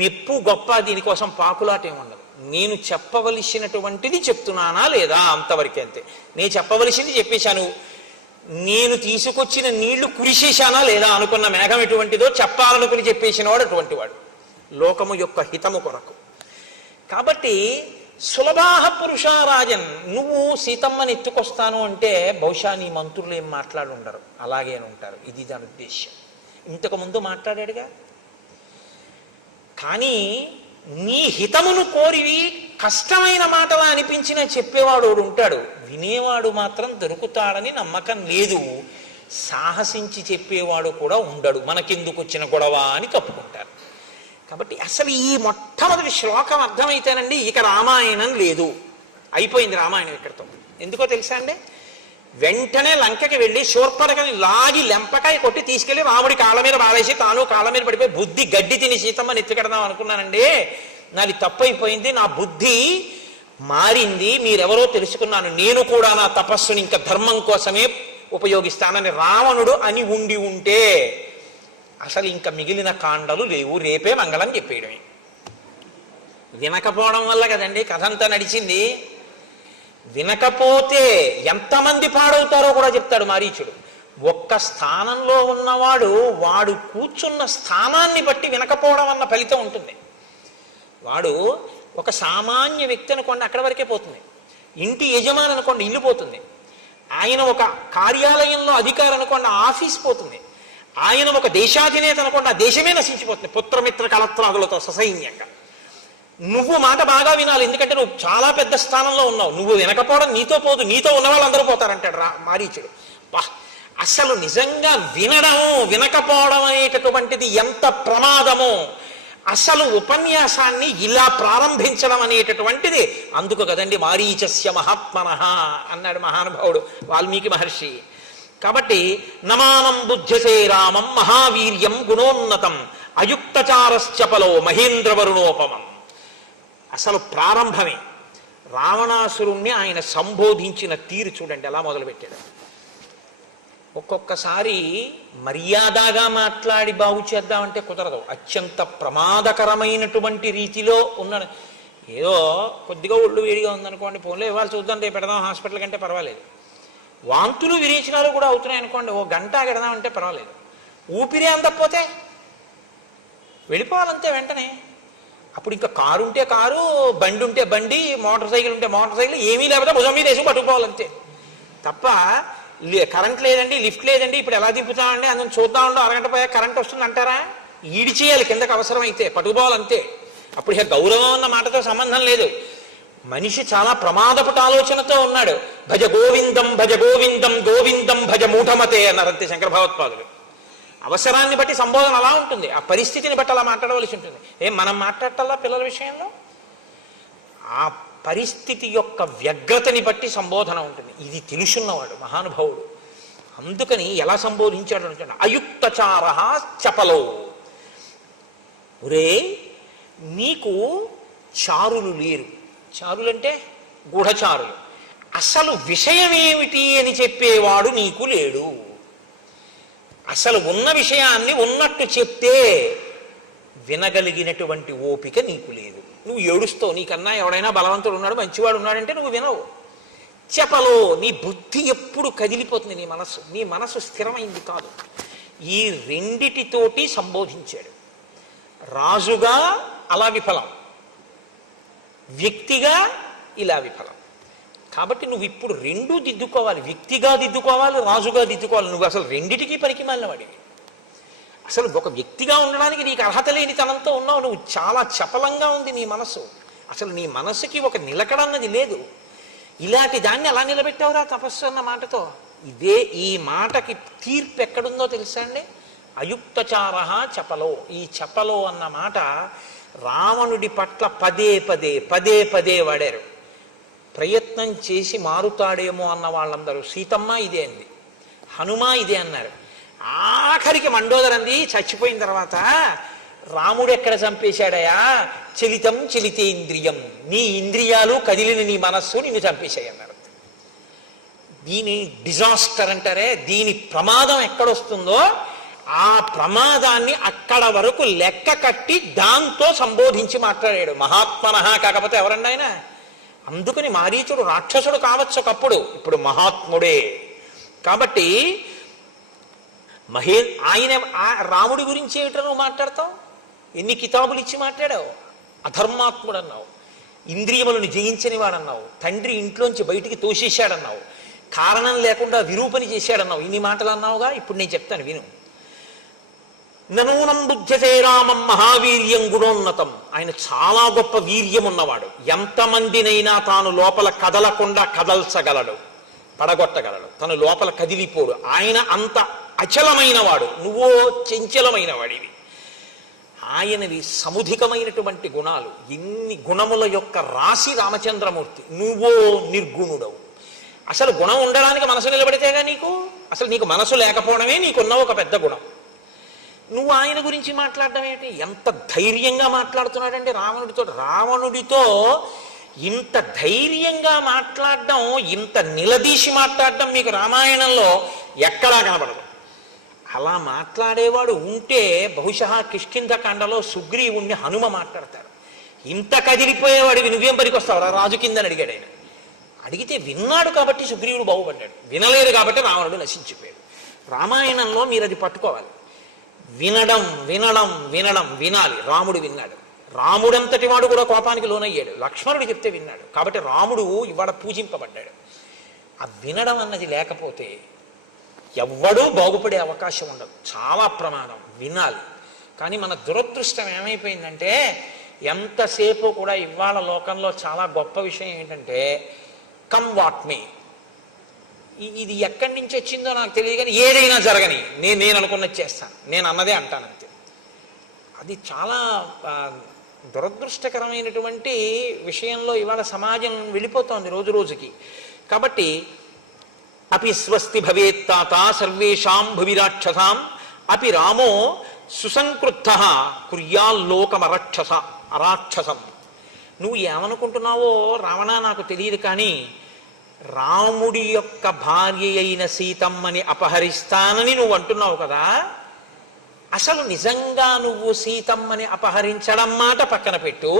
మెప్పు గొప్ప దీనికోసం పాకులాట ఏముండదు. నేను చెప్పవలసినటువంటిది చెప్తున్నానా లేదా అంతవరకే, అంతే. నేను చెప్పవలసింది చెప్పేశాను, నేను తీసుకొచ్చిన నీళ్లు కురిసేశానా లేదా, అనుకున్న మేఘం ఎటువంటిదో చెప్పాలనుకుని చెప్పేసిన వాడు అటువంటి వాడు లోకము యొక్క హితము కొరకు. కాబట్టి సులభాహ పురుషారాజన్, నువ్వు సీతమ్మని ఎత్తుకొస్తాను అంటే బహుశా నీ మంత్రులు ఏం మాట్లాడి ఉండరు, అలాగే ఉంటారు. ఇది దాని ఉద్దేశ్యం. ఇంతకు ముందు మాట్లాడాడుగా. కానీ నీ హితమును కోరివి కష్టమైన మాటలా అనిపించిన చెప్పేవాడు ఉంటాడు, వినేవాడు మాత్రం దొరుకుతాడని నమ్మకం లేదు. సాహసించి చెప్పేవాడు కూడా ఉండడు, మనకెందుకు వచ్చిన గొడవ అని తప్పుకుంటారు. కాబట్టి అసలు ఈ మొట్టమొదటి శ్లోకం అర్థమైతేనండి ఇక రామాయణం లేదు, అయిపోయింది రామాయణం ఇక్కడితో. ఎందుకో తెలుసా అండి, వెంటనే లంకకి వెళ్ళి శూర్పణఖని లాగి లెంపకాయ కొట్టి తీసుకెళ్లి రాముడి కాళ్ళ మీద బారేసి తాను కాళ్ళ మీద పడిపోయి బుద్ధి గడ్డి తిని సీతమ్మని ఎత్తుకెడదాం అనుకున్నానండి, నాది తప్పైపోయింది, నా బుద్ధి మారింది, మీరెవరో తెలుసుకున్నాను, నేను కూడా నా తపస్సుని ఇంకా ధర్మం కోసమే ఉపయోగిస్తానని రావణుడు అని ఉండి ఉంటే అసలు ఇంకా మిగిలిన కాండలు లేవు, రేపే మంగళం చెప్పేయడమే. వినకపోవడం వల్ల కదండి కథ అంతా నడిచింది. వినకపోతే ఎంతమంది పాడవుతారో కూడా చెప్తాడు మారీచుడు. ఒక్క స్థానంలో ఉన్నవాడు వాడు కూర్చున్న స్థానాన్ని బట్టి వినకపోవడం అన్న ఫలితం ఉంటుంది. వాడు ఒక సామాన్య వ్యక్తి అనుకోండి, అక్కడి వరకే పోతుంది. ఇంటి యజమాని అనుకోండి, ఇల్లు పోతుంది. ఆయన ఒక కార్యాలయంలో అధికారి అనుకోండి, ఆఫీస్ పోతుంది. ఆయన ఒక దేశాధినేత అనుకోండి, ఆ దేశమే నశించిపోతుంది పుత్రమిత్ర కలత్రాదులతో ససైన్యంగా. నువ్వు మాట బాగా వినాలి, ఎందుకంటే నువ్వు చాలా పెద్ద స్థానంలో ఉన్నావు. నువ్వు వినకపోవడం నీతో పోదు, నీతో ఉన్న వాళ్ళు అందరూ పోతారంటాడు మారీచుడు. అసలు నిజంగా వినడము వినకపోవడం అనేటటువంటిది ఎంత ప్రమాదమో, అసలు ఉపన్యాసాన్ని ఇలా ప్రారంభించడం అనేటటువంటిది. అందుకు కదండి మారీచస్య మహాత్మనః అన్నాడు మహానుభావుడు వాల్మీకి మహర్షి. కాబట్టి నమానం బుద్ధ్యసే రామం మహావీర్యం గుణోన్నతం అయుక్తచారశ్చపలో మహేంద్రవరుణోపమం. అసలు ప్రారంభమే. రావణాసురుణ్ణి ఆయన సంబోధించిన తీరు చూడండి ఎలా మొదలుపెట్టాడు. ఒక్కొక్కసారి మర్యాదగా మాట్లాడి బాగు చేద్దామంటే కుదరదు, అత్యంత ప్రమాదకరమైనటువంటి రీతిలో ఉన్న. ఏదో కొద్దిగా ఒళ్ళు వేడిగా ఉందనుకోండి, ఫోన్లో ఇవాళ చూద్దాం రేపు పెడదాం హాస్పిటల్ కంటే పర్వాలేదు. వాంతులు విరేచనాలు కూడా అవుతున్నాయి అనుకోండి, ఓ గంట పెడదామంటే పర్వాలేదు. ఊపిరి అందకపోతే వెళ్ళిపోవాలంతే వెంటనే. అప్పుడు ఇంకా కారు ఉంటే కారు, బండి ఉంటే బండి, మోటార్ సైకిల్ ఉంటే మోటార్ సైకిల్, ఏమీ లేకపోతే భుజం మీద వేసి పట్టుకుపోవాలంతే తప్ప కరెంట్ లేదండి, లిఫ్ట్ లేదండి, ఇప్పుడు ఎలా దింపుతామండి, అందులో చూద్దామండి, అరగంట పోయా కరెంట్ వస్తుంది అంటారా? ఈడి చేయాలి కిందకు అవసరమైతే, పట్టుకుపోవాలంతే. అప్పుడు ఇక గౌరవం అన్న మాటతో సంబంధం లేదు. మనిషి చాలా ప్రమాదపట ఆలోచనతో ఉన్నాడు. భజ గోవిందం భజ గోవిందం గోవిందం భజ మూఢమతే అన్నారంతే శంకర భగవత్పాదులు. అవసరాన్ని బట్టి సంబోధన అలా ఉంటుంది, ఆ పరిస్థితిని బట్టి అలా మాట్లాడవలసి ఉంటుంది. మనం మాట్లాడటల్లా పిల్లల విషయంలో ఆ పరిస్థితి యొక్క వ్యగ్రతని బట్టి సంబోధన ఉంటుంది. ఇది తెలుసున్నవాడు మహానుభావుడు. అందుకని ఎలా సంబోధించాడు అంటే అయుక్తచార చపలో. ఒరే నీకు చారులు లేరు. చారులంటే గూఢచారులు. అసలు విషయం ఏమిటి అని చెప్పేవాడు నీకు లేడు. అసలు ఉన్న విషయాన్ని ఉన్నట్టు చెప్తే వినగలిగినటువంటి ఓపిక నీకు లేదు. నువ్వు ఏడుస్తావు, నీకన్నా ఎవడైనా బలవంతుడు ఉన్నాడు, మంచివాడు ఉన్నాడంటే నువ్వు వినవు. చెప్పలో నీ బుద్ధి ఎప్పుడు కదిలిపోతుంది, నీ మనసు స్థిరమైంది కాదు. ఈ రెండిటితోటి సంబోధించాడు. రాజుగా అలా విఫలం, వ్యక్తిగా ఇలా విఫలం. కాబట్టి నువ్వు ఇప్పుడు రెండూ దిద్దుకోవాలి, వ్యక్తిగా దిద్దుకోవాలి, రాజుగా దిద్దుకోవాలి. నువ్వు అసలు రెండిటికీ పనికి మాలినవాడివి. అసలు ఒక వ్యక్తిగా ఉండడానికి నీకు అర్హత లేని తనంతో ఉన్నావు. నువ్వు చాలా చపలంగా ఉంది నీ మనసు. అసలు నీ మనసుకి ఒక నిలకడన్నది లేదు. ఇలాంటి దాన్ని ఎలా నిలబెట్టావురా తపస్సు అన్న మాటతో? ఇదే ఈ మాటకి తీర్పు ఎక్కడుందో తెలుసా అండి? అయుక్తచార చపలో. ఈ చపలో అన్న మాట రావణుడి పట్ల పదే పదే పదే పదే వాడారు. ప్రయత్నం చేసి మారుతాడేమో అన్న వాళ్ళందరూ సీతమ్మ ఇదే అంది, హనుమ ఇదే అన్నారు. ఆఖరికి మండోదరంది చచ్చిపోయిన తర్వాత రాముడు ఎక్కడ చంపేశాడయా? చలితం చలితేంద్రియం, నీ ఇంద్రియాలు కదిలిన నీ మనస్సు నిన్ను చంపేశాయి అన్నారు. దీని డిజాస్టర్ అంటారే, దీని ప్రమాదం ఎక్కడొస్తుందో ఆ ప్రమాదాన్ని అక్కడ వరకు లెక్క కట్టి దాంతో సంబోధించి మాట్లాడాడు. మహాత్మనః కాకపోతే ఎవరండి ఆయన? అందుకని మారీచుడు రాక్షసుడు కావచ్చు ఒకప్పుడు, ఇప్పుడు మహాత్ముడే. కాబట్టి ఆయన రాముడి గురించి ఏమిటో నువ్వు మాట్లాడతావు? ఎన్ని కితాబులు ఇచ్చి మాట్లాడావు? అధర్మాత్ముడు అన్నావు. ఇంద్రియములను జయించని వాడన్నావు, తండ్రి ఇంట్లోంచి బయటికి తోసేశాడన్నావు, కారణం లేకుండా విరూపని చేశాడన్నావు, ఇన్ని మాటలు అన్నావుగా. ఇప్పుడు నేను చెప్తాను విను. ననూనం బుద్ధ్యతే రామం మహావీర్యం గుణోన్నతం. ఆయన చాలా గొప్ప వీర్యం ఉన్నవాడు. ఎంతమందినైనా తాను లోపల కదలకుండా కదల్చగలడు, పడగొట్టగలడు, తను లోపల కదిలిపోడు. ఆయన అంత అచలమైన వాడు, నువ్వో చంచలమైన వాడివి. ఆయనవి సముధికమైనటువంటి గుణాలు. ఇన్ని గుణముల యొక్క రాశి రామచంద్రమూర్తి. నువ్వో నిర్గుణుడవు. అసలు గుణం ఉండడానికి మనసు నిలబడితేగా నీకు, అసలు నీకు మనసు లేకపోవడమే నీకున్న ఒక పెద్ద గుణం. నువ్వు ఆయన గురించి మాట్లాడడం ఏంటి? ఎంత ధైర్యంగా మాట్లాడుతున్నాడంటే రావణుడితో ఇంత ధైర్యంగా మాట్లాడడం, ఇంత నిలదీసి మాట్లాడడం మీకు రామాయణంలో ఎక్కడా కనబడదు. అలా మాట్లాడేవాడు ఉంటే బహుశా కిష్కింధకాండలో సుగ్రీవుణ్ణి హనుమ మాట్లాడతారు. ఇంత కదిలిపోయేవాడివి నువ్వేం పనికొస్తావు రాజు కిందని అడిగాడు ఆయన. అడిగితే విన్నాడు కాబట్టి సుగ్రీవుడు బాగుపడ్డాడు, వినలేదు కాబట్టి రావణుడు నశించిపోయాడు. రామాయణంలో మీరు అది పట్టుకోవాలి. వినడం వినడం వినడం వినాలి. రాముడు విన్నాడు. రాముడంతటి వాడు కూడా కోపానికి లోనయ్యాడు. లక్ష్మణుడు చెప్తే విన్నాడు కాబట్టి రాముడు ఇవాళ పూజింపబడ్డాడు. ఆ వినడం అన్నది లేకపోతే ఎవ్వడూ బాగుపడే అవకాశం ఉండదు. చాలా ప్రమాదం. వినాలి. కానీ మన దురదృష్టం ఏమైపోయిందంటే ఎంతసేపు కూడా ఇవాళ లోకంలో చాలా గొప్ప విషయం ఏంటంటే కమ్ వాట్ మే. ఇది ఎక్కడి నుంచి వచ్చిందో నాకు తెలియదు కానీ ఏదైనా జరగని నేను అనుకున్నది చేస్తాను, నేను అన్నదే అంటాను అంతే. అది చాలా దురదృష్టకరమైనటువంటి విషయంలో ఇవాళ సమాజం వెళ్ళిపోతోంది రోజు రోజుకి. కాబట్టి అపి స్వస్తి భవేత్తాత సర్వేషాం భువిరాక్షసాం అపి రామో సుసంకృద్ధ అరాక్షసం. నువ్వు ఏమనుకుంటున్నావో రావణ నాకు తెలియదు, కానీ రాముడి యొక్క భార్య అయిన సీతమ్మని అపహరిస్తానని నువ్వు అంటున్నావు కదా. అసలు నిజంగా నువ్వు సీతమ్మని అపహరించడం మాట పక్కన పెట్టు.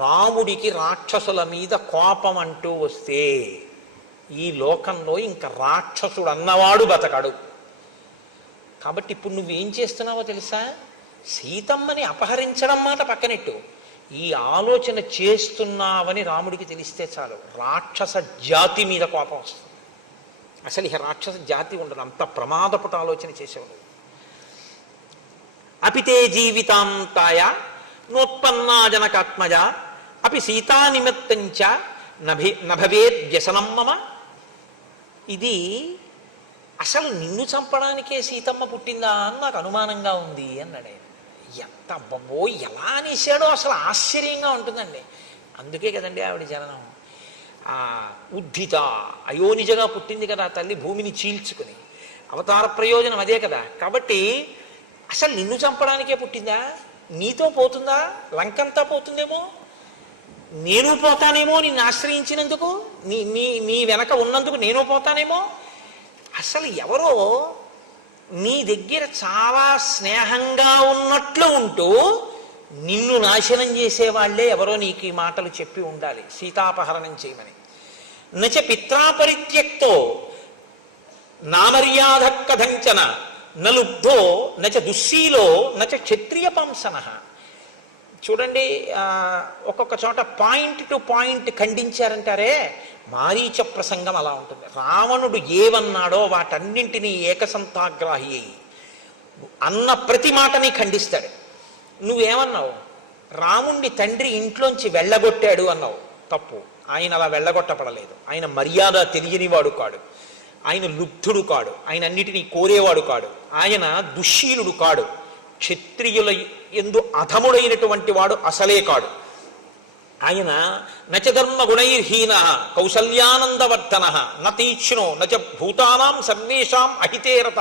రాముడికి రాక్షసుల మీద కోపం అంటూ వస్తే ఈ లోకంలో ఇంకా రాక్షసుడు అన్నవాడు బతకడు. కాబట్టి ఇప్పుడు నువ్వేం చేస్తున్నావో తెలుసా? సీతమ్మని అపహరించడం మాట పక్కనెట్టు, ఈ ఆలోచన చేస్తున్నావని రాముడికి తెలిస్తే చాలు రాక్షస జాతి మీద కోపం వస్తుంది. అసలు ఇక రాక్షస జాతి ఉండదు, అంత ప్రమాదపుట ఆలోచన చేసేవాడు. అపితే జీవితాంతాయ నోత్పన్నా జనకాత్మజ అపి సీతా నిమిత్తంచ నభవేద్ వ్యసనం మమ. ఇది అసలు నిన్ను చంపడానికే సీతమ్మ పుట్టిందా అని నాకు అనుమానంగా ఉంది అన్నాడు ఆయన. ఎంత అబ్బో ఎలా అనేసాడో అసలు ఆశ్చర్యంగా ఉంటుందండి. అందుకే కదండి ఆవిడ జననం. ఉద్ధిత అయోనిజగా పుట్టింది కదా తల్లి, భూమిని చీల్చుకుని. అవతార ప్రయోజనం అదే కదా. కాబట్టి అసలు నిన్ను చంపడానికే పుట్టిందా? నీతో పోతుందా? లంకంతా పోతుందేమో, నేను పోతానేమో నిన్ను ఆశ్రయించినందుకు, నీ వెనక ఉన్నందుకు నేను పోతానేమో. అసలు ఎవరో నీ దగ్గర చాలా స్నేహంగా ఉన్నట్లు ఉంటూ నిన్ను నాశనం చేసేవాళ్లే ఎవరో నీకు ఈ మాటలు చెప్పి ఉండాలి సీతాపహరణం చేయమని. నచ పిత్రాపరిత్యక్తో నామర్యాద కథంచన నలుబ్ధో నచ దుశ్శీలో నచ క్షత్రియ పంసన. చూడండి, ఒక్కొక్క చోట పాయింట్ టు పాయింట్ ఖండించారంటారే, మారీచ ప్రసంగం అలా ఉంటుంది. రావణుడు ఏవన్నాడో వాటన్నింటినీ ఏకసంతాగ్రాహి అయి అన్న ప్రతి మాటని ఖండిస్తాడు. నువ్వేమన్నావు? రాముణ్ణి తండ్రి ఇంట్లోంచి వెళ్ళగొట్టాడు అన్నావు. తప్పు. ఆయన అలా వెళ్ళగొట్టపడలేదు. ఆయన మర్యాద తెలియనివాడు కాడు, ఆయన లుబ్ధుడు కాడు, ఆయన అన్నిటినీ కోరేవాడు కాడు, ఆయన దుశ్శీలుడు కాడు, క్షత్రియుల ఎందు అధముడైనటువంటి వాడు అసలే కాడు. ఆయన నచ ధర్మ గుణైర్హీన కౌసల్యానందవర్ధన నతీక్ష్ణో నచ భూతానాం సర్వేషాం అహితేరత.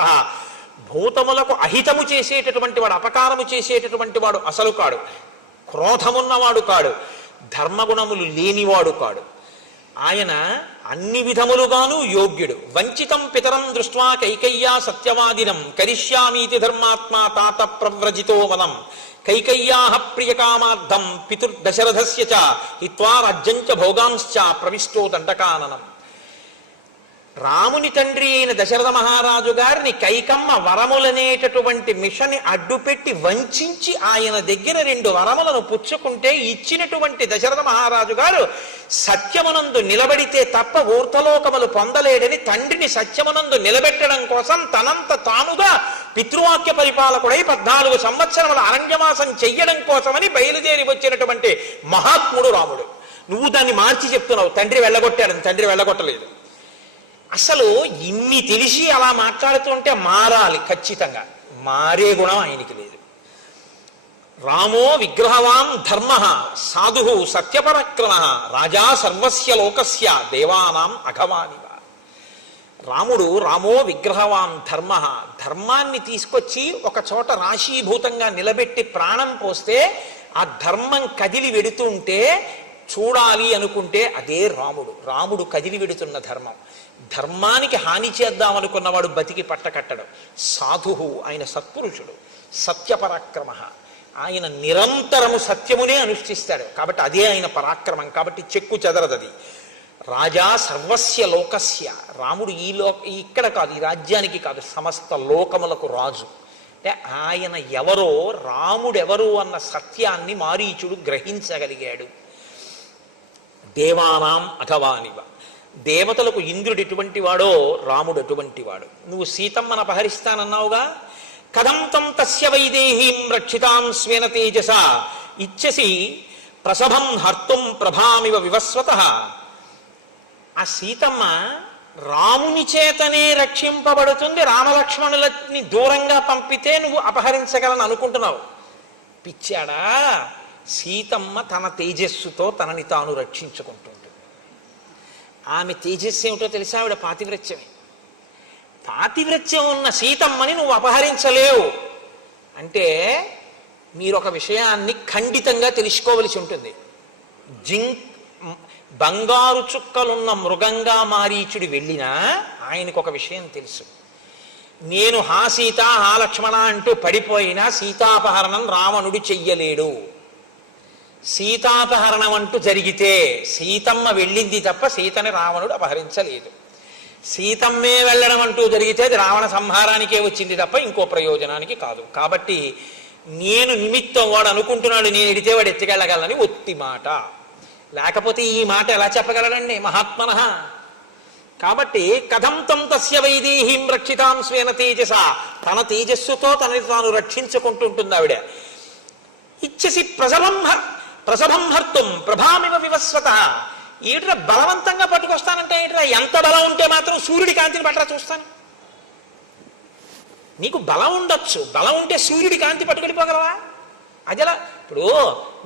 భూతములకు అహితము చేసేటటువంటి వాడు, అపకారము చేసేటటువంటి వాడు అసలు కాడు, క్రోధమున్నవాడు కాడు, ధర్మగుణములు లేనివాడు కాడు. ఆయన అన్ని విధములుగాను యోగ్యుడు. వంచితం పితరం దృష్ట్వా కైకయ్యా సత్యవాదినం కరిష్యామీతి ధర్మాత్మా తాత ప్రవ్రజితో వనం కైకయ్యా ప్రియకామార్థం పితుర్దశరథస్య చ హిత్వా రాజ్యంచ భోగాంశ్చ ప్రవిష్టో దండకాననం. రాముని తండ్రి అయిన దశరథ మహారాజు గారిని కైకమ్మ వరములనేటటువంటి మిషని అడ్డుపెట్టి వంచి ఆయన దగ్గర 2 వరములను పుచ్చుకుంటే ఇచ్చినటువంటి దశరథ మహారాజు గారు సత్యమునందు నిలబడితే తప్ప ఊర్ధలోకములు పొందలేడని తండ్రిని సత్యమునందు నిలబెట్టడం కోసం తనంత తానుగా పితృవాక్య పరిపాలకుడై 14 సంవత్సరముల అరణ్యవాసం చెయ్యడం కోసమని బయలుదేరి వచ్చినటువంటి మహాత్ముడు రాముడు. నువ్వు దాన్ని మార్చి చెప్తున్నావు, తండ్రి వెళ్ళగొట్టాడని. తండ్రి వెళ్ళగొట్టలేదు. అసలు ఇన్ని తెలిసి అలా మాట్లాడుతుంటే మారాలి, ఖచ్చితంగా మారే గుణం ఆయనకి లేదు. రామో విగ్రహవాన్ ధర్మ సాధు సత్యపరాక్రమ రాజా సర్వస్య లోకస్య దేవానాం అఘవానివ. రామో విగ్రహవాన్ ధర్మ, ధర్మాన్ని తీసుకొచ్చి ఒక చోట రాశీభూతంగా నిలబెట్టి ప్రాణం పోస్తే ఆ ధర్మం కదిలి వెడుతుంటే చూడాలి అనుకుంటే అదే రాముడు కదిలి వెడుతున్న ధర్మం. ధర్మానికి హాని చేద్దామనుకున్నవాడు బతికి పట్టకట్టడం. సాధువు, ఆయన సత్పురుషుడు. సత్యపరాక్రమ, ఆయన నిరంతరము సత్యమునే అనుష్ఠిస్తాడు కాబట్టి అదే ఆయన పరాక్రమం. కాబట్టి చెక్కు చెదరదది. రాజా సర్వస్య లోకస్య, రాముడు ఇక్కడ కాదు, ఈ రాజ్యానికి కాదు, సమస్త లోకములకు రాజు. అంటే ఆయన ఎవరో, రాముడెవరు అన్న సత్యాన్ని మారీచుడు గ్రహించగలిగాడు. దేవానాం అఘవానివ, దేవతలకు ఇంద్రుడు ఎటువంటి వాడో రాముడు అటువంటి వాడు. నువ్వు సీతమ్మను అపహరిస్తానన్నావుగా, కథం తం తస్య వైదేహీం రక్షితాం స్వేన తేజస ఇచ్చసి ప్రసభం హర్తుం ప్రభామివ వివస్వతః. ఆ సీతమ్మ రాముని చేతనే రక్షింపబడుతుంది, రామలక్ష్మణులని దూరంగా పంపితే నువ్వు అపహరించగలను అనుకుంటున్నావు. పిచ్చాడా? సీతమ్మ తన తేజస్సుతో తనని తాను రక్షించుకుంటుంది. ఆమె తేజస్సు ఏమిటో తెలుసా? ఆవిడ పాతివ్రత్యమే. పాతివ్రత్యం ఉన్న సీతమ్మని నువ్వు అపహరించలేవు అంటే మీరు ఒక విషయాన్ని ఖండితంగా తెలుసుకోవలసి ఉంటుంది. బంగారు చుక్కలున్న మృగంగా మారీచుడు వెళ్ళినా ఆయనకు ఒక విషయం తెలుసు. నేను హా సీత హా లక్ష్మణ అంటూ పడిపోయినా సీతాపహరణం రావణుడు చెయ్యలేడు. సీతాపహరణం అంటూ జరిగితే సీతమ్మ వెళ్ళింది తప్ప సీతని రావణుడు అపహరించలేదు. సీతమ్మే వెళ్ళడం అంటూ జరిగితే అది రావణ సంహారానికే వచ్చింది తప్ప ఇంకో ప్రయోజనానికి కాదు. కాబట్టి నేను నిమిత్తం, వాడు అనుకుంటున్నాడు నేను ఎడితే వాడు ఎత్తుకెళ్ళగలని ఒత్తి మాట. లేకపోతే ఈ మాట ఎలా చెప్పగలడండి మహాత్మనః? కాబట్టి కథం తం తస్య వైదేహీం రక్షితాం స్వేన తేజస, తన తేజస్సుతో తనని తాను రక్షించుకుంటుంటుంది ఆవిడ. ఇచ్చసి ప్రసభం హర్తుం ప్రభామివ వివస్వతః. ఏట్రా బలవంతంగా పట్టుకొస్తానంటే ఏట్రా? ఎంత బలం ఉంటే మాత్రం సూర్యుడి కాంతిని పట్టరా చూస్తాను. నీకు బలం ఉండొచ్చు, బలం ఉంటే సూర్యుడి కాంతి పట్టుకెళ్ళిపోగలవా? అదిలా. ఇప్పుడు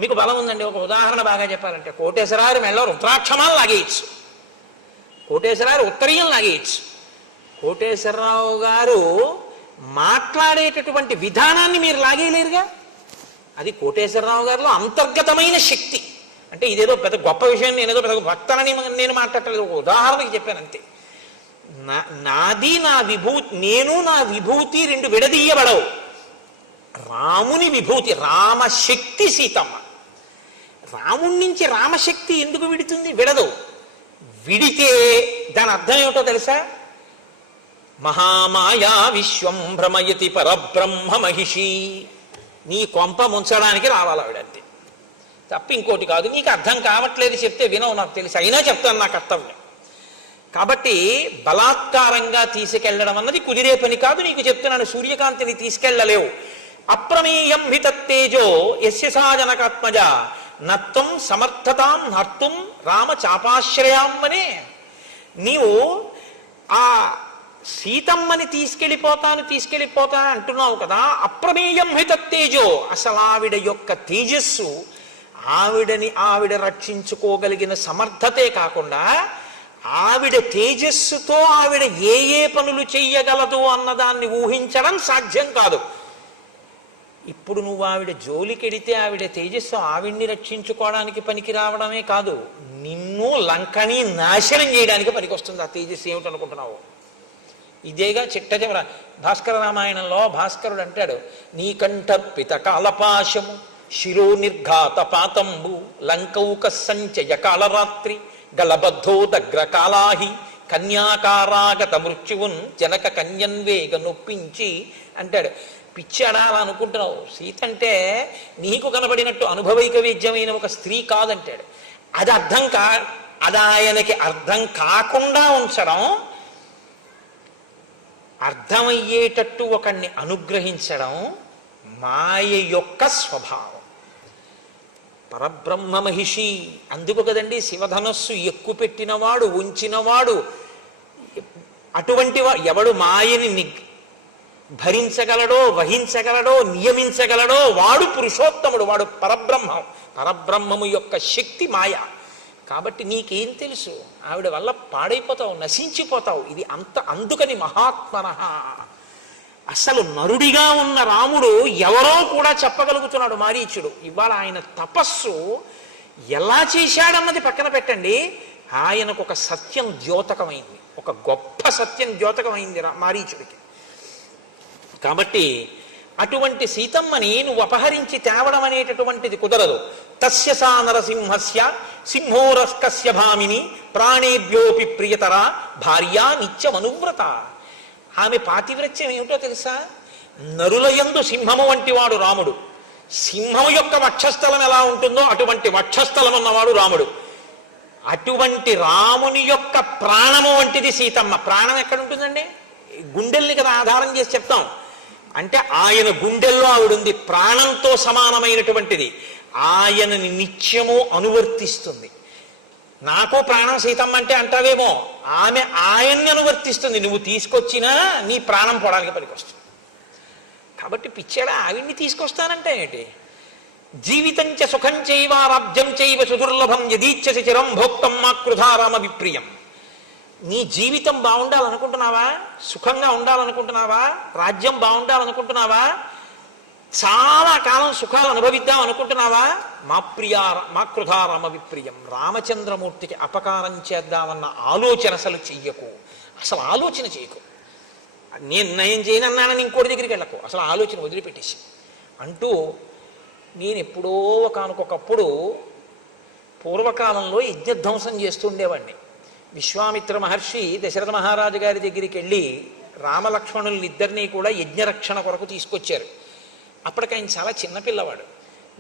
మీకు బలం ఉందండి, ఒక ఉదాహరణ బాగా చెప్పాలంటే కోటేశ్వరారు మెళ్ళ రుద్రాక్షమాలు లాగేయచ్చు, కోటేశ్వరారు ఉత్తరీయం లాగేయచ్చు. కోటేశ్వరరావు గారు మాట్లాడేటటువంటి విధానాన్ని మీరు లాగేయలేరుగా. అది కోటేశ్వరరావు గారిలో అంతర్గతమైన శక్తి. అంటే ఇదేదో పెద్ద గొప్ప విషయం, నేనేదో పెద్ద భక్తనని నేను మాట్లాడలేదు, ఒక ఉదాహరణకి చెప్పాను అంతే. నాది నా విభూతి, నేను నా విభూతి రెండు విడదీయబడవు. రాముని విభూతి రామశక్తి సీతమ్మ. రాముడి నుంచి రామశక్తి ఎందుకు విడుతుంది? విడదు. విడితే దాని అర్థం ఏమిటో తెలుసా? మహామాయా విశ్వం భ్రమయతి పరబ్రహ్మ మహిషి. నీ కొంప ముంచడానికి రావాలి ఆవిడంతే, తప్ప ఇంకోటి కాదు. నీకు అర్థం కావట్లేదు చెప్తే వినవు, నాకు తెలుసు, అయినా చెప్తాను, నా కర్తవ్యం. కాబట్టి బలాత్కారంగా తీసుకెళ్లడం అన్నది కుదిరే పని కాదు. నీకు చెప్తున్నాను, సూర్యకాంతిని తీసుకెళ్లలేవు. అప్రమేయం హి తత్తేజో యస్య సా జనకాత్మజ నత్వం సమర్థతాం హర్తుం రామ చాపాశ్రయామ్మనే. నీవు ఆ సీతమ్మని తీసుకెళ్ళిపోతా అంటున్నావు కదా. అప్రమేయం హి తత్తేజో, అసలు ఆవిడ యొక్క తేజస్సు, ఆవిడ రక్షించుకోగలిగిన సమర్థతే కాకుండా ఆవిడ తేజస్సుతో ఆవిడ ఏ ఏ పనులు చెయ్యగలదు అన్నదాన్ని ఊహించడం సాధ్యం కాదు. ఇప్పుడు నువ్వు ఆవిడ జోలికెడితే ఆవిడ తేజస్సు ఆవిడ్ని రక్షించుకోవడానికి పనికి రావడమే కాదు, నిన్ను లంకని నాశనం చేయడానికి పనికి వస్తుంది. ఆ తేజస్సు ఏమిటనుకుంటున్నావు? ఇదేగా చిట్ట చివర భాస్కర రామాయణంలో భాస్కరుడు అంటాడు, నీకంఠర్పిత కాలపాశము శిరో నిర్ఘాత పాతంబు లంకౌక సంచయ కాళరాత్రి గలబద్ధో దగ్ర కాళాహి కన్యాకారాగత మృత్యువున్ జనక కన్యన్వేగ నొప్పించి అంటాడు. పిచ్చాడా అలా అనుకుంటున్నావు, సీత అంటే నీకు కనబడినట్టు అనుభవైక వేద్యమైన ఒక స్త్రీ కాదంటాడు. అది అది ఆయనకి అర్థం కాకుండా ఉంచడం, అర్థమయ్యేటట్టు ఒకణ్ణి అనుగ్రహించడం మాయ యొక్క స్వభావం. పరబ్రహ్మ మహిషి అందుకు కదండి శివధనస్సు ఎక్కువ పెట్టినవాడు, ఉంచినవాడు, అటువంటి ఎవడు మాయని భరించగలడో, వహించగలడో, నియమించగలడో వాడు పురుషోత్తముడు, వాడు పరబ్రహ్మం. పరబ్రహ్మము యొక్క శక్తి మాయ. కాబట్టి నీకేం తెలుసు, ఆవిడ వల్ల పాడైపోతావు, నశించిపోతావు. ఇది అందుకని మహాత్మనః. అసలు నరుడిగా ఉన్న రాముడు ఎవరో కూడా చెప్పగలుగుతున్నాడు మారీచుడు. ఇవాళ ఆయన తపస్సు ఎలా చేశాడన్నది పక్కన పెట్టండి, ఆయనకు ఒక సత్యం ద్యోతకమైంది, ఒక గొప్ప సత్యం ద్యోతకమైంది మారీచుడికి. కాబట్టి అటువంటి సీతమ్మని నువ్వు అపహరించి తేవడం అనేటటువంటిది కుదరదు. తస్య సా నరసింహస్య సింహోరస్కస్య భామిని ప్రాణేభ్యోపి ప్రియతర భార్యా నిత్యమనువ్రత. ఆమె పాతివ్రత్యం ఏమిటో తెలుసా? నరులయందు సింహము వంటి వాడు రాముడు. సింహం యొక్క వక్షస్థలం ఎలా ఉంటుందో అటువంటి వక్షస్థలం ఉన్నవాడు రాముడు. అటువంటి రాముని యొక్క ప్రాణము వంటిది సీతమ్మ. ప్రాణం ఎక్కడ ఉంటుందండి? గుండెల్ని కదా ఆధారం చేసి చెప్తాం. అంటే ఆయన గుండెల్లో ఆవిడుంది, ప్రాణంతో సమానమైనటువంటిది. ఆయనని నిత్యము అనువర్తిస్తుంది. నాకు ప్రాణం సీతమ్మ అంటే అంటావేమో, ఆమె ఆయన్ని అనువర్తిస్తుంది. నువ్వు తీసుకొచ్చినా నీ ప్రాణం పోవడానికి పనికొస్తుంది. కాబట్టి పిచ్చాడా ఆవిడ్ని తీసుకొస్తానంటే ఏంటి? జీవితంచ సుఖం చైవ రాజ్యం చైవ సుదుర్లభం యదీచ్ఛసి చిరం భోక్తం మా కృధారామ విప్రియం. నీ జీవితం బాగుండాలనుకుంటున్నావా? సుఖంగా ఉండాలనుకుంటున్నావా? రాజ్యం బాగుండాలనుకుంటున్నావా? చాలా కాలం సుఖాలు అనుభవిద్దాం అనుకుంటున్నావా? మా కృధారామ విప్రియం. రామచంద్రమూర్తికి అపకారం చేద్దామన్న ఆలోచన అసలు చెయ్యకు. అసలు ఆలోచన చేయకు. నేను నయం చేయనన్నానని ఇంకోటి దగ్గరికి వెళ్ళకు. అసలు ఆలోచన వదిలిపెట్టేసి అంటూ, నేను ఎప్పుడో ఒకనకొకప్పుడు పూర్వకాలంలో యజ్ఞధ్వంసం చేస్తుండేవాడిని. విశ్వామిత్ర మహర్షి దశరథ మహారాజు గారి దగ్గరికి వెళ్ళి రామలక్ష్మణుల్ని ఇద్దరినీ కూడా యజ్ఞరక్షణ కొరకు తీసుకొచ్చారు. అప్పటికి ఆయన చాలా చిన్నపిల్లవాడు.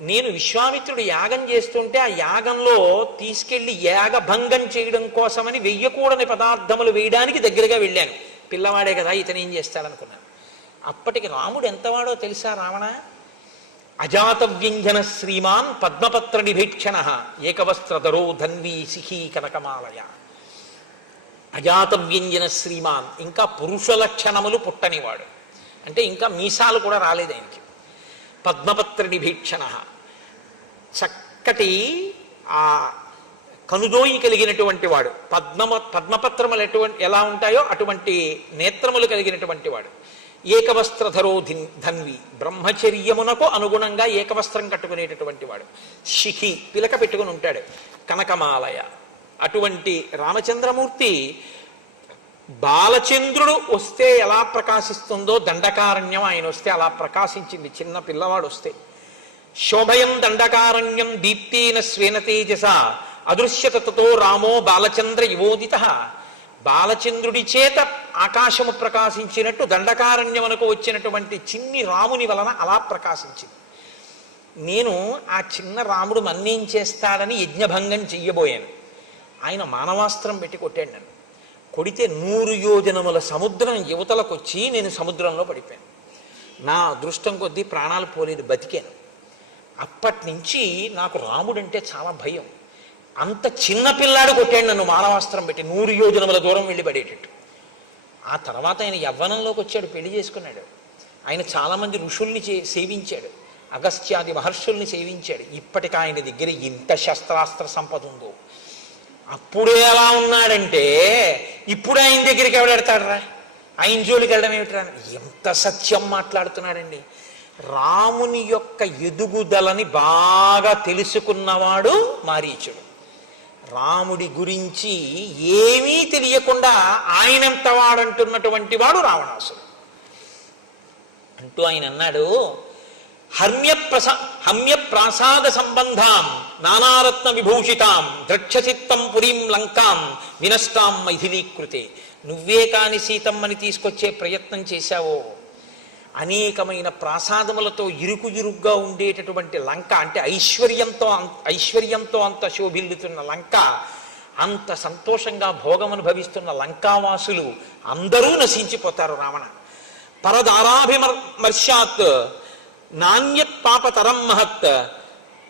నేను విశ్వామిత్రుడు యాగం చేస్తుంటే ఆ యాగంలో తీసుకెళ్లి యాగభంగం చేయడం కోసమని వెయ్యకూడని పదార్థములు వేయడానికి దగ్గరగా వెళ్ళాను. పిల్లవాడే కదా, ఇతను ఏం చేస్తాడనుకున్నాను. అప్పటికి రాముడు ఎంతవాడో తెలుసా? రావణ అజాత వ్యంజన శ్రీమాన్ పద్మపత్ర నిభీక్షణ ఏకవస్త్రధరో ధన్వీ సిహీ కనకమాలయ. అజాత వ్యంజన శ్రీమాన్, ఇంకా పురుష లక్షణములు పుట్టనివాడు. అంటే ఇంకా మీసాలు కూడా రాలేదు ఆయనకి. పద్మపత్ర నిభీక్షణ, చక్కటి ఆ కనుదోయి కలిగినటువంటి వాడు. పద్మపత్రములు ఎలా ఉంటాయో అటువంటి నేత్రములు కలిగినటువంటి వాడు. ఏకవస్త్రధరో ధన్వి, బ్రహ్మచర్యమునకు అనుగుణంగా ఏకవస్త్రం కట్టుకునేటటువంటి వాడు. శిఖి, పిలక పెట్టుకుని ఉంటాడు. కనకమాలయ. అటువంటి రామచంద్రమూర్తి బాలచంద్రుడు వస్తే ఎలా ప్రకాశిస్తుందో దండకారణ్యం ఆయన వస్తే అలా ప్రకాశించింది. చిన్న పిల్లవాడు వస్తే శోభయం దండకారణ్యం దీప్తేన స్వేన తేజస అదృశ్యతతో రామో బాలచంద్ర యువోదిత. బాలచంద్రుడి చేత ఆకాశము ప్రకాశించినట్టు దండకారణ్యమునకు వచ్చినటువంటి చిన్ని రాముని వలన అలా ప్రకాశించింది. నేను ఆ చిన్న రాముడు మన్నేం చేస్తాడని యజ్ఞభంగం చెయ్యబోయాను. ఆయన మానవాస్త్రం పెట్టి కొట్టాడు నన్ను. కొడితే 100 యోజనముల సముద్రం యువతలకొచ్చి నేను సముద్రంలో పడిపోయాను. నా అదృష్టం కొద్దీ ప్రాణాలు పోలేదు, బతికాను. అప్పటి నుంచి నాకు రాముడంటే చాలా భయం. అంత చిన్న పిల్లాడు కొట్టాడు నన్ను మానవాస్త్రం పెట్టి 100 యోజనముల దూరం వెళ్ళి పడేటట్టు. ఆ తర్వాత ఆయన యవ్వనంలోకి వచ్చాడు, పెళ్లి చేసుకున్నాడు. ఆయన చాలామంది ఋషుల్ని సేవించాడు, అగస్త్యాది మహర్షుల్ని సేవించాడు. ఇప్పటికి ఆయన దగ్గర ఇంత శస్త్రాస్త్ర సంపద ఉందో. అప్పుడే ఎలా ఉన్నాడంటే ఇప్పుడు ఆయన దగ్గరికి ఎవడెడతాడరా? ఆయన జోలికి వెళ్ళడం ఏమిట్రా? ఎంత సత్యం మాట్లాడుతున్నాడండి. రాముని యొక్క ఎదుగుదలని బాగా తెలుసుకున్నవాడు మారీచుడు. రాముడి గురించి ఏమీ తెలియకుండా ఆయనంత వాడంటున్నటువంటి వాడు రావణాసుడు. అంటూ ఆయన అన్నాడు, హమ్య ప్రాసాద సంబంధాం నానారత్న విభూషితాం ద్రక్షచిత్తం పురీం లంకాం వినష్టాం మైథిలీకృతే. నువ్వే కాని సీతమ్మని తీసుకొచ్చే ప్రయత్నం చేశావో, అనేకమైన ప్రాసాదములతో ఇరుగ్గా ఉండేటటువంటి లంక, అంటే ఐశ్వర్యంతో అంత శోభిల్లుతున్న లంక, అంత సంతోషంగా భోగమనుభవిస్తున్న లంకావాసులు అందరూ నశించిపోతారు. రావణ పరదారాభిమర్శాత్ నాణ్యత్ పాపతరం మహత్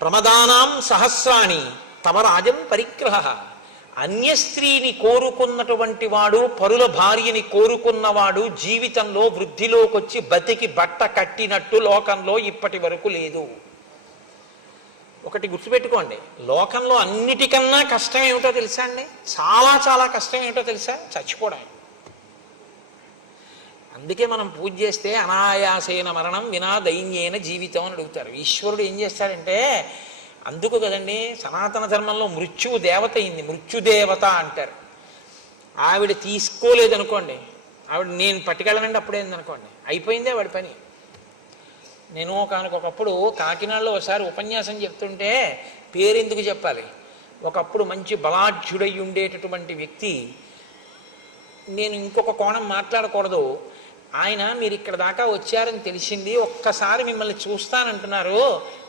ప్రమదానాం సహస్రాణి తవ రాజం పరిగ్రహ. అన్య స్త్రీని కోరుకున్నటువంటి వాడు, పరుల భార్యని కోరుకున్నవాడు జీవితంలో వృద్ధిలోకి వచ్చి బతికి బట్ట కట్టినట్టు లోకంలో ఇప్పటి వరకు లేదు. ఒకటి గుర్తుపెట్టుకోండి, లోకంలో అన్నిటికన్నా కష్టం ఏమిటో తెలుసా అండి? చాలా చాలా కష్టం ఏమిటో తెలుసా? చచ్చిపోవడం. అందుకే మనం పూజ చేస్తే అనాయాసేన మరణం వినా దైన్యేన జీవితం అని అడుగుతారు. ఈశ్వరుడు ఏం చేస్తాడంటే, అందుకు కదండి సనాతన ధర్మంలో మృత్యువు దేవత అయింది, మృత్యుదేవత అంటారు. ఆవిడ తీసుకోలేదనుకోండి, ఆవిడ నేను పట్టుకెళ్ళనండి అప్పుడేందనుకోండి, అయిపోయిందే వాడి పని. నేను ఒకనకొకప్పుడు కాకినాడలో ఒకసారి ఉపన్యాసం చెప్తుంటే, పేరెందుకు చెప్పాలి, ఒకప్పుడు మంచి బలాఢ్యుడై ఉండేటటువంటి వ్యక్తి, నేను ఇంకొక కోణం మాట్లాడకూడదు, ఆయన మీరు ఇక్కడ దాకా వచ్చారని తెలిసింది, ఒక్కసారి మిమ్మల్ని చూస్తానంటున్నారు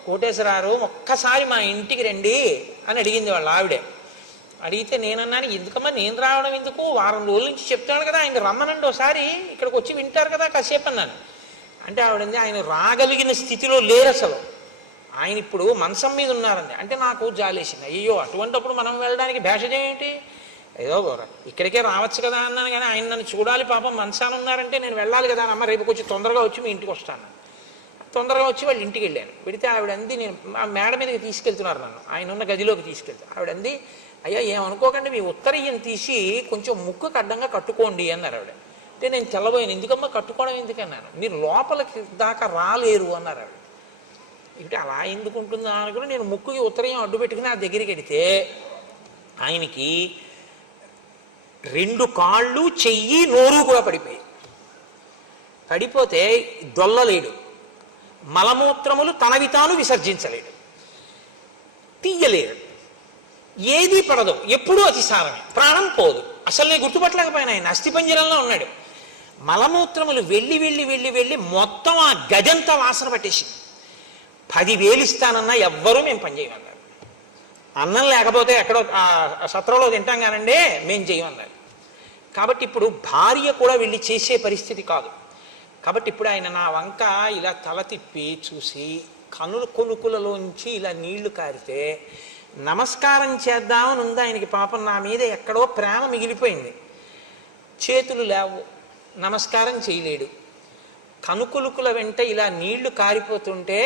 కోటేశ్వరారు, ఒక్కసారి మా ఇంటికి రండి అని అడిగింది వాళ్ళ ఆవిడే. అడిగితే నేనన్నాను, ఎందుకమ్మా నేను రావడం ఎందుకు, వారం రోజుల నుంచి చెప్తాడు కదా ఆయన రమ్మనండి ఒకసారి, ఇక్కడికి వచ్చి వింటారు కదా కాసేపు అన్నాను. అంటే ఆవిడంది, ఆయన రాగలిగిన స్థితిలో లేరు అసలు, ఆయన ఇప్పుడు మంచం మీద ఉన్నారండి. అంటే నాకు జాలేసింది, అయ్యో అటువంటిప్పుడు మనం వెళ్ళడానికి భేషజం ఏంటి, ఏదో ఇక్కడికే రావచ్చు కదా అన్నాను. కానీ ఆయన నన్ను చూడాలి పాపం మంచాన ఉన్నారంటే నేను వెళ్ళాలి కదా అమ్మ, రేపు కొంచెం తొందరగా వచ్చి మీ ఇంటికి వస్తాను. తొందరగా వచ్చి వాళ్ళ ఇంటికి వెళ్ళాను. వెళితే ఆవిడంది, నేను ఆ మేడ మీదకి తీసుకెళ్తున్నారు నన్ను, ఆయన ఉన్న గదిలోకి తీసుకెళ్తాను. ఆవిడంది, అయ్యా ఏమనుకోకండి, మీ ఉత్తరీయం తీసి కొంచెం ముక్కుకు అడ్డంగా కట్టుకోండి అన్నారు ఆవిడ. అంటే నేను తెల్లబోయాను, ఎందుకమ్మా కట్టుకోవడం ఎందుకన్నాను, మీరు లోపలికి దాకా రాలేరు అన్నారు ఆవిడ. ఇటు అలా ఎందుకు ఉంటుందా అనుకుని నేను ముక్కుకి ఉత్తరీయం అడ్డు పెట్టుకుని ఆ దగ్గరికి వెడితే ఆయనకి 2 కాళ్ళు చెయ్యి నోరు కూడా పడిపోయాయి. పడిపోతే దొల్లలేడు, మలమూత్రములు తనవి తాను విసర్జించలేడు, తీయలేడు, ఏదీ పడదు, ఎప్పుడూ అతిసారమే, ప్రాణం పోదు. అసలు నేను గుర్తుపట్టలేకపోయినా ఆయన అస్థిపంజరంలో ఉన్నాడు. మలమూత్రములు వెళ్ళి వెళ్ళి వెళ్ళి వెళ్ళి మొత్తం ఆ గజంతా వాసన పట్టేసింది. 10,000 ఇస్తానన్నా ఎవ్వరూ మేము పనిచేయమన్నారు. అన్నం లేకపోతే ఎక్కడో సత్రంలో తింటాం కానండి, మేము చేయమన్నారు. కాబట్టి ఇప్పుడు భార్య కూడా వెళ్ళి చేసే పరిస్థితి కాదు. కాబట్టి ఇప్పుడు ఆయన నా వంక ఇలా తల తిప్పి చూసి కనుల కొనుకులలోంచి ఇలా నీళ్లు కారితే నమస్కారం చేద్దామని ఉంది ఆయనకి. పాపం నా మీద ఎక్కడో ప్రేమ మిగిలిపోయింది. చేతులు లేవు, నమస్కారం చేయలేడు. కనుకొలుకుల వెంట ఇలా నీళ్లు కారిపోతుంటే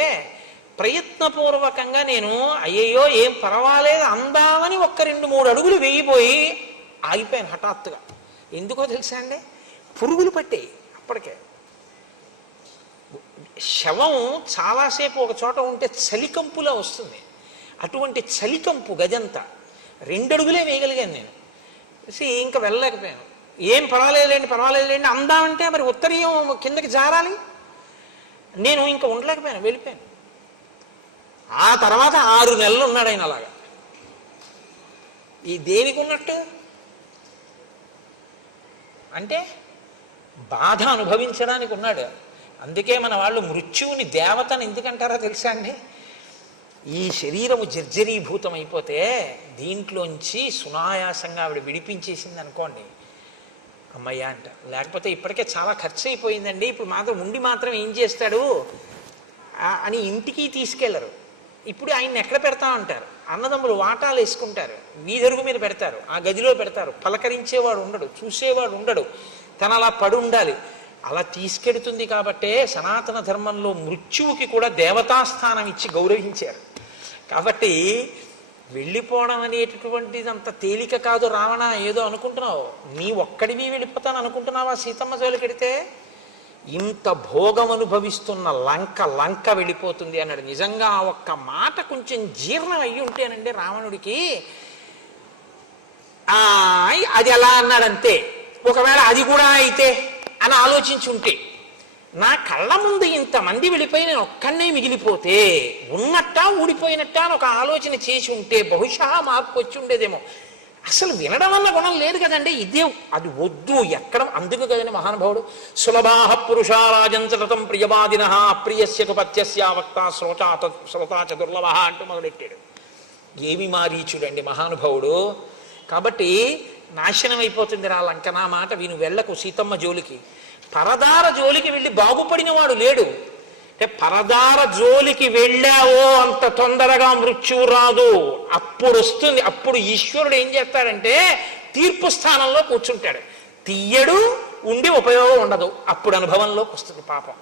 ప్రయత్నపూర్వకంగా నేను అయ్యయ్యో ఏం పర్వాలేదు అందామని 1-2-3 అడుగులు వేయిపోయి ఆగిపోయాను హఠాత్తుగా. ఎందుకో తెలుసా అండి, పురుగులు పట్టాయి. అప్పటికే శవం చాలాసేపు ఒక చోట ఉంటే చలికంపులా వస్తుంది. అటువంటి చలికంపు గజంతా 2 అడుగులే వేయగలిగాను నేను. ఇంకా వెళ్ళలేకపోయాను. ఏం పర్వాలేదులేండి అందామంటే మరి ఉత్తరీయం కిందకి జారాలి. నేను ఇంకా ఉండలేకపోయాను, వెళ్ళిపోయాను. ఆ తర్వాత 6 నెలలు ఉన్నాడు ఆయన అలాగా. ఈ దేనికి ఉన్నట్టు అంటే బాధ అనుభవించడానికి ఉన్నాడు. అందుకే మన వాళ్ళు మృత్యువుని దేవతని ఎందుకంటారో తెలుసా అండి, ఈ శరీరము జర్జరీభూతం అయిపోతే దీంట్లోంచి సునాయాసంగా ఆవిడ విడిపించేసింది అనుకోండి, అమ్మయ్య అంట. లేకపోతే ఇప్పటికే చాలా ఖర్చు అయిపోయిందండి, ఇప్పుడు మాత్రం ఏం చేస్తాడు అని ఇంటికి తీసుకెళ్లరు. ఇప్పుడు ఆయన్ని ఎక్కడ పెడతామంటారు, అన్నదమ్ములు వాటాలు వేసుకుంటారు, వీధరుగు మీద పెడతారు, ఆ గదిలో పెడతారు. పలకరించేవాడు ఉండడు, చూసేవాడు ఉండడు, తన అలా పడి ఉండాలి. అలా తీసుకెడుతుంది కాబట్టే సనాతన ధర్మంలో మృత్యువుకి కూడా దేవతాస్థానం ఇచ్చి గౌరవించారు. కాబట్టి వెళ్ళిపోవడం అనేటటువంటిది అంత తేలిక కాదు. రావణ ఏదో అనుకుంటున్నావు, నీ ఒక్కడివి వెళ్ళిపోతాను అనుకుంటున్నావా? సీతమ్మ జోలికెడితే ఇంత భోగం అనుభవిస్తున్న లంక వెళ్ళిపోతుంది అన్నాడు. నిజంగా ఆ ఒక్క మాట కొంచెం జీర్ణం అయ్యి ఉంటేనండి రావణుడికి, అది ఎలా అన్నాడంతే. ఒకవేళ అది కూడా అయితే అని ఆలోచించి ఉంటే నా కళ్ళ ముందు ఇంతమంది వెళ్ళిపోయి నేను ఒక్కనే మిగిలిపోతే ఉన్నట్టా ఊడిపోయినట్టా అని ఒక ఆలోచన చేసి ఉంటే బహుశా మార్పు వచ్చి ఉండేదేమో. అసలు వినడం వల్ల గుణం లేదు కదండి, ఇదే అది వద్దు ఎక్కడం. అందుకు కదండి మహానుభావుడు సులభాహ పురుషారాజంచతం ప్రియవాదిన అప్రియస్యతు పత్యస్య వక్త శ్రోతాచ దుర్లభ అంటూ మొదలెట్టాడు. ఏమి మారీచుడండి మహానుభావుడు. కాబట్టి నాశనం అయిపోతుంది రా లంక, నా మాట విను, వెళ్ళకు సీతమ్మ జోలికి. పరదార జోలికి వెళ్ళి బాగుపడిన వాడు లేడు. అంటే పరదార జోలికి వెళ్ళావో అంత తొందరగా మృత్యువు రాదు, అప్పుడు వస్తుంది. అప్పుడు ఈశ్వరుడు ఏం చేస్తాడంటే తీర్పు స్థానంలో కూర్చుంటాడు, తీయడు, ఉండి ఉపయోగం ఉండదు, అప్పుడు అనుభవంలోకి వస్తుంది పాపం.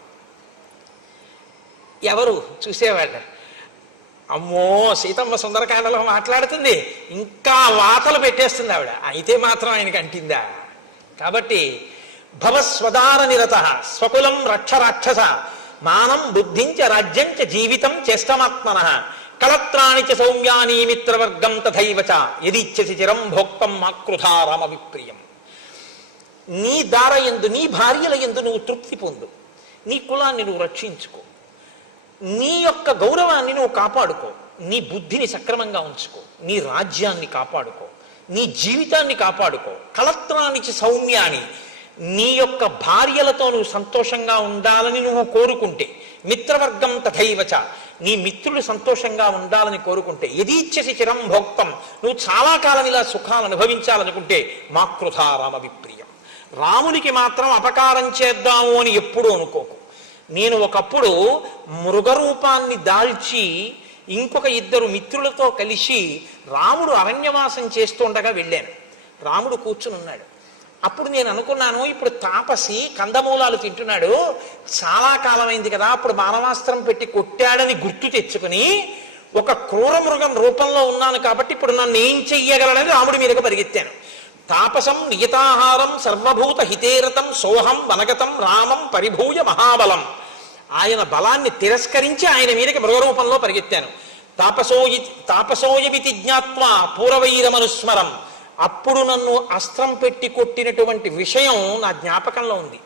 ఎవరు చూసేవాళ్ళు, అమ్మో సీతమ్మ సుందరకాండలో మాట్లాడుతుంది, ఇంకా వాతలు పెట్టేస్తుంది ఆవిడ, అయితే మాత్రం ఆయనకి అంటిందా. కాబట్టి భవస్వదార నిరత స్వకులం రక్ష రాక్షస మానం బుద్ధించ రాజ్యంచ జీవితం చేష్టమాత్మన కళత్రాణి చ సౌమ్యాని మిత్రవర్గం తథైవచ యదిచ్ఛసి చిరం భోక్తం మాకృధా రామ విప్రియం. నీ దార యందు, నీ భార్యల యందు నువ్వు తృప్తి పొందు, నీ కులాన్ని నువ్వు రక్షించుకో, నీ యొక్క గౌరవాన్ని నువ్వు కాపాడుకో, నీ బుద్ధిని సక్రమంగా ఉంచుకో, నీ రాజ్యాన్ని కాపాడుకో, నీ జీవితాన్ని కాపాడుకో. కళత్రానికి సౌమ్యాన్ని, నీ యొక్క భార్యలతో నువ్వు సంతోషంగా ఉండాలని నువ్వు కోరుకుంటే, మిత్రవర్గం తథైవచ, నీ మిత్రులు సంతోషంగా ఉండాలని కోరుకుంటే, యదీచ్ఛసి చిరం భోక్తం, నువ్వు చాలా కాలం ఇలా సుఖాలు అనుభవించాలనుకుంటే మాకృధా రామ విప్రియం, రామునికి మాత్రం అపకారం చేద్దాము అని ఎప్పుడూ అనుకోకు. నేను ఒకప్పుడు మృగరూపాన్ని దాల్చి ఇంకొక ఇద్దరు మిత్రులతో కలిసి రాముడు అరణ్యవాసం చేస్తుండగా వెళ్ళాను. రాముడు కూర్చుని ఉన్నాడు. అప్పుడు నేను అనుకున్నాను, ఇప్పుడు తాపసి కందమూలాలు తింటున్నాడు, చాలా కాలమైంది కదా, అప్పుడు మానవాస్త్రం పెట్టి కొట్టాడని గుర్తు తెచ్చుకుని ఒక క్రూర మృగం రూపంలో ఉన్నాను కాబట్టి ఇప్పుడు నన్ను ఏం చెయ్యగలడని రాముడి మీదకి పరిగెత్తాను. తాపసం నియతాహారం సర్వభూత హితేరతం సోహం వనగతం రామం పరిభూయ మహాబలం. ఆయన బలాన్ని తిరస్కరించి ఆయన మీదకి మృగరూపంలో పరిగెత్తాను. తాపసోయమితి జ్ఞాత్వా పూర్వవైరమనుస్మరం, అప్పుడు నన్ను అస్త్రం పెట్టి కొట్టినటువంటి విషయం నా జ్ఞాపకంలో ఉంది,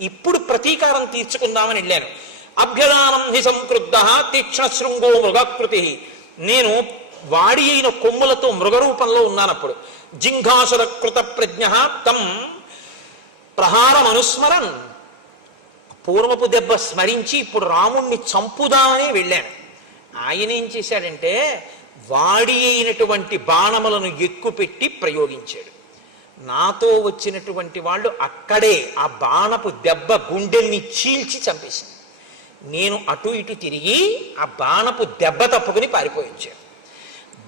ఇప్పుడు ప్రతీకారం తీర్చుకుందామని వెళ్ళాను. అభ్యదానం హి సంక్రుద్ధ తీక్ష్ణ శృంగో మృగాకృతి, నేను వాడి అయిన కొమ్ములతో మృగరూపంలో ఉన్నానప్పుడు. జింఘాసుర కృత ప్రజ్ఞ తం ప్రహారమనుస్మరన్, పూర్వపు దెబ్బ స్మరించి ఇప్పుడు రాముణ్ణి చంపుదామని వెళ్ళాను. ఆయన ఏం చేశాడంటే వాడి అయినటువంటి బాణములను ఎక్కుపెట్టి ప్రయోగించాడు. నాతో వచ్చినటువంటి వాళ్ళు అక్కడే ఆ బాణపు దెబ్బ గుండెల్ని చీల్చి చంపేసింది. నేను అటు ఇటు తిరిగి ఆ బాణపు దెబ్బ తప్పుకుని పారిపోయించాను.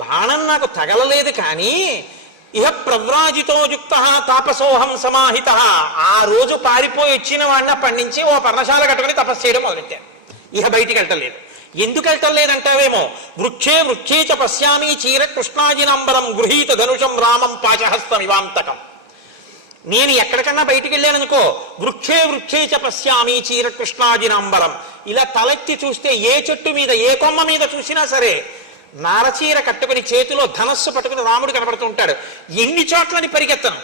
బాణం నాకు తగలలేదు, కానీ ఇహ ప్రవ్రాజితో యుక్త తాపసోహం సమాహిత, ఆ రోజు పారిపోయి వచ్చిన వాడిని అప్పటి నుంచి ఓ పర్ణశాల కట్టుకుని తపస్సు చేయడం మొదలెట్టాను. ఇహ బయటికి వెళ్ళటం ఎందుకు వెళ్ళటం లేదంటావేమో, వృక్షే వృక్షే చ పశ్యామి చీర కృష్ణాజినాంబరం గృహీత ధనుషం రామం పాశహస్తం ఇవాంతకం. నేను ఎక్కడికన్నా బయటికి వెళ్ళాననుకో, వృక్షే వృక్షే చ పశ్యామి చీర కృష్ణాజినాంబరం, ఇలా తలెత్తి చూస్తే ఏ చెట్టు మీద ఏ కొమ్మ మీద చూసినా సరే నారచీర కట్టుకుని చేతిలో ధనస్సు పట్టుకుని రాముడు కనబడుతూ ఉంటాడు. ఎన్ని చోట్లని పరిగెత్తను,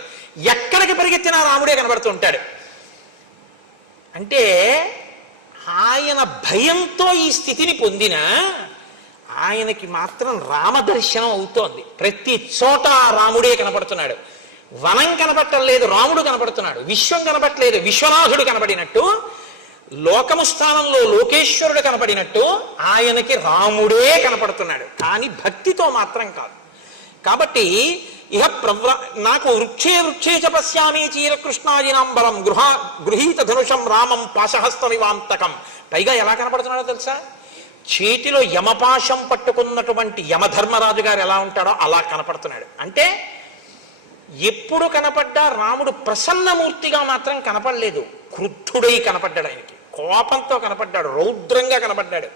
ఎక్కడికి పరిగెత్తినా రాముడే కనబడుతూ ఉంటాడు. అంటే ఆయన భయంతో ఈ స్థితిని పొందిన ఆయనకి మాత్రం రామదర్శనం అవుతోంది. ప్రతి చోట రాముడే కనపడుతున్నాడు. వనం కనపడటం లేదు, రాముడు కనపడుతున్నాడు. విశ్వం కనపడలేదు, విశ్వనాథుడు కనపడినట్టు, లోకము స్థానంలో లోకేశ్వరుడు కనపడినట్టు ఆయనకి రాముడే కనపడుతున్నాడు, కానీ భక్తితో మాత్రం కాదు. కాబట్టి ఇహ నాకు వృక్షే వృక్షే చ పశ్యామి చీరకృష్ణాజినాంబరం గృహీత ధనుషం రామం పాశహస్తమివాంతకం. పైగా ఎలా కనపడుతున్నాడో తెలుసా, చేతిలో యమపాశం పట్టుకున్నటువంటి యమధర్మరాజు గారు ఎలా ఉంటాడో అలా కనపడుతున్నాడు. అంటే ఎప్పుడు కనపడ్డా రాముడు ప్రసన్నమూర్తిగా మాత్రం కనపడలేదు, క్రుద్ధుడై కనపడ్డాడు. ఆయనకి కోపంతో కనపడ్డాడు, రౌద్రంగా కనపడ్డాడు.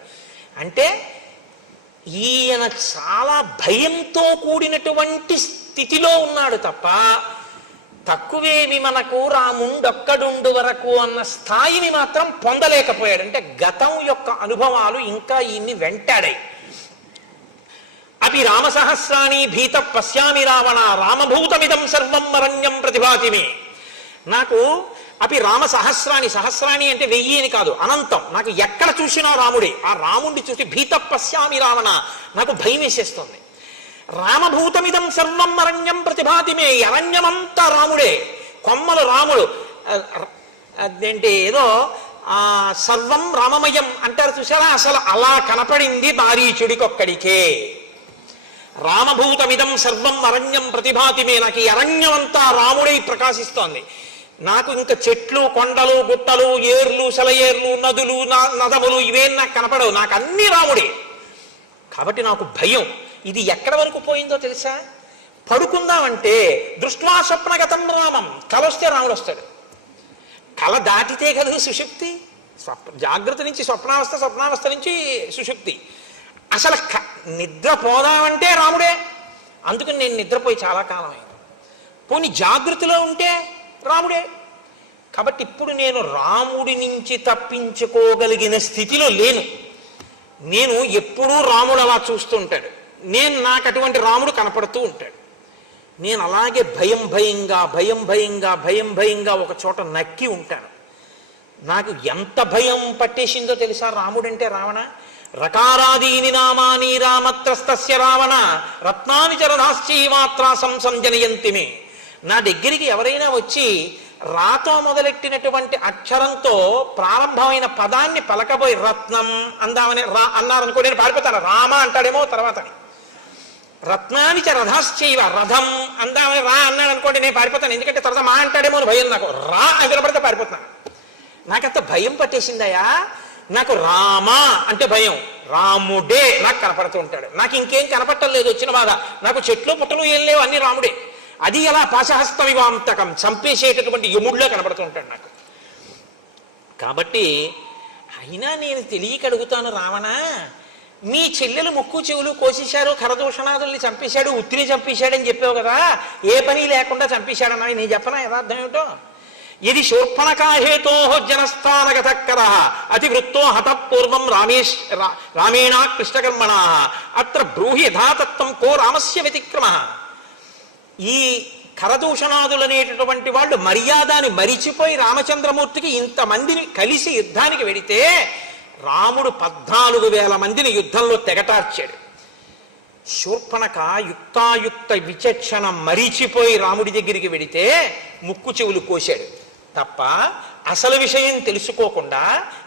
అంటే ఈయన చాలా భయంతో కూడినటువంటి స్థితిలో ఉన్నాడు తప్ప తక్కువేమి మనకు రాముండొక్కడుండు వరకు అన్న స్థాయిని మాత్రం పొందలేకపోయాడు. అంటే గతం యొక్క అనుభవాలు ఇంకా ఈయన్ని వెంటాడాయి. అపి రామసహస్రాణి భీత పశ్యామి రావణ రామభూతమిదం సర్వం అరణ్యం ప్రతిభాతిమి. నాకు అపి రామ సహస్రాణి, సహస్రాణి అంటే 1000 అని కాదు, అనంతం. నాకు ఎక్కడ చూసినా రాముడే. ఆ రాముడిని చూసి భీత పశ్యామి రావణ, నాకు భయం వేసేస్తుంది. రామభూతమిదం సర్వం అరణ్యం ప్రతిభాతిమే, అరణ్యమంతా రాముడే, కొమ్మలు రాముడు. అదేంటి ఏదో సర్వం రామమయం అంటారు చూసారా, అసలు అలా కనపడింది మారీచుడికొక్కడికే. రామభూతమిదం సర్వం అరణ్యం ప్రతిభాతిమే, నాకు ఈ అరణ్యమంతా రాముడై ప్రకాశిస్తోంది. నాకు ఇంకా చెట్లు, కొండలు, గుట్టలు, ఏర్లు, సెలయేర్లు, నదులు, నదములు ఇవేం నాకు కనపడవు, నాకు అన్ని రాముడే. కాబట్టి నాకు భయం. ఇది ఎక్కడ వరకు పోయిందో తెలుసా? పడుకుందామంటే దృష్ట్వా స్వప్నగతం రామం, కల వస్తే రాముడు వస్తాడు. కల దాటితే కదా సుషుప్తి. జాగ్రత్త నుంచి స్వప్నావస్థ, స్వప్నావస్థ నుంచి సుషుప్తి. అసలు నిద్ర పోదామంటే రాముడే. అందుకని నేను నిద్రపోయి చాలా కాలం అయింది. పోనీ జాగృతిలో ఉంటే రాముడే. కాబట్టి ఇప్పుడు నేను రాముడి నుంచి తప్పించుకోగలిగిన స్థితిలో లేను. నేను ఎప్పుడూ రాముడు అలా చూస్తూ ఉంటాడు, నాకు అటువంటి రాముడు కనపడుతూ ఉంటాడు. నేను అలాగే భయం భయంగా ఒక చోట నక్కి ఉంటాను. నాకు ఎంత భయం పట్టేసిందో తెలుసా రాముడంటే? రావణ రకారాదీని నామాని రామత్రస్తస్య రావణ రత్నాని చరధాశ్చీమాత్రా సంసంజనయంతిమే. నా దగ్గరికి ఎవరైనా వచ్చి రాతో మొదలెట్టినటువంటి అక్షరంతో ప్రారంభమైన పదాన్ని పలకబోయి రత్నం అందామని అన్నారనుకో, నేను పారిపోతాను. రామ అంటాడేమో తర్వాత. రత్నాని చ రథాశ్చైవ, రథం అందామని రా అన్నాడు అనుకోండి, నేను పారిపోతాను. ఎందుకంటే తర్వాత మా అంటాడేమో అని భయం. నాకు రా అని వినపడితే పారిపోతాను. నాకంత భయం పట్టేసిందయా. నాకు రామ అంటే భయం, రాముడే నాకు కనపడుతూ ఉంటాడు. నాకు ఇంకేం కనపడటం లేదు వచ్చిన బాధ. నాకు చెట్లు పుట్టలు ఏం లేవు, అన్ని రాముడే. అది ఎలా పాశహస్త వివాంతకం, చంపేసేటటువంటి యముడిలో కనపడుతూ ఉంటాడు నాకు. కాబట్టి అయినా నేను తెలియక అడుగుతాను, రావణ మీ చెల్లెలు ముక్కు చెవులు కోసేశారు, ఖరదూషణాదుల్ని చంపేశాడు, ఉత్తిని చంపేశాడని చెప్పావు కదా, ఏ పని లేకుండా చంపేశాడన్నా నేను చెప్పనా యథార్థం ఏమిటో? ఇది శూర్పణకాహేతో జనస్థానగతకర అతివృత్తో హతపూర్వం రామేణా కృష్ణకర్మణా అత్ర బ్రూహి యథాతత్వం కో రామస్య వ్యతిక్రమ. ఈ ఖరదూషణాదులనేటటువంటి వాళ్ళు మర్యాదని మరిచిపోయి రామచంద్రమూర్తికి ఇంతమందిని కలిసి యుద్ధానికి వెడితే రాముడు 14,000 మందిని యుద్ధంలో తెగటార్చాడు. శూర్పణక యుక్తాయుక్త విచక్షణ మరిచిపోయి రాముడి దగ్గరికి వెడితే ముక్కు చెవులు కోశాడు తప్ప అసలు విషయం తెలుసుకోకుండా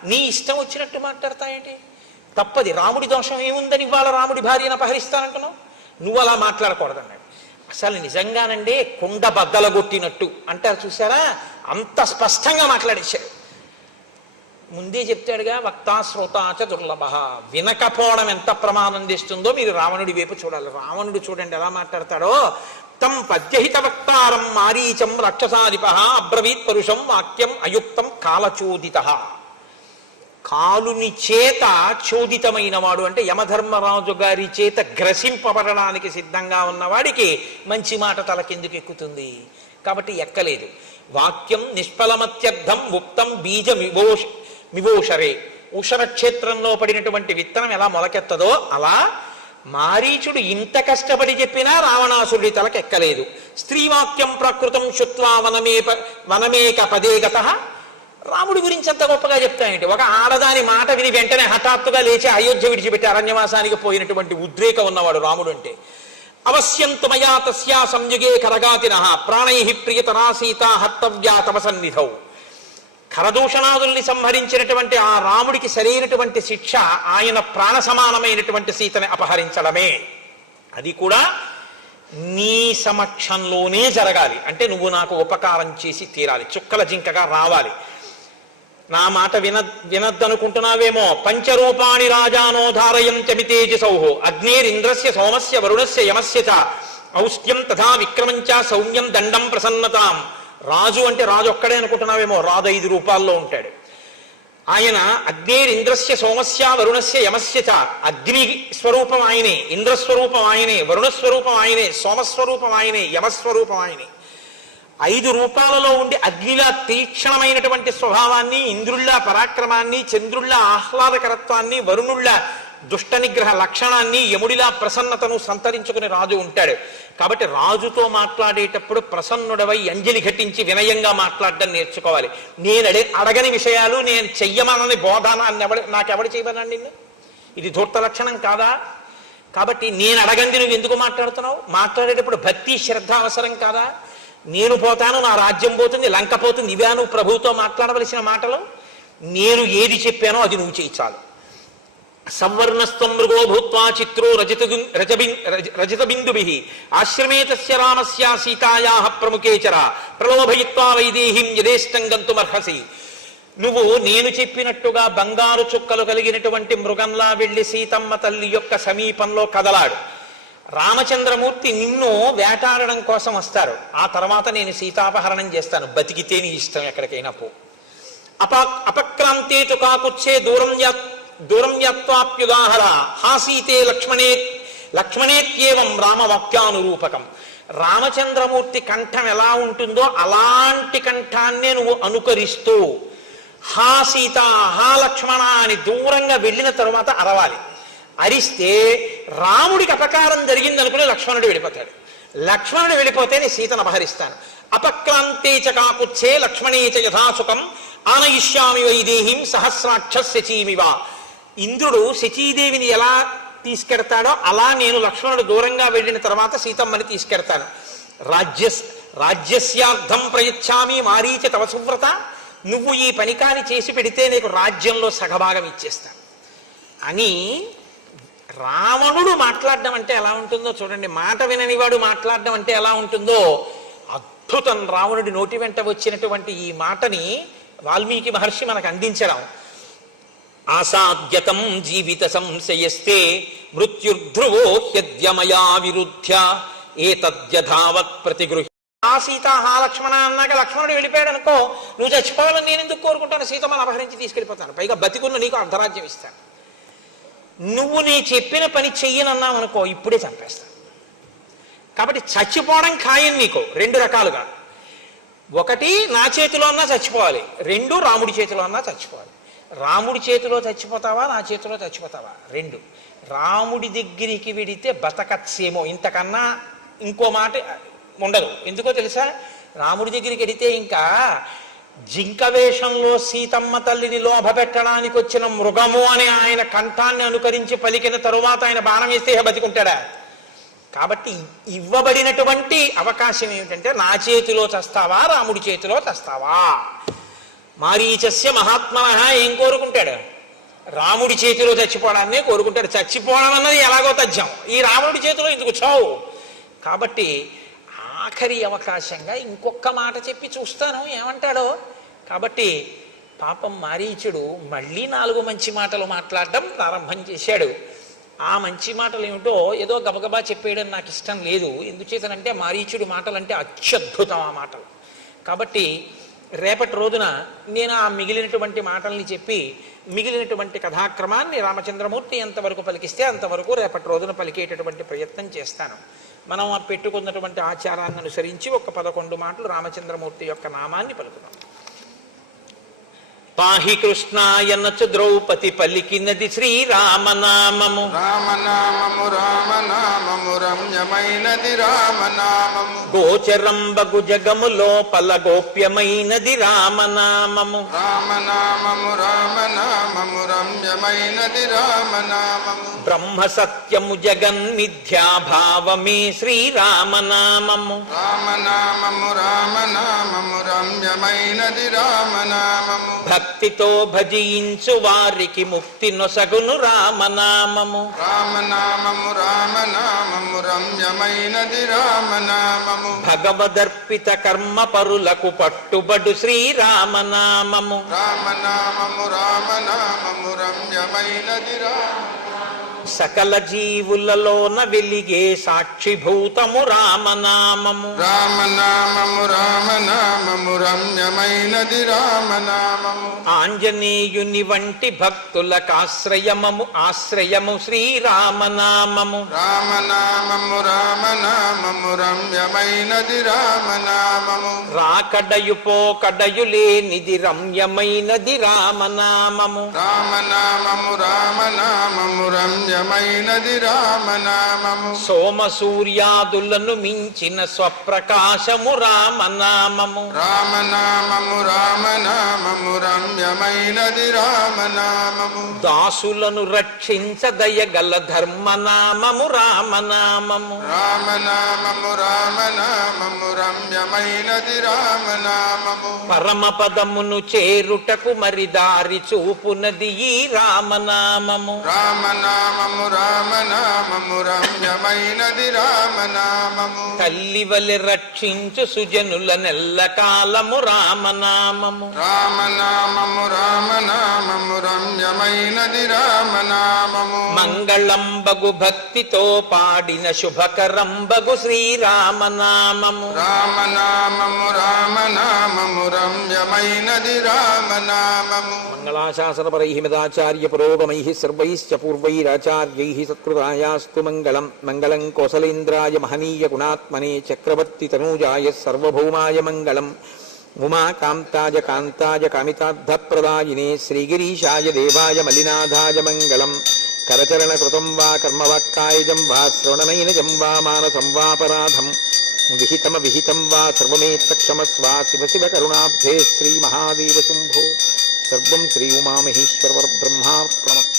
నీ ఇష్టం వచ్చినట్టు మాట్లాడతాయండి. తప్పది. రాముడి దోషం ఏముందని ఇవాళ రాముడి భార్యను అపహరిస్తానంటున్నావు? నువ్వు అలా మాట్లాడకూడదన్నాడు. అసలు నిజంగానండి కుండ బద్దలగొట్టినట్టు అంటారు చూసారా, అంత స్పష్టంగా మాట్లాడేశాడు. ముందే చెప్తాడుగా, వక్తా శ్రోతాచ దుర్లభ. వినకపోవడం ఎంత ప్రమాదం తెస్తుందో మీరు రావణుడి వైపు చూడాలి. రావణుడు చూడండి ఎలా మాట్లాడతాడో. తం పద్యహిత వక్తారం మారీచం రాక్షసాధిప అబ్రవీత్ పరుషం వాక్యం అయుక్తం కాలచోదిత. కాలుని చేత చోదితమైన వాడు అంటే యమధర్మరాజు గారి చేత గ్రసింపబడడానికి సిద్ధంగా ఉన్నవాడికి మంచి మాట తలకెందుకు ఎక్కుతుంది? కాబట్టి ఎక్కలేదు. వాక్యం నిష్ఫలమత్యర్థం ఉక్తం బీజ మివోషరే. ఉషర క్షేత్రంలో పడినటువంటి విత్తనం ఎలా మొలకెత్తదో అలా మారీచుడు ఇంత కష్టపడి చెప్పినా రావణాసురుడి తలకెక్కలేదు. స్త్రీవాక్యం ప్రకృతం శుత్వా వనమేక పదే గతః. రాముడి గురించి అంత గొప్పగా చెప్తాయంటే, ఒక ఆడదాని మాట విని వెంటనే హఠాత్తుగా లేచి అయోధ్య విడిచిపెట్టి అరణ్యవాసానికి పోయినటువంటి ఉద్రేకం ఉన్నవాడు రాముడు అంటే. అవశ్యంతు మయా తస్యా సంయుగే కరగాతినః ప్రాణై ప్రియతరా సీతా హత్తవ్యా తవ సన్నిధౌ. ఖరదూషణాదుల్ని సంహరించినటువంటి ఆ రాముడికి సరైనటువంటి శిక్ష ఆయన ప్రాణ సమానమైనటువంటి సీతని అపహరించడమే. అది కూడా నీ సమక్షంలోనే జరగాలి. అంటే నువ్వు నాకు ఉపకారం చేసి తీరాలి, చుక్కల జింకగా రావాలి. నా మాట వినద్దనుకుంటున్నావేమో. పంచరూపాణి రాజానో ధారయం చమితేజసౌః అగ్నేరింద్రస్య సోమస్య వరుణస్య యమస్య చ ఔష్ట్యం తథా విక్రమంచ సౌమ్యం దండం ప్రసన్నతాం. రాజు అంటే రాజు ఒక్కడే అనుకుంటున్నావేమో, రాజు 5 రూపాల్లో ఉంటాడు. ఆయన అగ్నేరింద్రస్య సోమస్య వరుణస్య యమస్య చ. అగ్ని స్వరూపం ఆయనే, ఇంద్రస్వరూపం ఆయనే, వరుణస్వరూపం ఆయనే, సోమస్వరూపం ఆయనే, యమస్వరూపం ఆయనే. 5 రూపాలలో ఉండి అగ్నిలా తీక్షణమైనటువంటి స్వభావాన్ని, ఇంద్రుళ్ళ పరాక్రమాన్ని, చంద్రుళ్ళ ఆహ్లాదకరత్వాన్ని, వరుణుళ్ళ దుష్ట నిగ్రహ లక్షణాన్ని, యముడిలా ప్రసన్నతను సంతరించుకుని రాజు ఉంటాడు. కాబట్టి రాజుతో మాట్లాడేటప్పుడు ప్రసన్నుడవై అంజలి ఘటించి వినయంగా మాట్లాడడం నేర్చుకోవాలి. నేను అడగని విషయాలు నేను చెయ్యమనని బోధానాన్ని నాకెవడు చేయమన్నాడు నిన్ను? ఇది ధూర్త లక్షణం కాదా? కాబట్టి నేను అడగంది నువ్వు ఎందుకు మాట్లాడుతున్నావు? మాట్లాడేటప్పుడు భక్తి శ్రద్ధ అవసరం కాదా? నేను పోతాను, నా రాజ్యం పోతుంది, లంక పోతుంది, ఇవే నువ్వు ప్రభువుతో మాట్లాడవలసిన మాటలు? నేను ఏది చెప్పానో అది నువ్వు చేయి చాలు. సంవర్ణస్తం మృగో భూత్వా చిత్రో రజత బిందుభి ఆశ్రమే తస్య రామస్య సీతాయా ప్రముఖేచర ప్రలోభయిత్వా వైదేహిం యథేష్టం గంతుమర్హసి. నువ్వు నేను చెప్పినట్టుగా బంగారు చుక్కలు కలిగినటువంటి మృగంలా వెళ్ళి సీతమ్మ తల్లి యొక్క సమీపంలో కదలాడు. రామచంద్రమూర్తి నిన్ను వేటాడడం కోసం వస్తారు. ఆ తర్వాత నేను సీతాపహరణం చేస్తాను. బతికితే నీ ఇష్టం, ఎక్కడికైనా పో. అపక్రాంతే తు కాకుచ్చే దూరం యత్వాప్యుదాహర హాసీతే లక్ష్మణేత్యేవం రామవాక్యానురూపకం. రామచంద్రమూర్తి కంఠం ఎలా ఉంటుందో అలాంటి కంఠాన్నే నువ్వు అనుకరిస్తూ హా సీత, హా లక్ష్మణ అని దూరంగా వెళ్ళిన తరువాత అరవాలి. అరిస్తే రాముడికి అపకారం జరిగిందనుకుని లక్ష్మణుడు వెళ్ళిపోతాడు. లక్ష్మణుడు వెళ్ళిపోతే నేను సీతను అపహరిస్తాను. అపక్రాంతే చ కాకుచ్చే లక్ష్మణే చ యథాసుఖం ఆనయిష్యామి వైదేహిం సహస్రాక్ష శచీమివ. ఇంద్రుడు శచీదేవిని ఎలా తీసుకెడతాడో అలా నేను లక్ష్మణుడు దూరంగా వెళ్ళిన తర్వాత సీతమ్మని తీసుకెడతాను. రాజ్యస్యార్థం ప్రయచ్చామి మారీచ తవ సువ్రత. నువ్వు ఈ పనికాని చేసి పెడితే నీకు రాజ్యంలో సగభాగం ఇచ్చేస్తాను అని రావణుడు మాట్లాడడం అంటే ఎలా ఉంటుందో చూడండి. మాట విననివాడు మాట్లాడడం అంటే ఎలా ఉంటుందో అద్భుతం. రావణుడి నోటి వెంట వచ్చినటువంటి ఈ మాటని వాల్మీకి మహర్షి మనకు అందించడం. ఆసాద్యతం జీవిత సంశయస్తే మృత్యుర్ధ్రువోత్యద్యమయా విరుధ్య ఏతద్యథావత్ ప్రతిగృహి. ఆ సీత హా లక్ష్మణ అన్నాక లక్ష్మణుడు వెళ్ళిపోయాడు అనుకో, నువ్వు చచ్చిపోవాలని నేను ఎందుకు కోరుకుంటాను? సీతమ్మను అపహరించి తీసుకెళ్ళిపోతాను, పైగా బతికున్న నీకు అర్ధరాజ్యం ఇస్తాను. నువ్వు నీ చెప్పిన పని చెయ్యనన్నావు అనుకో, ఇప్పుడే చంపేస్తాను. కాబట్టి చచ్చిపోవడం ఖాయం నీకు రెండు రకాలుగా. ఒకటి నా చేతిలో అన్నా చచ్చిపోవాలి, రెండు రాముడి చేతిలో అన్నా చచ్చిపోవాలి. రాముడి చేతిలో చచ్చిపోతావా, నా చేతిలో చచ్చిపోతావా? రెండు. రాముడి దగ్గరికి వెడితే బతకచ్చేమో, ఇంతకన్నా ఇంకో మాట ఉండదు. ఎందుకో తెలుసా? రాముడి దగ్గరికి వెడితే ఇంకా జింక వేషంలో సీతమ్మ తల్లిని లోభ పెట్టడానికి వచ్చిన మృగము అని ఆయన కంఠాన్ని అనుకరించి పలికిన తరువాత ఆయన బాణం వేస్తే బతికుంటాడా? కాబట్టి ఇవ్వబడినటువంటి అవకాశం ఏమిటంటే నా చేతిలో చస్తావా, రాముడి చేతిలో చస్తావా. మారీచస్య మహాత్మనః ఏం కోరుకుంటాడు? రాముడి చేతిలో చచ్చిపోవడాన్నే కోరుకుంటాడు. చచ్చిపోవడం అన్నది ఎలాగో తథ్యం, ఈ రాముడి చేతిలో ఎందుకు చావు? కాబట్టి ఆఖరి అవకాశంగా ఇంకొక మాట చెప్పి చూస్తాను ఏమంటాడో. కాబట్టి పాపం మారీచుడు మళ్ళీ 4 మంచి మాటలు మాట్లాడడం ప్రారంభం చేశాడు. ఆ మంచి మాటలు ఏమిటో ఏదో గబగబా చెప్పేయడం నాకు ఇష్టం లేదు. ఎందుచేతనంటే మారీచుడి మాటలంటే అత్యద్భుతం ఆ మాటలు. కాబట్టి రేపటి రోజున నేను ఆ మిగిలినటువంటి మాటల్ని చెప్పి మిగిలినటువంటి కథాక్రమాన్ని రామచంద్రమూర్తి ఎంతవరకు పలికిస్తే అంతవరకు రేపటి రోజున పలికేటటువంటి ప్రయత్నం చేస్తాను. మనం పెట్టుకున్నటువంటి ఆచారాన్ని అనుసరించి ఒక 11 మాటలు రామచంద్రమూర్తి యొక్క నామాన్ని పలుకుతాం. పాహి కృష్ణాయనచు ద్రౌపది పలికినది శ్రీరామనామము. రామనామము రామనామము రమ్యమైనది రామనామము. గోచరంబగు జగము లోపల గోప్యమైనది రామనామము. రామనామము రామనామము రమ్యమైనది రామనామము. బ్రహ్మ సత్యము జగన్మిథ్యాభావమే శ్రీరామనామము. రామనామము రామనామము రమ్యమైనది రామనామము. భక్తితో భజించు వారికి ముక్తి నొసగును రామనామము. రామనామము రామనామము రమ్యమైనది రామనామము. భగవదర్పిత కర్మ పరులకు పట్టుబడు శ్రీరామనామము. రామనామము రామనామము రమ్యమైనది రామనామము. సకల జీవులలోన వెలిగే సాక్షిభూతము రామనామము. రామనామము రామనామము రమ్యమైనది రామనామము. ఆంజనేయుని వంటి భక్తులకాశ్రయమము ఆశ్రయము శ్రీరామనామము. రామనామము రామనామము రమ్యమైనది రామనామము. రాకడయు పోకడయు లేనిది రమ్యమైనది రామనామము. రామనామము రామనామము రమ్యమైనది రామనామము. సోమ సూర్యాదులను మించిన స్వప్రకాశము రామనామము. రామనామము రామనామము రమ్యమైనది రామనామము. దాసులను రక్షించదయగల ధర్మనామము రామనామము. రామనామము రామనామము రమ్యమైనది రామనామము. పరమపదమును చేరుటకు మరి దారి చూపునది ఈ రామనామము. రామనామము రామనామము రమ్యమైనది రామనామము. తల్లి వలె రక్షించు సుజనుల నెల్లకాలము రామనామము. రామనామము రామనామము రమ్యమైనది రామనామము. మంగళంబగు భక్తితో పాడిన శుభకరంబగు శ్రీరామనామము. రామనామము రామనామము రమ్యమైనది రామనామము. మంగళాశాసనపరైః మదాచార్య పురోగమైః సర్వైశ్చ పూర్వైరాచార్యైః సత్కృతాయాస్తు మంగళం. మంగళం కోసలేంద్రాయ మహనీయ గుణాత్మనే చక్రవర్తి తనూజాయ సర్వభౌమాయ మంగళం. ఉమాకాంతాయ కాంతాయ కామితార్థప్రదాయినే శ్రీగిరీశాయ దేవాయ మలినాథాయ మంగళం. కరచరణకృతం వా కర్మవాక్కాయజం వా శ్రవణనైనజం వా మానసం వాపరాధం విహితం వా సర్వమేత్తక్షమస్వ. శివ శివ కరుణాబ్ధే శ్రీమహాదేవ శంభో. సర్వం శ్రీ ఉమామహేశ్వర పరబ్రహ్మార్పణమస్తు.